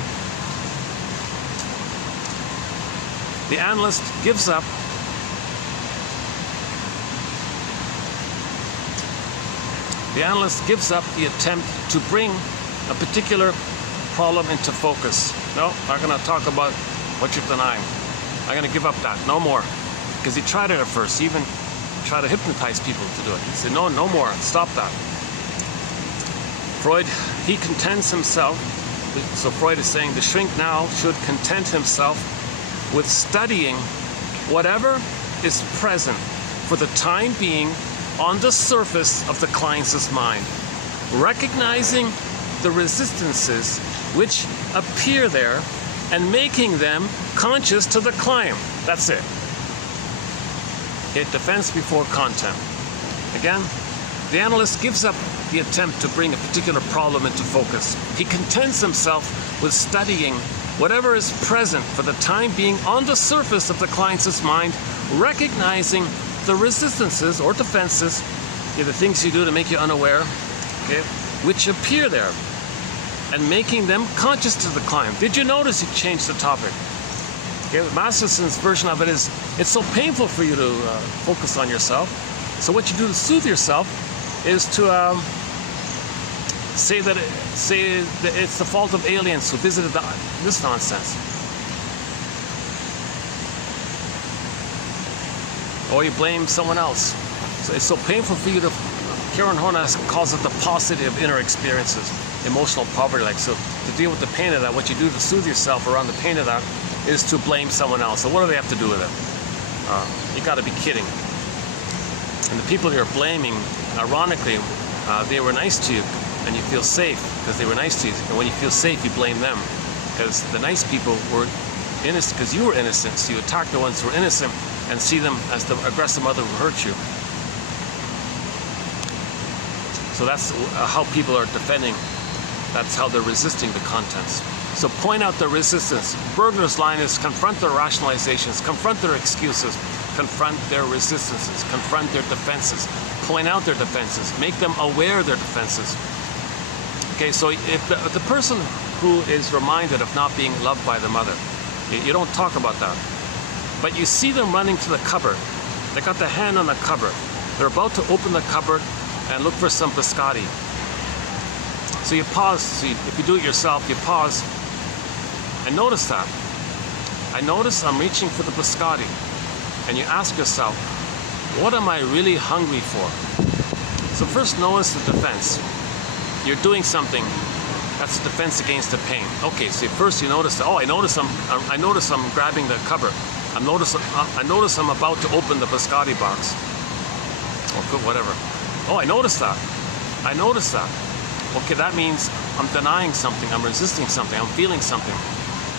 The analyst gives up. The analyst gives up the attempt to bring a particular problem into focus. No, not going to talk about what you're denying. I'm going to give up that. No more. Because he tried it at first. He even tried to hypnotize people to do it. He said, no, no more. Stop that. Freud, he contents himself. So Freud is saying the shrink now should content himself with studying whatever is present for the time being on the surface of the client's mind, recognizing the resistances which appear there and making them conscious to the client. That's it. Defense before content. Again, the analyst gives up the attempt to bring a particular problem into focus. He contents himself with studying whatever is present for the time being on the surface of the client's mind, recognizing the resistances or defenses, the things you do to make you unaware, okay, which appear there, and making them conscious to the client. Did you notice he changed the topic? Okay, Masterson's version of it is, it's so painful for you to focus on yourself. So what you do to soothe yourself is to say that it's the fault of aliens who visited this nonsense. Or you blame someone else. So it's so painful for you to, Karen Horness calls it the paucity of inner experiences, emotional poverty. Like, so to deal with the pain of that, what you do to soothe yourself around the pain of that is to blame someone else. So what do they have to do with it? You got to be kidding. And the people you're blaming, ironically, they were nice to you, and you feel safe because they were nice to you. And when you feel safe, you blame them because the nice people were innocent because you were innocent. So you attack the ones who were innocent and see them as the aggressive mother who hurt you. So that's how people are defending. That's how they're resisting the contents. So point out the resistance. Bergner's line is confront their rationalizations, confront their excuses, confront their resistances, confront their defenses, point out their defenses, make them aware of their defenses. Okay, so if the person who is reminded of not being loved by the mother, you don't talk about that, but you see them running to the cupboard. They got the hand on the cupboard. They're about to open the cupboard and look for some biscotti. So you pause. So if you do it yourself, you pause and notice that. I notice I'm reaching for the biscotti. And you ask yourself, what am I really hungry for? So first notice the defense. You're doing something that's a defense against the pain. Okay, so first you notice that, oh, I notice I'm grabbing the cupboard. I notice I'm about to open the biscotti box. Or whatever. Oh, I noticed that. I noticed that. Okay, that means I'm denying something, I'm resisting something, I'm feeling something.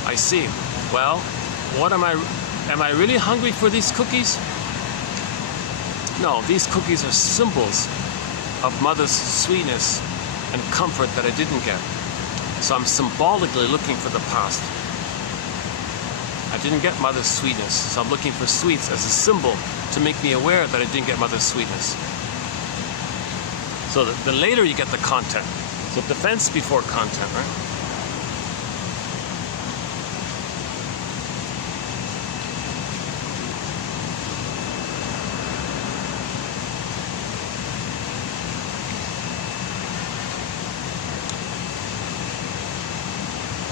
I see. Well, what am I really hungry for these cookies? No, these cookies are symbols of mother's sweetness and comfort that I didn't get. So I'm symbolically looking for the past. I didn't get mother's sweetness, so I'm looking for sweets as a symbol to make me aware that I didn't get mother's sweetness. So the later you get the content. So defense before content, right?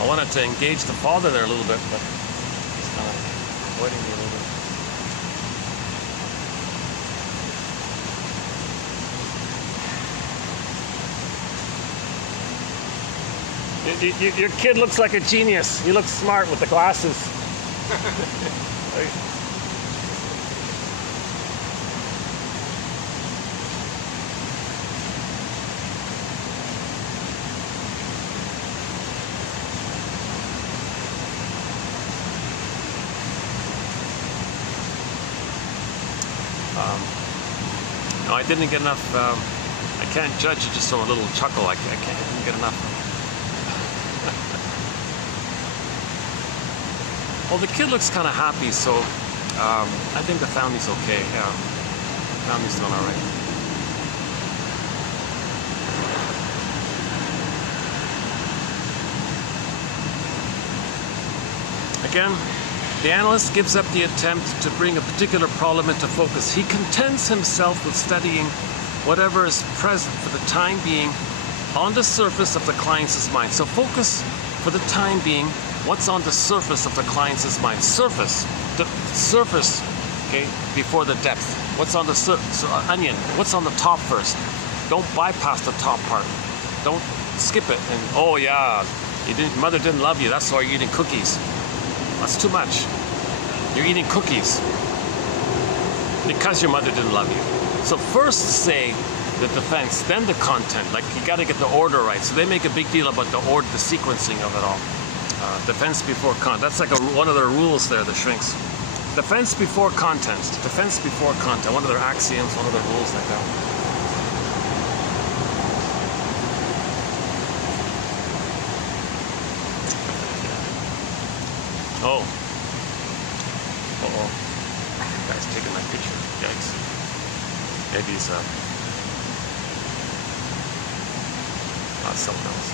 I wanted to engage the father there a little bit, but he's kind of avoiding me a little bit. Your kid looks like a genius. He looks smart with the glasses. No, I didn't get enough. I can't judge it just from a little chuckle. I didn't get enough. Well, the kid looks kind of happy, so I think the family's okay. Yeah, family's doing all right. Again, the analyst gives up the attempt to bring a particular problem into focus. He contents himself with studying whatever is present for the time being on the surface of the client's mind. So focus for the time being What's on the surface of the client's mind? Surface. The surface, okay, before the depth. What's on the onion? What's on the top first? Don't bypass the top part. Don't skip it and, oh yeah, mother didn't love you, that's why you're eating cookies. That's too much. You're eating cookies because your mother didn't love you. So first say the defense, then the content. Like, you got to get the order right. So they make a big deal about the sequencing of it all. Defense before content. That's like one of their rules there, the shrinks. Defense before content. Defense before content. One of their axioms, one of their rules like that. Oh. Uh-oh. Guy's taking my picture. Yikes. Maybe he's that's something else.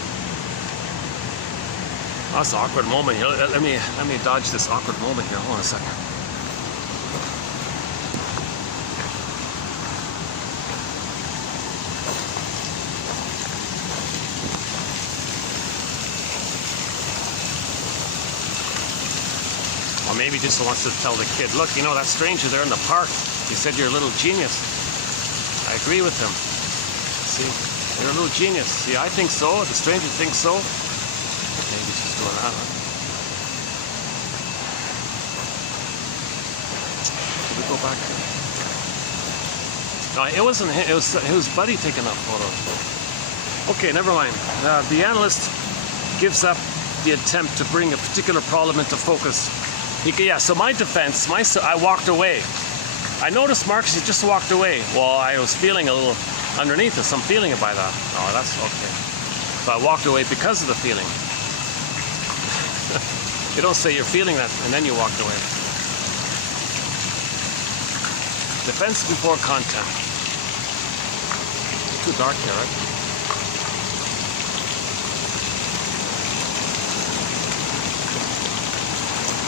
That's an awkward moment here. Let me dodge this awkward moment here. Hold on a second. Or maybe he just wants to tell the kid, look, you know that stranger there in the park, he said you're a little genius. I agree with him. See, you're a little genius. See, I think so. The stranger thinks so. Maybe she's doing that, huh? Did we go back? No, it wasn't him. It was Buddy taking that photo. Okay, never mind. The analyst gives up the attempt to bring a particular problem into focus. So my defense, I walked away. I noticed Marcus, he just walked away. Well, I was feeling a little underneath this, some feeling by that. Oh, that's okay. So I walked away because of the feeling. You don't say you're feeling that and then you walked away. Defense before content. It's too dark here, right?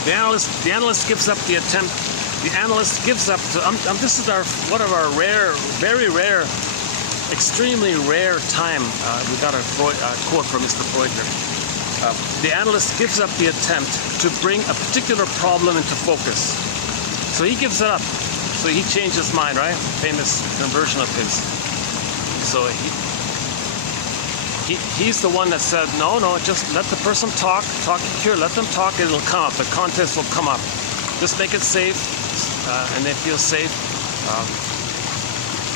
The analyst gives up the attempt. The analyst gives up to. This is one of our rare, very rare, extremely rare time. We got a quote from Mr. Freud here. The analyst gives up the attempt to bring a particular problem into focus. So he gives it up. So he changed his mind, right? Famous conversion of his. So he's the one that said, no, just let the person talk here, let them talk, it'll come up, the contents will come up. Just make it safe, and they feel safe.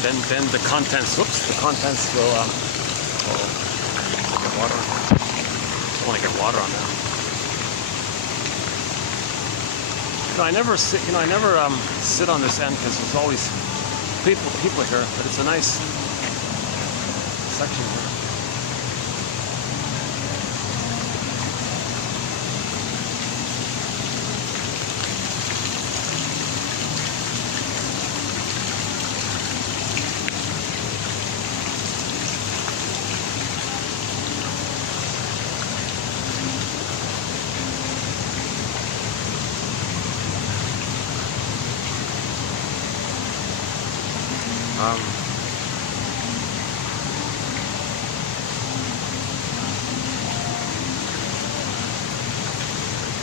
Then the contents, the contents will, get water. I want to get water on that. I never sit on this end because there's always people here, but it's a nice section here.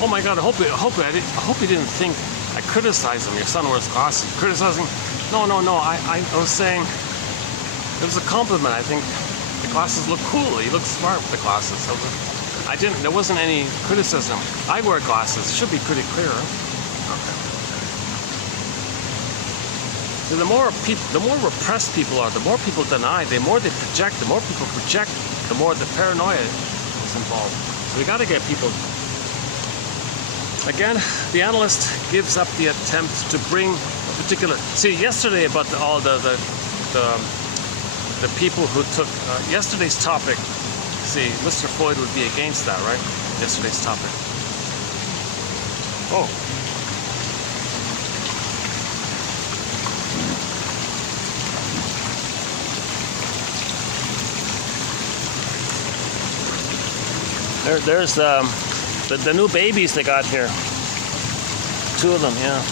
Oh my God! I hope you didn't think I criticized him. Your son wears glasses. Criticizing? No. I was saying it was a compliment. I think the glasses look cool. He looks smart with the glasses. So I didn't. There wasn't any criticism. I wear glasses. It should be pretty clear. Okay. So the more repressed people are, the more people deny, the more they project. The more people project, the more the paranoia is involved. So we got to get people. Again, the analyst gives up the attempt to bring a particular. See, yesterday about all the people who took yesterday's topic. See, Mr. Freud would be against that, right? Yesterday's topic. Oh. There's the new babies they got here. 2 of them, yeah.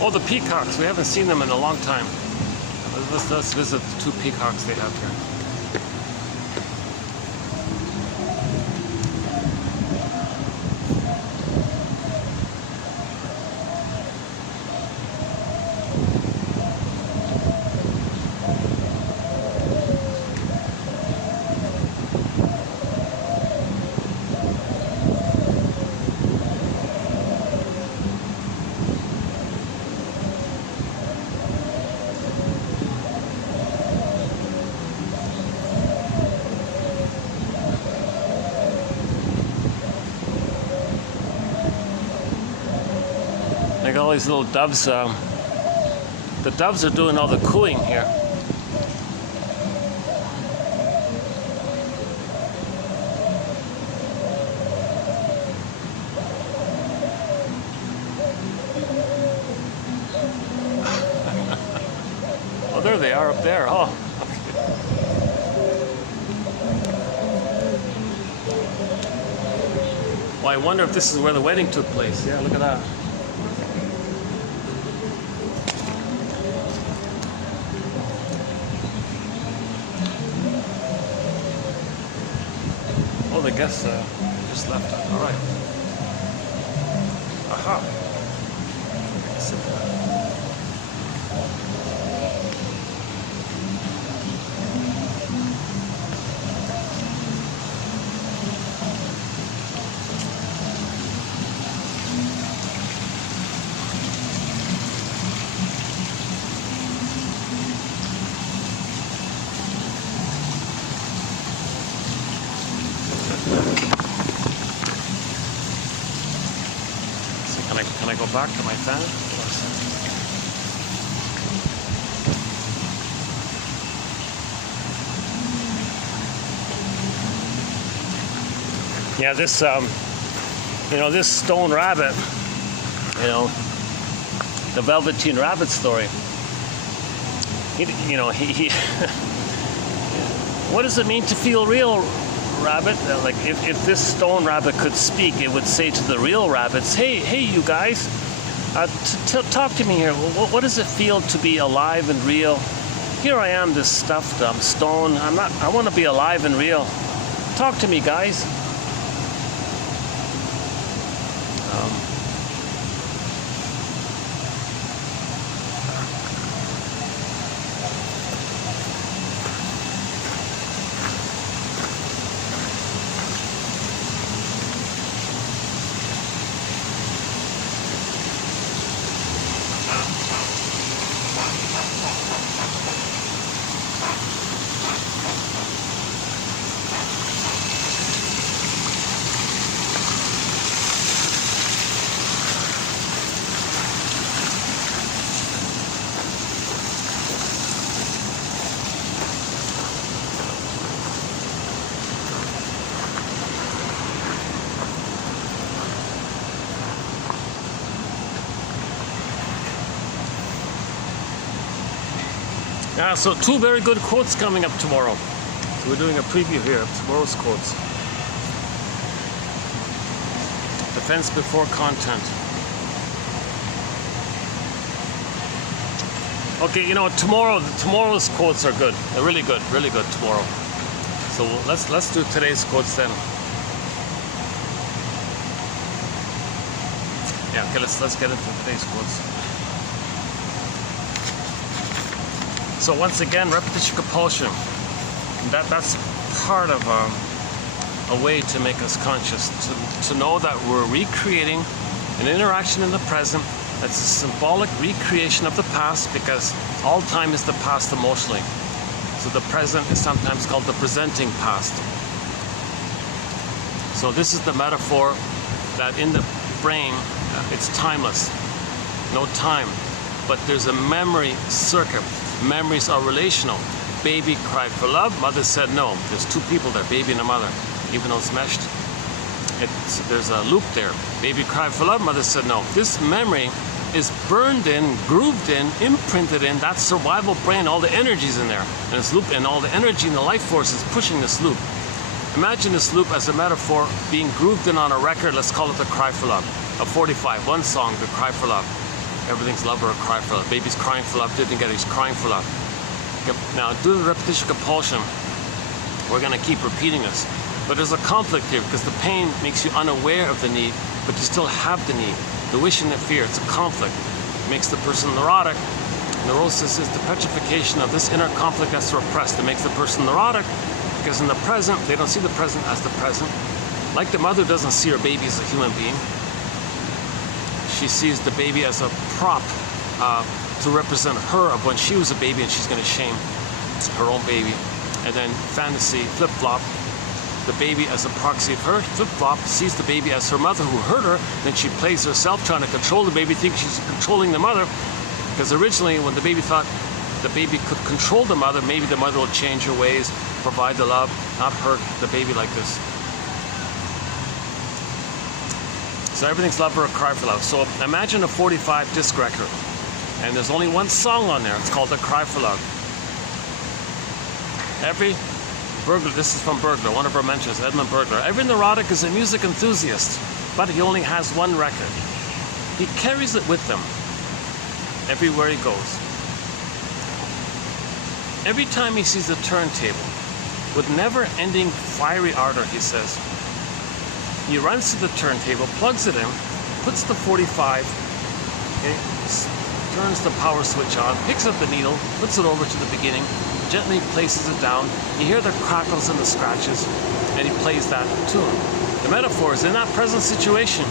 Oh, the peacocks. We haven't seen them in a long time. Let's visit the 2 peacocks they have here. Like all these little doves, the doves are doing all the cooing here. Oh, there they are up there. Oh. Well, I wonder if this is where the wedding took place. Yeah, look at that. Oh, the guests just left. All right. Aha. Sit down. Can I go back to my fan? Yeah, this this stone rabbit, the Velveteen Rabbit story. He what does it mean to feel real, rabbit? Like if this stone rabbit could speak, it would say to the real rabbits, hey you guys, talk to me here. What does it feel to be alive and real? Here I am, this stuffed stone. I want to be alive and real. Talk to me, guys. Yeah, so 2 very good quotes coming up tomorrow. We're doing a preview here of tomorrow's quotes. Defense before content. Okay, tomorrow's quotes are good. They're really good tomorrow. So let's do today's quotes then. Yeah, okay, let's get into today's quotes. So once again, repetition compulsion. That's part of a way to make us conscious, to know that we're recreating an interaction in the present. That's a symbolic recreation of the past, because all time is the past emotionally. So the present is sometimes called the presenting past. So this is the metaphor that in the brain, it's timeless, no time, but there's a memory circuit. Memories are relational. Baby cried for love, mother said no. There's 2 people there, baby and a mother, even though it's meshed. There's a loop there. Baby cried for love, mother said no. This memory is burned in, grooved in, imprinted in. That survival brain, all the energy's in there, and it's loop, and all the energy and the life force is pushing this loop. Imagine this loop as a metaphor being grooved in on a record. Let's call it the cry for love. A 45, one song, the cry for love. Everything's love or a cry for love. Baby's crying for love, didn't get it, he's crying for love. Okay. Now, due to the repetition compulsion, we're going to keep repeating this. But there's a conflict here because the pain makes you unaware of the need, but you still have the need. The wish and the fear, it's a conflict. It makes the person neurotic. Neurosis is the petrification of this inner conflict that's repressed. It makes the person neurotic because in the present, they don't see the present as the present. Like the mother doesn't see her baby as a human being. She sees the baby as a prop to represent her of when she was a baby and she's going to shame her own baby. And then fantasy, flip-flop, the baby as a proxy of her. Flip-flop sees the baby as her mother who hurt her. Then she plays herself trying to control the baby, thinks she's controlling the mother. Because originally when the baby thought the baby could control the mother, maybe the mother will change her ways, provide the love, not hurt the baby like this. So everything's love or a cry for love. So imagine a 45 disc record, and there's only one song on there. It's called A Cry for Love. Every burglar, this is from Burglar, one of our mentors, Edmund Burglar. Every neurotic is a music enthusiast, but he only has one record. He carries it with him everywhere he goes. Every time he sees a turntable, with never-ending fiery ardor, he says, he runs to the turntable, plugs it in, puts the 45, okay, turns the power switch on, picks up the needle, puts it over to the beginning, gently places it down. You hear the crackles and the scratches, and he plays that tune. The metaphor is in that present situation,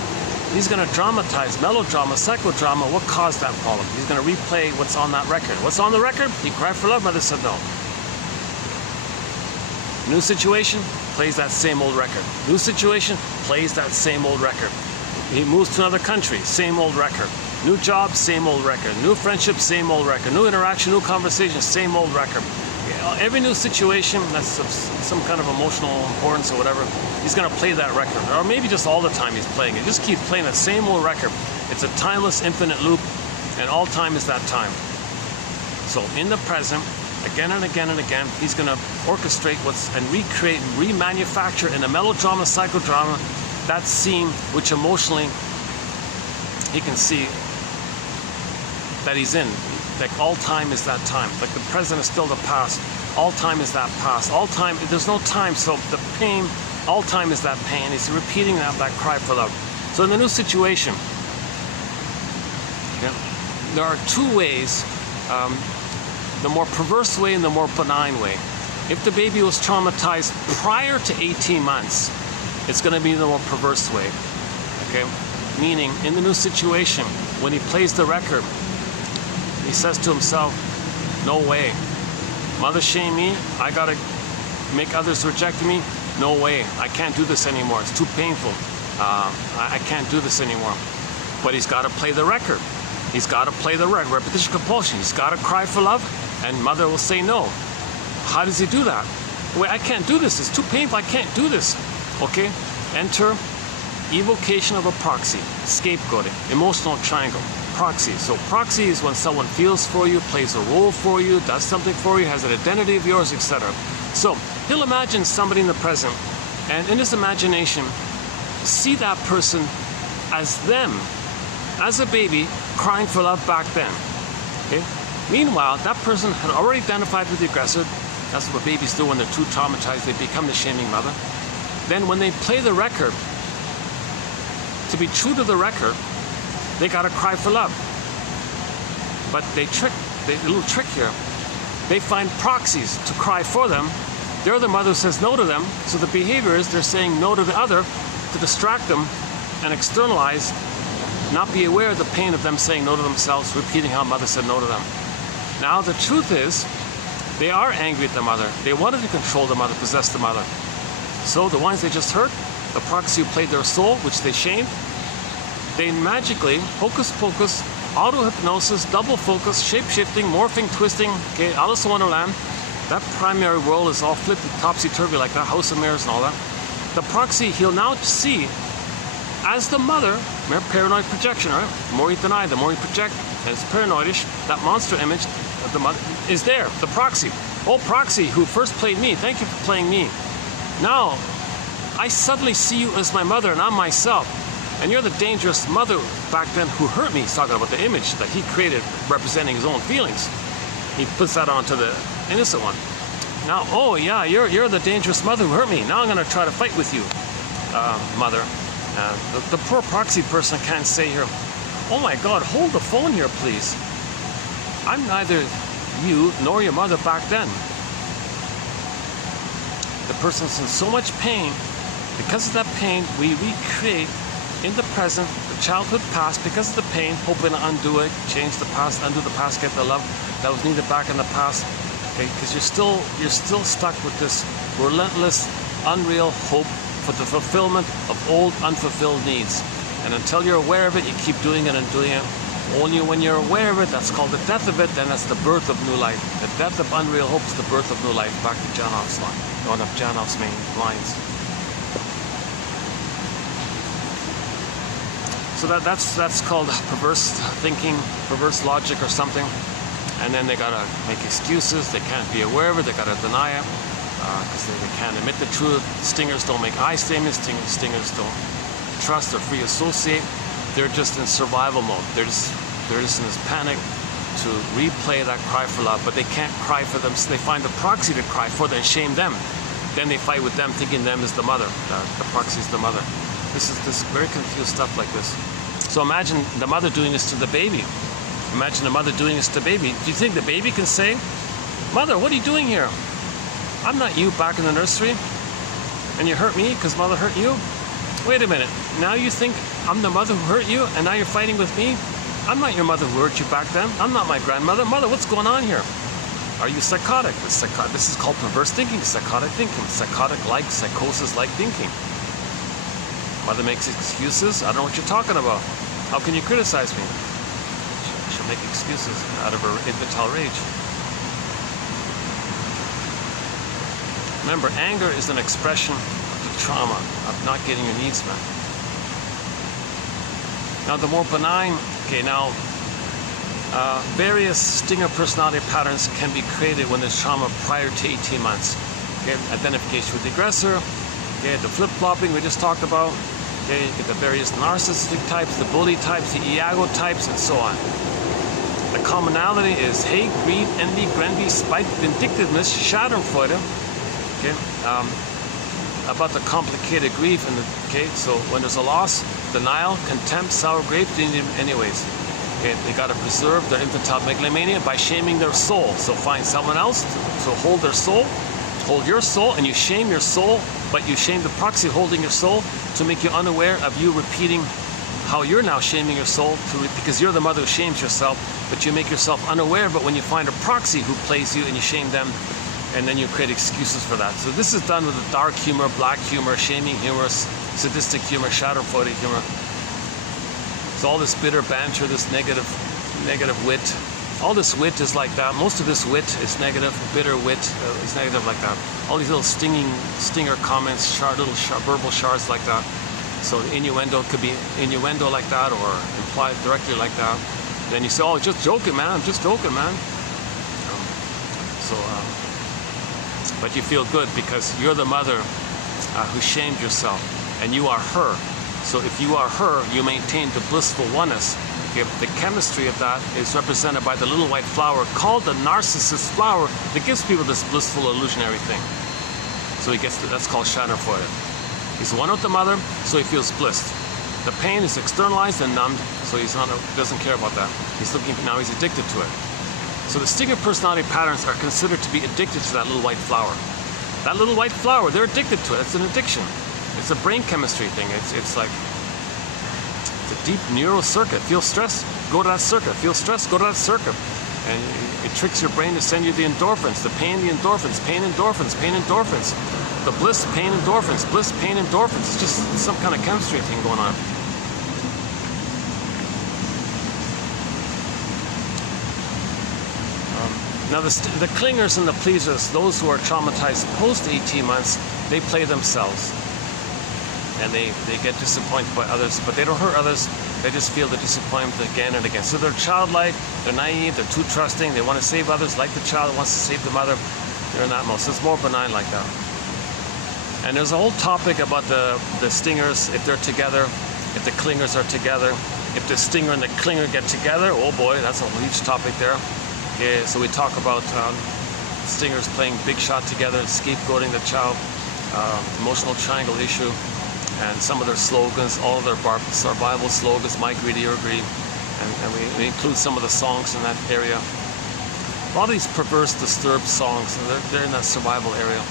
he's going to dramatize, melodrama, psychodrama, what caused that problem. He's going to replay what's on that record. What's on the record? He cried for love, mother said no. New situation, plays that same old record. New situation, plays that same old record. He moves to another country, same old record. New job, same old record. New friendship, same old record. New interaction, new conversation, same old record. Every new situation that's of some kind of emotional importance or whatever, he's going to play that record. Or maybe just all the time he's playing it. Just keep playing that same old record. It's a timeless, infinite loop, and all time is that time. So in the present, again and again and again, he's going to orchestrate and recreate and remanufacture in a melodrama, psychodrama, that scene which emotionally he can see that he's in. Like all time is that time. Like the present is still the past. All time is that past. All time, there's no time, so the pain, all time is that pain. He's repeating that cry for love. So in the new situation, there are two ways, the more perverse way and the more benign way. If the baby was traumatized prior to 18 months, it's going to be the more perverse way. Okay? Meaning, in the new situation, when he plays the record, he says to himself, no way. Mother shamed me, I gotta make others reject me? No way, I can't do this anymore, it's too painful. I can't do this anymore. But he's gotta play the record. He's gotta play the record, repetition compulsion. He's gotta cry for love, and mother will say no. How does he do that? Wait, I can't do this, it's too painful, I can't do this. Okay, enter evocation of a proxy, scapegoating, emotional triangle. Proxy. So proxy is when someone feels for you, plays a role for you, does something for you, has an identity of yours, etc. So he'll imagine somebody in the present, and in his imagination, see that person as them, as a baby, crying for love back then. Okay? Meanwhile, that person had already identified with the aggressor. That's what babies do when they're too traumatized, they become the shaming mother. Then when they play the record, to be true to the record, they gotta cry for love. But a little trick here. They find proxies to cry for them. Their other mother says no to them, so the behavior is they're saying no to the other to distract them and externalize, not be aware of the pain of them saying no to themselves, repeating how mother said no to them. Now the truth is, they are angry at the mother. They wanted to control the mother, possess the mother. So the ones they just hurt, the proxy who played their soul, which they shamed, they magically, hocus pocus, auto-hypnosis, double focus, shape-shifting, morphing, twisting, okay, Alice in Wonderland, that primary world is all flipped topsy-turvy like that, House of Mirrors and all that. The proxy, he'll now see as the mother, mere paranoid projection, right? The more you deny, the more you project, and it's paranoidish, that monster image of the mother is there, the proxy. Oh, proxy, who first played me, thank you for playing me. Now, I suddenly see you as my mother and I'm myself. And you're the dangerous mother back then who hurt me. He's talking about the image that he created representing his own feelings. He puts that onto the innocent one. Now, oh yeah, you're the dangerous mother who hurt me. Now I'm going to try to fight with you, mother. The poor proxy person can't say here, oh my God, hold the phone here, please. I'm neither you nor your mother back then. The person's in so much pain. Because of that pain, we recreate in the present the childhood past because of the pain, hoping to undo it, change the past, undo the past, get the love that was needed back in the past. Okay, because you're still stuck with this relentless, unreal hope for the fulfillment of old, unfulfilled needs. And until you're aware of it, you keep doing it and doing it. Only when you're aware of it, that's called the death of it, then that's the birth of new life. The death of unreal hope is the birth of new life. Back to Janoff's line, one of Janoff's main lines. So that's called perverse thinking, perverse logic or something. And then they gotta make excuses. They can't be aware of it. They gotta deny it because they can't admit the truth. Stingers don't make I statements. Stingers don't trust or free associate. They're just in survival mode. They're just in this panic to replay that cry for love, but they can't cry for them. So they find a proxy to cry for, then shame them. Then they fight with them, thinking them is the mother. The proxy is the mother. This is very confused stuff like this. So imagine the mother doing this to the baby. Imagine the mother doing this to the baby. Do you think the baby can say, "Mother, what are you doing here? I'm not you back in the nursery, and you hurt me because mother hurt you? Wait a minute. Now you think I'm the mother who hurt you, and now you're fighting with me? I'm not your mother who hurt you back then. I'm not my grandmother. Mother, what's going on here? Are you psychotic?" This is called perverse thinking, psychotic thinking, psychotic-like, psychosis-like thinking. Mother makes excuses. I don't know what you're talking about. How can you criticize me? She'll make excuses out of her infantile rage. Remember, anger is an expression of the trauma of not getting your needs met. Now, the more benign, various stinger personality patterns can be created when there's trauma prior to 18 months. Okay, identification with the aggressor, okay, the flip-flopping we just talked about, okay, you get the various narcissistic types, the bully types, the iago types, and so on. The commonality is hate, greed, envy, grenvy, spite, vindictiveness, schadenfreude, okay, about the complicated grief, so when there's a loss, denial, contempt, sour grapes, they need them anyways. Okay, they got to preserve their infantile megalomania by shaming their soul. So find someone else to hold their soul, hold your soul, and you shame your soul, but you shame the proxy holding your soul to make you unaware of you repeating how you're now shaming your soul because you're the mother who shames yourself, but you make yourself unaware. But when you find a proxy who plays you and you shame them, and then you create excuses for that. So this is done with a dark humor, black humor, shaming humor, sadistic humor, schadenfreude humor. So all this bitter banter, this negative wit, all this wit is like that. Most of this wit is negative. Bitter wit is negative like that. All these little stinger comments, little verbal shards like that. So innuendo could be innuendo like that, or implied directly like that. Then you say, "Oh, just joking, man. I'm just joking, man." But you feel good because you're the mother who shamed yourself, and you are her. So if you are her, you maintain the blissful oneness. Okay? The chemistry of that is represented by the little white flower called the narcissus flower that gives people this blissful illusionary thing. So he gets that's called schadenfreude. He's one with the mother, so he feels blissed. The pain is externalized and numbed, so doesn't care about that. He's addicted to it. So the stinger personality patterns are considered to be addicted to that little white flower. That little white flower, they're addicted to it. It's an addiction. It's a brain chemistry thing. It's like it's a deep neural circuit. Feel stress, go to that circuit. Feel stress, go to that circuit. And it tricks your brain to send you the endorphins, the pain, the endorphins, pain, endorphins, pain, endorphins. The bliss, pain, endorphins, bliss, pain, endorphins. It's just some kind of chemistry thing going on. Now the clingers and the pleasers, those who are traumatized post 18 months, they play themselves. And they get disappointed by others, but they don't hurt others. They just feel the disappointment again and again. So they're childlike, they're naive, they're too trusting, they want to save others like the child wants to save the mother. They're in that mode. So it's more benign like that. And there's a whole topic about the stingers, if they're together, if the clingers are together, if the stinger and the clinger get together. Oh boy, that's a huge topic there. Okay, so we talk about stingers playing big shot together, scapegoating the child, emotional triangle issue, and some of their slogans, all of their survival slogans, my greedy, your greed, and we include some of the songs in that area. A lot of these perverse, disturbed songs, they're in that survival area.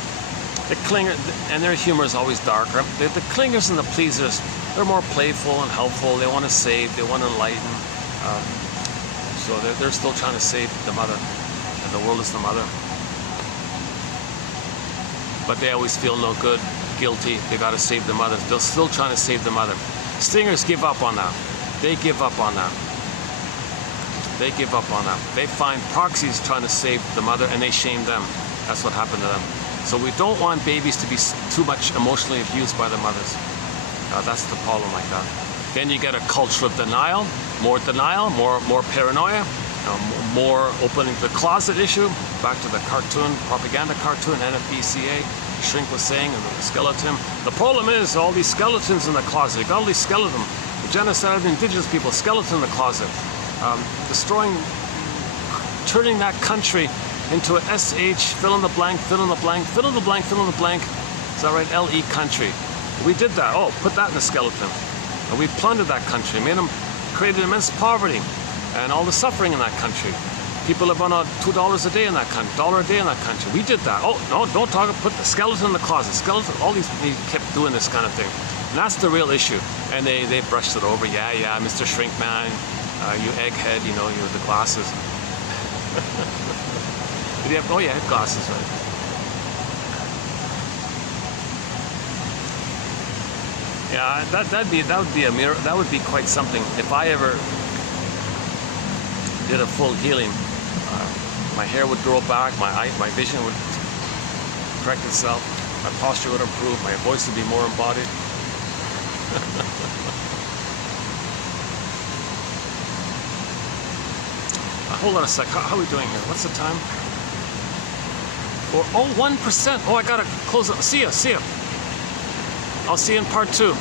The clinger, and their humor is always darker. The clingers and the pleasers, they're more playful and helpful. They want to save, they want to enlighten. So they're still trying to save the mother. And the world is the mother. But they always feel no good, guilty. They got to save the mother. They're still trying to save the mother. Stingers give up on that. They give up on that. They give up on that. They find proxies trying to save the mother, and they shame them. That's what happened to them. So we don't want babies to be too much emotionally abused by the mothers. That's the problem like that. Then you get a culture of denial, more paranoia, more opening the closet issue, back to the cartoon, propaganda cartoon, NFBCA, Shrink was saying, and the skeleton. The problem is all these skeletons in the closet. You got all these skeletons. The genocide of the indigenous people, skeleton in the closet. Destroying, turning that country into an SH, fill in the blank, fill in the blank, fill in the blank, fill in the blank. Is that right? LE country. We did that. Oh, put that in the skeleton. And we plundered that country, created immense poverty and all the suffering in that country. People live on $2 a day in that country, $1 a day in that country. We did that. Oh, no, don't talk, put the skeleton in the closet. Skeleton, all these, they kept doing this kind of thing. And that's the real issue. And they brushed it over. Yeah, Mr. Shrink Man, you egghead, you know, you with the glasses. Did you have, oh yeah, I had glasses, right? Yeah, that would be a mirror. That would be quite something. If I ever did a full healing, my hair would grow back, my vision would correct itself, my posture would improve, my voice would be more embodied. Hold on a sec. How are we doing here? What's the time? Oh, 1%. Oh, I gotta close up. See ya. I'll see you in part 2.